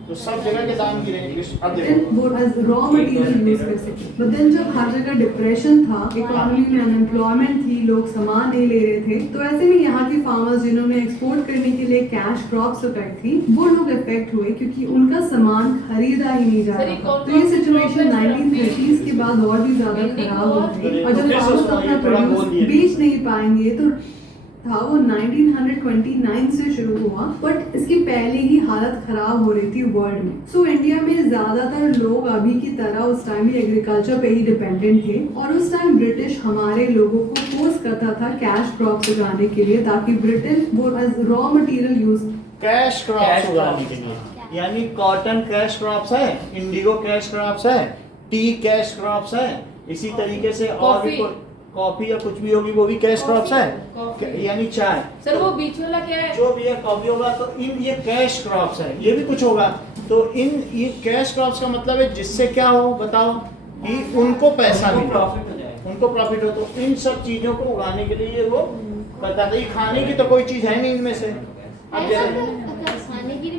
तो सब जगह के दाम गिरे। अब देखो रॉ मटेरियल यूज कर सके। बट देन जब हर जगह डिप्रेशन था, इकोनॉमी में अनएम्प्लॉयमेंट थी, लोग सामान नहीं ले रहे थे, तो ऐसे में यहाँ के फार्मर्स जिन्होंने एक्सपोर्ट करने के लिए कैश क्रॉप्स उगाई थी, वो लोग इफेक्ट हुए क्योंकि उनका सामान खरीदा ही नहीं जा रहा था। तो ये सिचुएशन 1930s के बाद और भी ज्यादा खराब हो गई और जब फार्मर्स अपना प्रोड्यूस बेच नहीं पाएंगे तो था वो 1929 से शुरू हुआ, बट इसके पहले ही हालत खराब हो रही थी वर्ल्ड में। सो इंडिया में ज्यादातर लोग अभी की तरह उस टाइम भी एग्रीकल्चर पे ही डिपेंडेंट थे और उस टाइम ब्रिटिश हमारे लोगों को फोर्स करता था कैश क्रॉप्स उगाने के लिए, ताकि ब्रिटेन वो as raw material use cash crops उगाने के लिए, यानी कॉटन कैश क्रॉप्स है, इंडिगो कैश क्रॉप्स है, टी कैश क्रॉप्स है, इसी तरीके से और भी कॉफी या कुछ भी होगी वो भी कैश क्रॉप्स है, यानी चाय। सर वो बीच वाला क्या है? जो भी है कॉफी होगा, तो इन ये कैश क्रॉप्स है, ये भी कुछ होगा। तो इन ये कैश क्रॉप्स का मतलब है जिससे क्या हो बताओ कि उनको पैसा मिले, प्रॉफिट हो जाए, उनको प्रॉफिट हो। तो इन सब चीजों को उगाने के लिए वो बताता है, खाने की तो कोई चीज है नहीं इनमें से। अब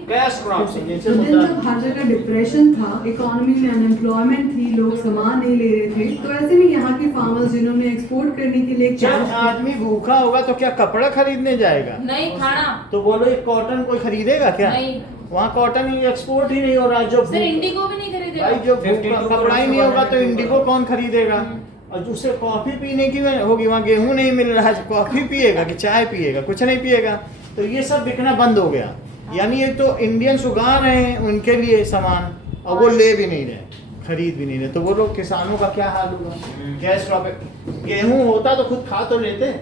कैश क्रॉप्स जिनसे जब हर जगह डिप्रेशन था, इकोनॉमी में अनएम्प्लॉयमेंट थी, लोग सामान नहीं ले रहे थे, तो ऐसे में यहाँ के फार्मर्स जिन्होंने एक्सपोर्ट करने के लिए जब आदमी भूखा होगा तो क्या कपड़ा खरीदने जाएगा? नहीं, खाना। तो बोलो ये कॉटन कोई खरीदेगा क्या? नहीं, वहाँ कॉटन एक्सपोर्ट ही नहीं हो रहा। जो सर इंडिगो भी नहीं खरीदेगा। भाई जो कपड़ा ही नहीं होगा तो इंडिगो कौन खरीदेगा? और उसे कॉफी पीने की होगी, वहाँ गेहूं नहीं मिल रहा है, कॉफी पिएगा कि चाय पिएगा? कुछ नहीं पिएगा। तो ये सब बिकना बंद हो गया, यानी ये तो इंडियंस उगा रहे हैं उनके लिए सामान और वो ले भी नहीं रहे, खरीद भी नहीं रहे। तो वो लोग किसानों का क्या हाल होगा? कैश क्रॉप, गेहूं होता तो खुद खा तो लेते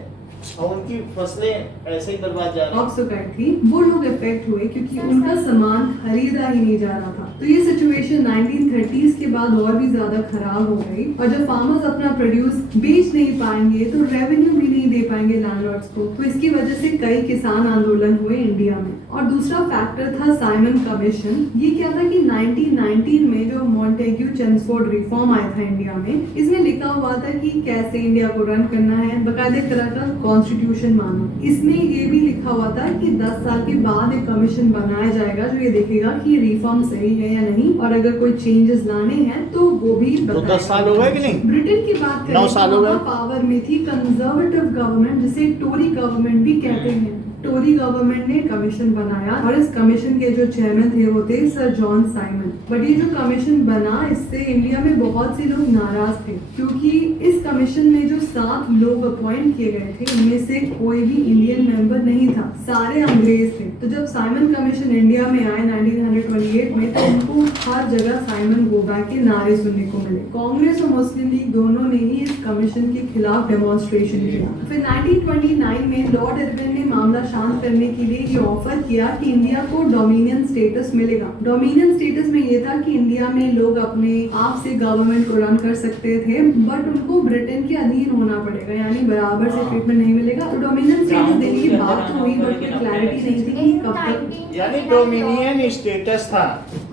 और उनकी फसलें ऐसे ही बर्बाद जा रही थी, वो लोग इफेक्ट हुए क्योंकि उनका सामान खरीदा ही नहीं जा रहा था। तो ये सिचुएशन 1930s के बाद और भी ज्यादा खराब हो गई और जब फार्मर्स अपना प्रोड्यूस बेच नहीं पाएंगे तो रेवेन्यू भी नहीं दे पाएंगे लैंडलॉर्ड्स को। तो इसकी वजह से कई किसान आंदोलन हुए इंडिया में। और दूसरा फैक्टर था साइमन कमीशन। ये क्या था कि 1919 में जो मॉन्टेग्यू चेम्सफोर्ड रिफॉर्म आया था इंडिया में, इसमें लिखा हुआ था कि कैसे इंडिया को रन करना है, बाकायदे तरह का कॉन्स्टिट्यूशन मानो। इसमें ये भी लिखा हुआ था कि 10 साल के बाद एक कमीशन बनाया जाएगा जो ये देखेगा कि ये रिफॉर्म सही है या नहीं, और अगर कोई चेंजेस लाने हैं तो वो भी तो 10 साल हो गए कि नहीं? ब्रिटेन की बात करें 9 साल हो गए। पावर में थी कंजर्वेटिव गवर्नमेंट, जिसे टोरी गवर्नमेंट भी कहते हैं। टोरी गवर्नमेंट ने कमीशन बनाया और इस कमीशन के जो चेयरमैन थे वो थे सर जॉन साइमन। बट ये जो कमीशन बना, इससे इंडिया में बहुत से लोग नाराज थे क्योंकि इस कमीशन में जो 7 लोग अपॉइंट किए गए थे उनमें से कोई भी इंडियन मेंबर नहीं था, सारे अंग्रेज थे। तो जब साइमन कमीशन इंडिया में आए 1928 में, तो उनको हर जगह साइमन गो बैक के नारे सुनने को मिले। कांग्रेस और मुस्लिम लीग दोनों ने ही इस कमीशन के खिलाफ डेमोन्स्ट्रेशन किया। फिर 1929 में में लॉर्ड इरविन ने मामला शांत करने के लिए ये ऑफर किया कि इंडिया को डोमिनियन स्टेटस मिलेगा। डोमिनियन स्टेटस में ये था कि इंडिया में लोग अपने आप से गवर्नमेंट को रन कर सकते थे, बट उनको ब्रिटेन के अधीन होना पड़ेगा, यानी बराबर से ट्रीटमेंट नहीं मिलेगा। तो डोमिनियन स्टेटस देने की बात तो हुई, बट कोई क्लैरिटी नहीं थी कि कब तक। यानी डोमिनियन स्टेटस था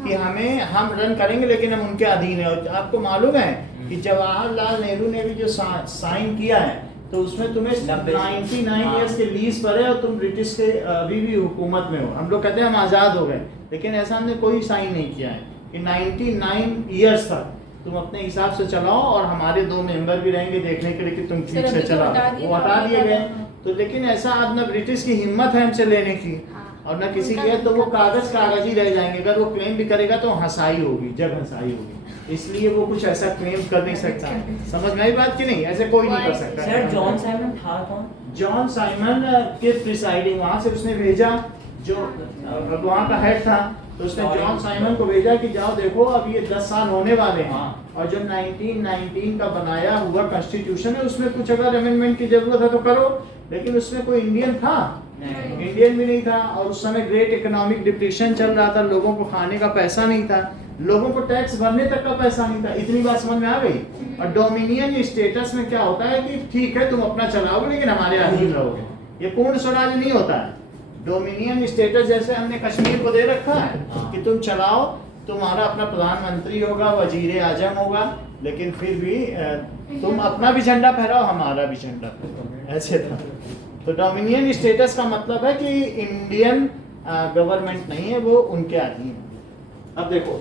कि हम रन करेंगे लेकिन हम उनके अधीन है। और आपको मालूम है कि जवाहरलाल नेहरू ने भी जो साइन किया है तो उसमें तुम्हें 99 इयर्स के लीज पर है और तुम ब्रिटिश के अभी भी हुकूमत में हो। हम लोग कहते हैं हम आज़ाद हो गए, लेकिन ऐसा हमने कोई साइन नहीं किया है कि 99 इयर्स तक तुम अपने हिसाब से चलाओ और हमारे 2 मेंबर भी रहेंगे देखने के लिए कि तुम ठीक से चलाओ। वो हटा दिए गए। तो लेकिन ऐसा अब न ब्रिटिश की हिम्मत है हमसे लेने की और न किसी की है, तो वो कागज ही रह जाएंगे। अगर वो क्लेम भी करेगा तो हंसाई होगी, जब हंसाई होगी, इसलिए वो कुछ ऐसा क्लेम कर नहीं सकता। समझ में आई बात कि नहीं? ऐसे कोई नहीं कर सकता। सर जॉन साइमन था कौन? जॉन साइमन के प्रिसाइडिंग, वहां से उसने भेजा, जो वहाँ का हेड था, तो उसने जॉन साइमन को भेजा कि जाओ देखो अब ये 10 साल होने वाले हैं और जो 1919 का बनाया हुआ कॉन्स्टिट्यूशन है उसमें कुछ अगर अमेंडमेंट की जरूरत है तो करो। लेकिन उसमें कोई इंडियन था? इंडियन भी नहीं था। और उस समय ग्रेट इकोनॉमिक डिप्रेशन चल रहा था, लोगों को खाने का पैसा नहीं था, लोगों को टैक्स भरने तक का पैसा नहीं था। इतनी बात समझ में आ गई? और डोमिनियन स्टेटस में क्या होता है कि ठीक है तुम अपना चलाओगे लेकिन हमारे अधीन रहोगे। ये पूर्ण स्वराज नहीं होता है। डोमिनियन स्टेटस जैसे हमने कश्मीर को दे रखा है कि तुम चलाओ, तुम्हारा अपना प्रधानमंत्री होगा, वजीर आजम होगा, लेकिन फिर भी तुम अपना भी झंडा फहराओ, हमारा भी झंडा फहराओ, ऐसे था। तो डोमिनियन स्टेटस का मतलब है कि इंडियन गवर्नमेंट नहीं है, वो उनके अधीन है। अब देखो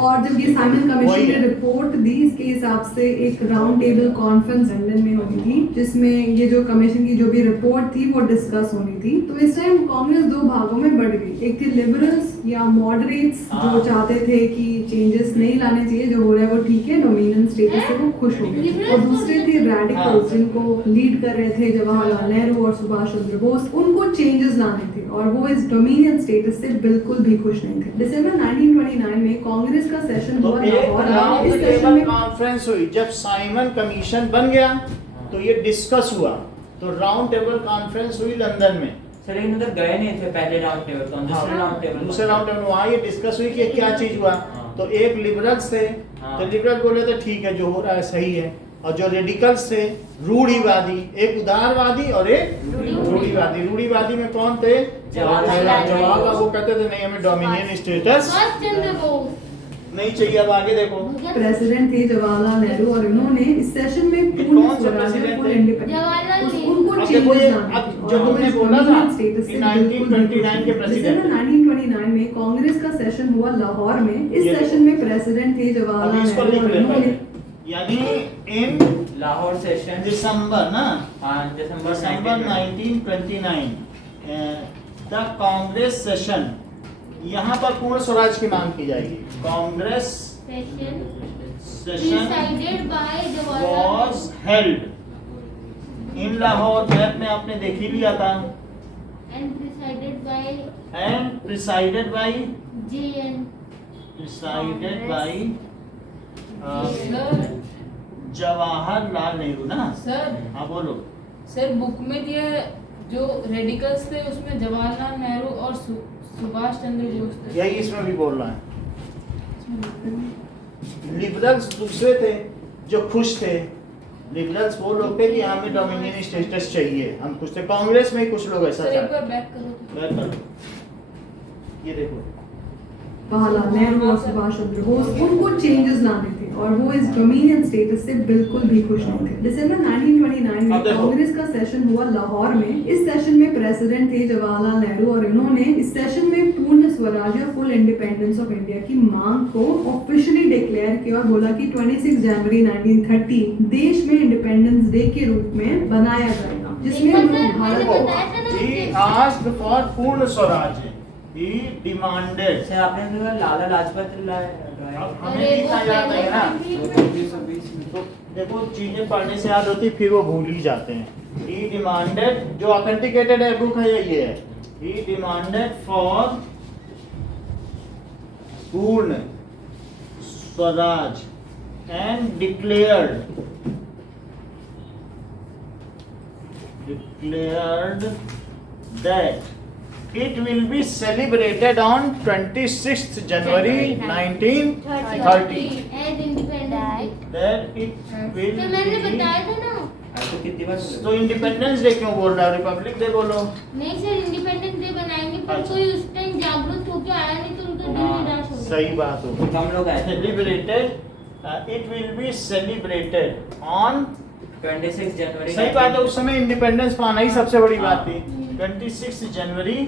और जब ये साइमन कमीशन ने रिपोर्ट दी, इसके हिसाब से एक राउंड टेबल कॉन्फ्रेंस लंदन में होनी थी जिसमें ये जो कमीशन की जो भी रिपोर्ट थी वो डिस्कस होनी थी। तो इस टाइम कांग्रेस 2 भागों में बढ़ गई। एक थी लिबरल्स या मॉडरेट्स जो चाहते थे कि चेंजेस नहीं लाने चाहिए, जो हो रहा है वो ठीक है, डोमिनियन स्टेटस से वो खुश हो गए। और दूसरे थे रैडिकल्स जिनको लीड कर रहे थे जवाहरलाल नेहरू और सुभाष चंद्र बोस, उनको चेंजेस लाने थे और वो इस डोमिनियन स्टेटस से बिल्कुल भी खुश नहीं थे। दिसंबर 1929 में कांग्रेस का सेशन तो हुआ एक और राउंड इस सेशन टेबल में कॉन्फ्रेंस हुई। जब साइमन कमीशन बन गया तो ये डिस्कस हुआ, तो राउंड टेबल कॉन्फ्रेंस हुई लंदन में। सर लेकिन उधर गए नहीं थे पहले राउंड टेबल पर, दूसरे राउंड टेबल वहाँ ये डिस्कस हुई कि क्या चीज हुआ। तो एक लिबरल्स थे, तो लिबरल बोले थे ठीक है जो हो रहा है सही है, और जो रेडिकल्स थे रूढ़िवादी, एक उदारवादी और एक रूढ़िवादी। रूढ़िवादी में कौन थे? जवाहरलाल। वो कहते थे नहीं हमें डोमिनियन स्टेटस नहीं चाहिए। अब आगे देखो, प्रेसिडेंट थे जवाहरलाल नेहरू और इन्होंने इस सेशन में पूर्ण स्वराज फुल इंडिपेंडेंस उनको चेंजेस लाने जो तुमने बोला था कि 1929 के प्रेसिडेंट। 1929 में कांग्रेस का सेशन हुआ लाहौर में। इस सेशन में प्रेसिडेंट थे जवाहरलाल नेहरू। यानी इन लाहौर सेशन दिसंबर ना, दिसंबर 1929 द कांग्रेस सेशन, यहाँ पर पूर्ण स्वराज की मांग की जाएगी। Congress session was held in Lahore. Map में आपने देख ही लिया था। and presided by JN Jawaharlal Nehru ना। सर हाँ बोलो। सर बुक में दिया जो रेडिकल्स थे उसमें जवाहरलाल नेहरू और सुभाष चंद्र बोस थे। यही इसमें भी बोल रहा है। लिबरल्स दूसरे थे जो खुश थे। लिबरल्स वो लोग थे कि हमें डोमिनियन स्टेटस चाहिए, हम खुश थे। कांग्रेस में ही कुछ लोग ऐसा सर एक चाहते बार बैक करो। बैक करो। ये देखो जवाहरलाल नेहरू और सुभाष चंद्र बोस, उनको चेंजेस लाने थे और वो इस डोमिनियन स्टेटस से बिल्कुल भी खुश नहीं थे। दिसंबर 1929 में कांग्रेस का सेशन हुआ लाहौर में। इस सेशन में प्रेसिडेंट थे जवाहरलाल नेहरू और इन्होंने इस सेशन में पूर्ण स्वराज या फुल इंडिपेंडेंस ऑफ इंडिया की मांग को ऑफिशियली डिक्लेयर किया और बोला कि 26 जनवरी 1930 देश में इंडिपेंडेंस डे के रूप में बनाया जाएगा, जिसमें उन्होंने भारत को he asked for पूर्ण स्वराज। He demanded। सर आपने तो लाला लाजपत राय अब हमें भी इतना याद है ना, तो देखो चीजें पढ़ने से याद होती फिर वो भूल ही जाते हैं। He demanded, जो ऑथेंटिकेटेड है बुक है ये है। He demanded for पूर्ण Swaraj and declared declared that it will be celebrated on 26th January 1930. As independence day. That it will तो मैंने be. बताया था ना। आपको कितनी बार तो इंडिपेंडेंस डे क्यों बोल रहा है? रिपब्लिक डे बोलो। नहीं सर, इंडिपेंडेंस डे बनाएंगे पर अच्छा। कोई उस टाइम जागरूक होके आया नहीं तो उनका दिल निराश हो गया। सही बात हो। कम लोग आए थे। Celebrated. It will be celebrated on 26 जनवरी। सही बात है, उस समय इंडिपेंडेंस पाना ही सबसे बड़ी बात थी। 26 जनवरी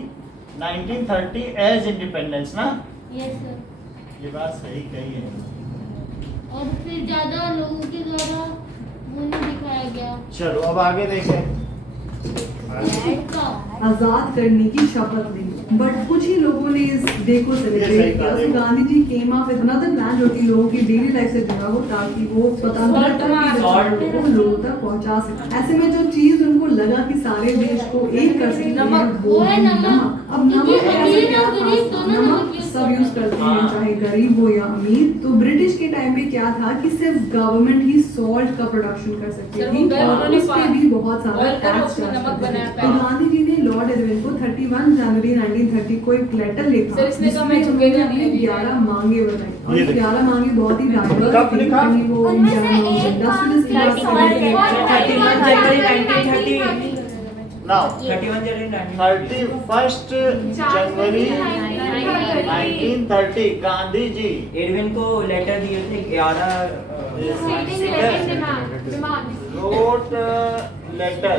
1930 एज इंडिपेंडेंस ना। Yes sir. ये बात सही कही है। और फिर ज्यादा लोगों के द्वारा वो नहीं दिखाया गया। चलो अब आगे देखें। आजाद करने की शपथ ली, बट कुछ ही लोगों ने इस डे को सेलिब्रेट किया। तो गांधी जी केम ऑफ विद अनदर प्लान जो कि लोगों की डेली लाइफ से जुड़ा हो, ताकि वो स्वतंत्रता की Salt को लोगों तक पहुंचा सके। ऐसे में जो चीज उनको लगा कि सारे देश को एक कर सकती है, वो है नमक। अब नमक क्योंकि ऐसे अमीर क्या और था? गरीब दोनों नमक नमक use सब यूज करते हैं, चाहे गरीब हो या अमीर। तो ब्रिटिश के टाइम में क्या था कि सिर्फ गवर्नमेंट ही सॉल्ट का प्रोडक्शन कर सकती सर, थी वो और उन्होंने उस पे भी बहुत सारा oil का टैक्स उसमें नमक बनाया तो पहले। गांधी जी ने लॉर्ड इरविन को 31 जनवरी 1930 को एक लेटर लिखा, सर, इसने कहा, मैं जिसमें झुकेगा उन्होंने नहीं अभी। 11 मांगे बताई। और ये ये देखो। 11 मांगे बहुत ही डाइवर्स कब थी, लिखा? कहीं वो उनमें से इंडियन एक इंडस्ट्रियलिस्ट की बात कर मांग रहे थे। 31 जनवरी 1930। नाउ 31 जनवरी 1930। 31st जनवरी 1930 गांधी जी इरविन को लेटर दिए थे 11 wrote letter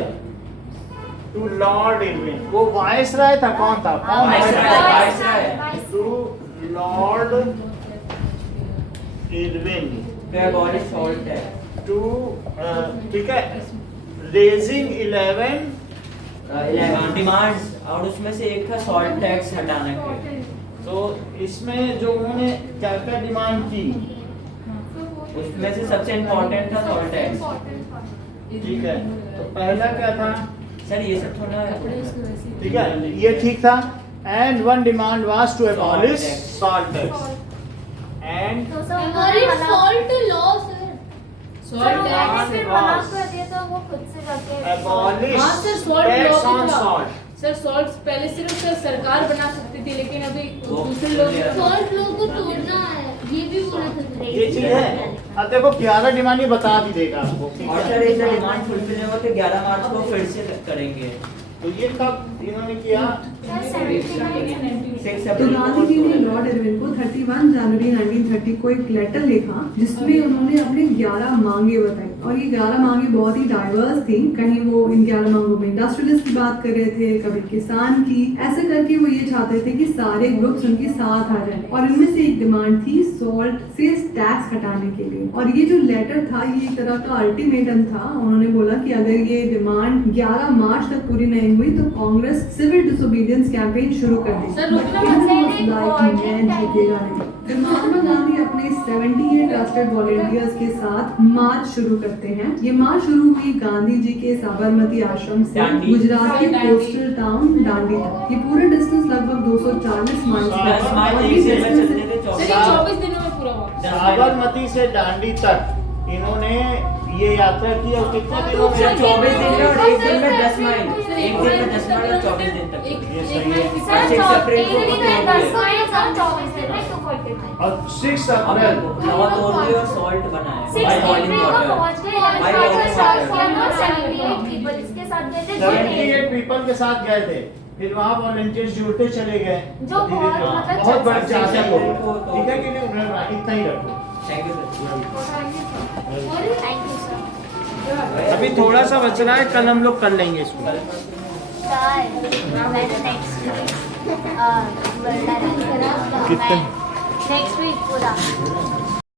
to lord Irwin. वो वायसराय था, कौन था? कौन viceroy. To lord Irwin to abolish salt tax। To ठीक है, रेजिंग 11 डिमांड्स, और उसमें से एक था सॉल्ट टैक्स हटाने के। तो इसमें जो उन्होंने क्या क्या डिमांड की, उसमें से सबसे इम्पोर्टेंट था सॉल्ट टैक्स। ठीक है। तो पहला क्या था? सर ये सब थोड़ा ठीक है, ये ठीक था। And one demand was to abolish salt tax and Abolish salt law sir। Salt tax. फिर मना कर दिया तो वो खुद से जाके एबॉलिश हाँ sir, salt tax law on भी था। सॉल्ट। सर सॉल्ट पहले सिर्फ सर सरकार बना सकती थी, लेकिन अभी वो दूसरे लोग Salt law को तोड़ना है, ये भी बोला था सर। ये चीज है। अब देखो 11 डिमांड ये बता भी देगा आपको। ठीक और है? सर ये डिमांड फुलफिल नहीं हुआ तो 11 मार्च को फिर से करेंगे। तो ये कब इन्होंने किया? 6 तो अप्रैल गांधी जी ने लॉर्ड इरविन को 31 जनवरी 1930 को एक लेटर लिखा, जिसमें उन्होंने अपने 11 मांगे बताई। और ये 11 मांगे बहुत ही डाइवर्स थी, कहीं वो इन 11 मांगों में इंडस्ट्रियलिस्ट की बात कर रहे थे, कभी किसान की। ऐसे करके वो ये चाहते थे कि सारे ग्रुप्स उनके साथ आ जाए। और इनमें से एक डिमांड थी सॉल्ट से टैक्स हटाने के लिए। और ये जो लेटर था ये एक तरह का अल्टीमेटम था। उन्होंने बोला कि अगर ये डिमांड 11 मार्च तक पूरी नहीं हुई तो कांग्रेस सिविल डिसोबीडियंस कैंपेन शुरू कर दी। सर, रुकना But मत। it was like man झुकेगा नहीं। फिर महात्मा गांधी अपने 78 ट्रस्टेड वॉलंटियर्स के साथ मार्च शुरू करते हैं। ये मार्च शुरू हुई गांधी जी के साबरमती आश्रम से दांडी। गुजरात के दांडी। कोस्टल टाउन दांडी तक। ये पूरा डिस्टेंस लगभग 240 माइल 10 माइल और एक ये दिन में distance- चलते थे सर 24। ये 24 दिनों में पूरा हुआ। साबरमती से दांडी तक इन्होंने ये यात्रा की। और कितने दिनों सर में? 24 दिन में और एक दिन में 10 माइल। एक दिन में 10 माइल और 24 दिन तक। ये सही है। सर 6 अप्रैल को एक दिन में तोड़ 10 दिया। माइल और 24 दिन में 245। और 6 अब अप्रैल लॉ तोड़ दिया और सॉल्ट बनाया 6 बाय बॉइलिंग अप्रैल को वाटर। पहुंच गए। By यहाँ boiling पर water। किया था 78 पीपल इसके साथ गए थे। 78 पीपल के साथ गए थे। फिर वहाँ वॉलंटियर्स जुड़ते चले गए। जो बहुत धीरे-धीरे- मतलब बहुत बड़ी चल चाहते सकते हो। हैं। ठीक है कि नहीं? उन्होंने इतना ही रखो। Thank you sir. Thank you sir. अभी थोड़ा सा बच रहा है, कल हम लोग कर लेंगे इसको। नेक्स्ट वीक पूरा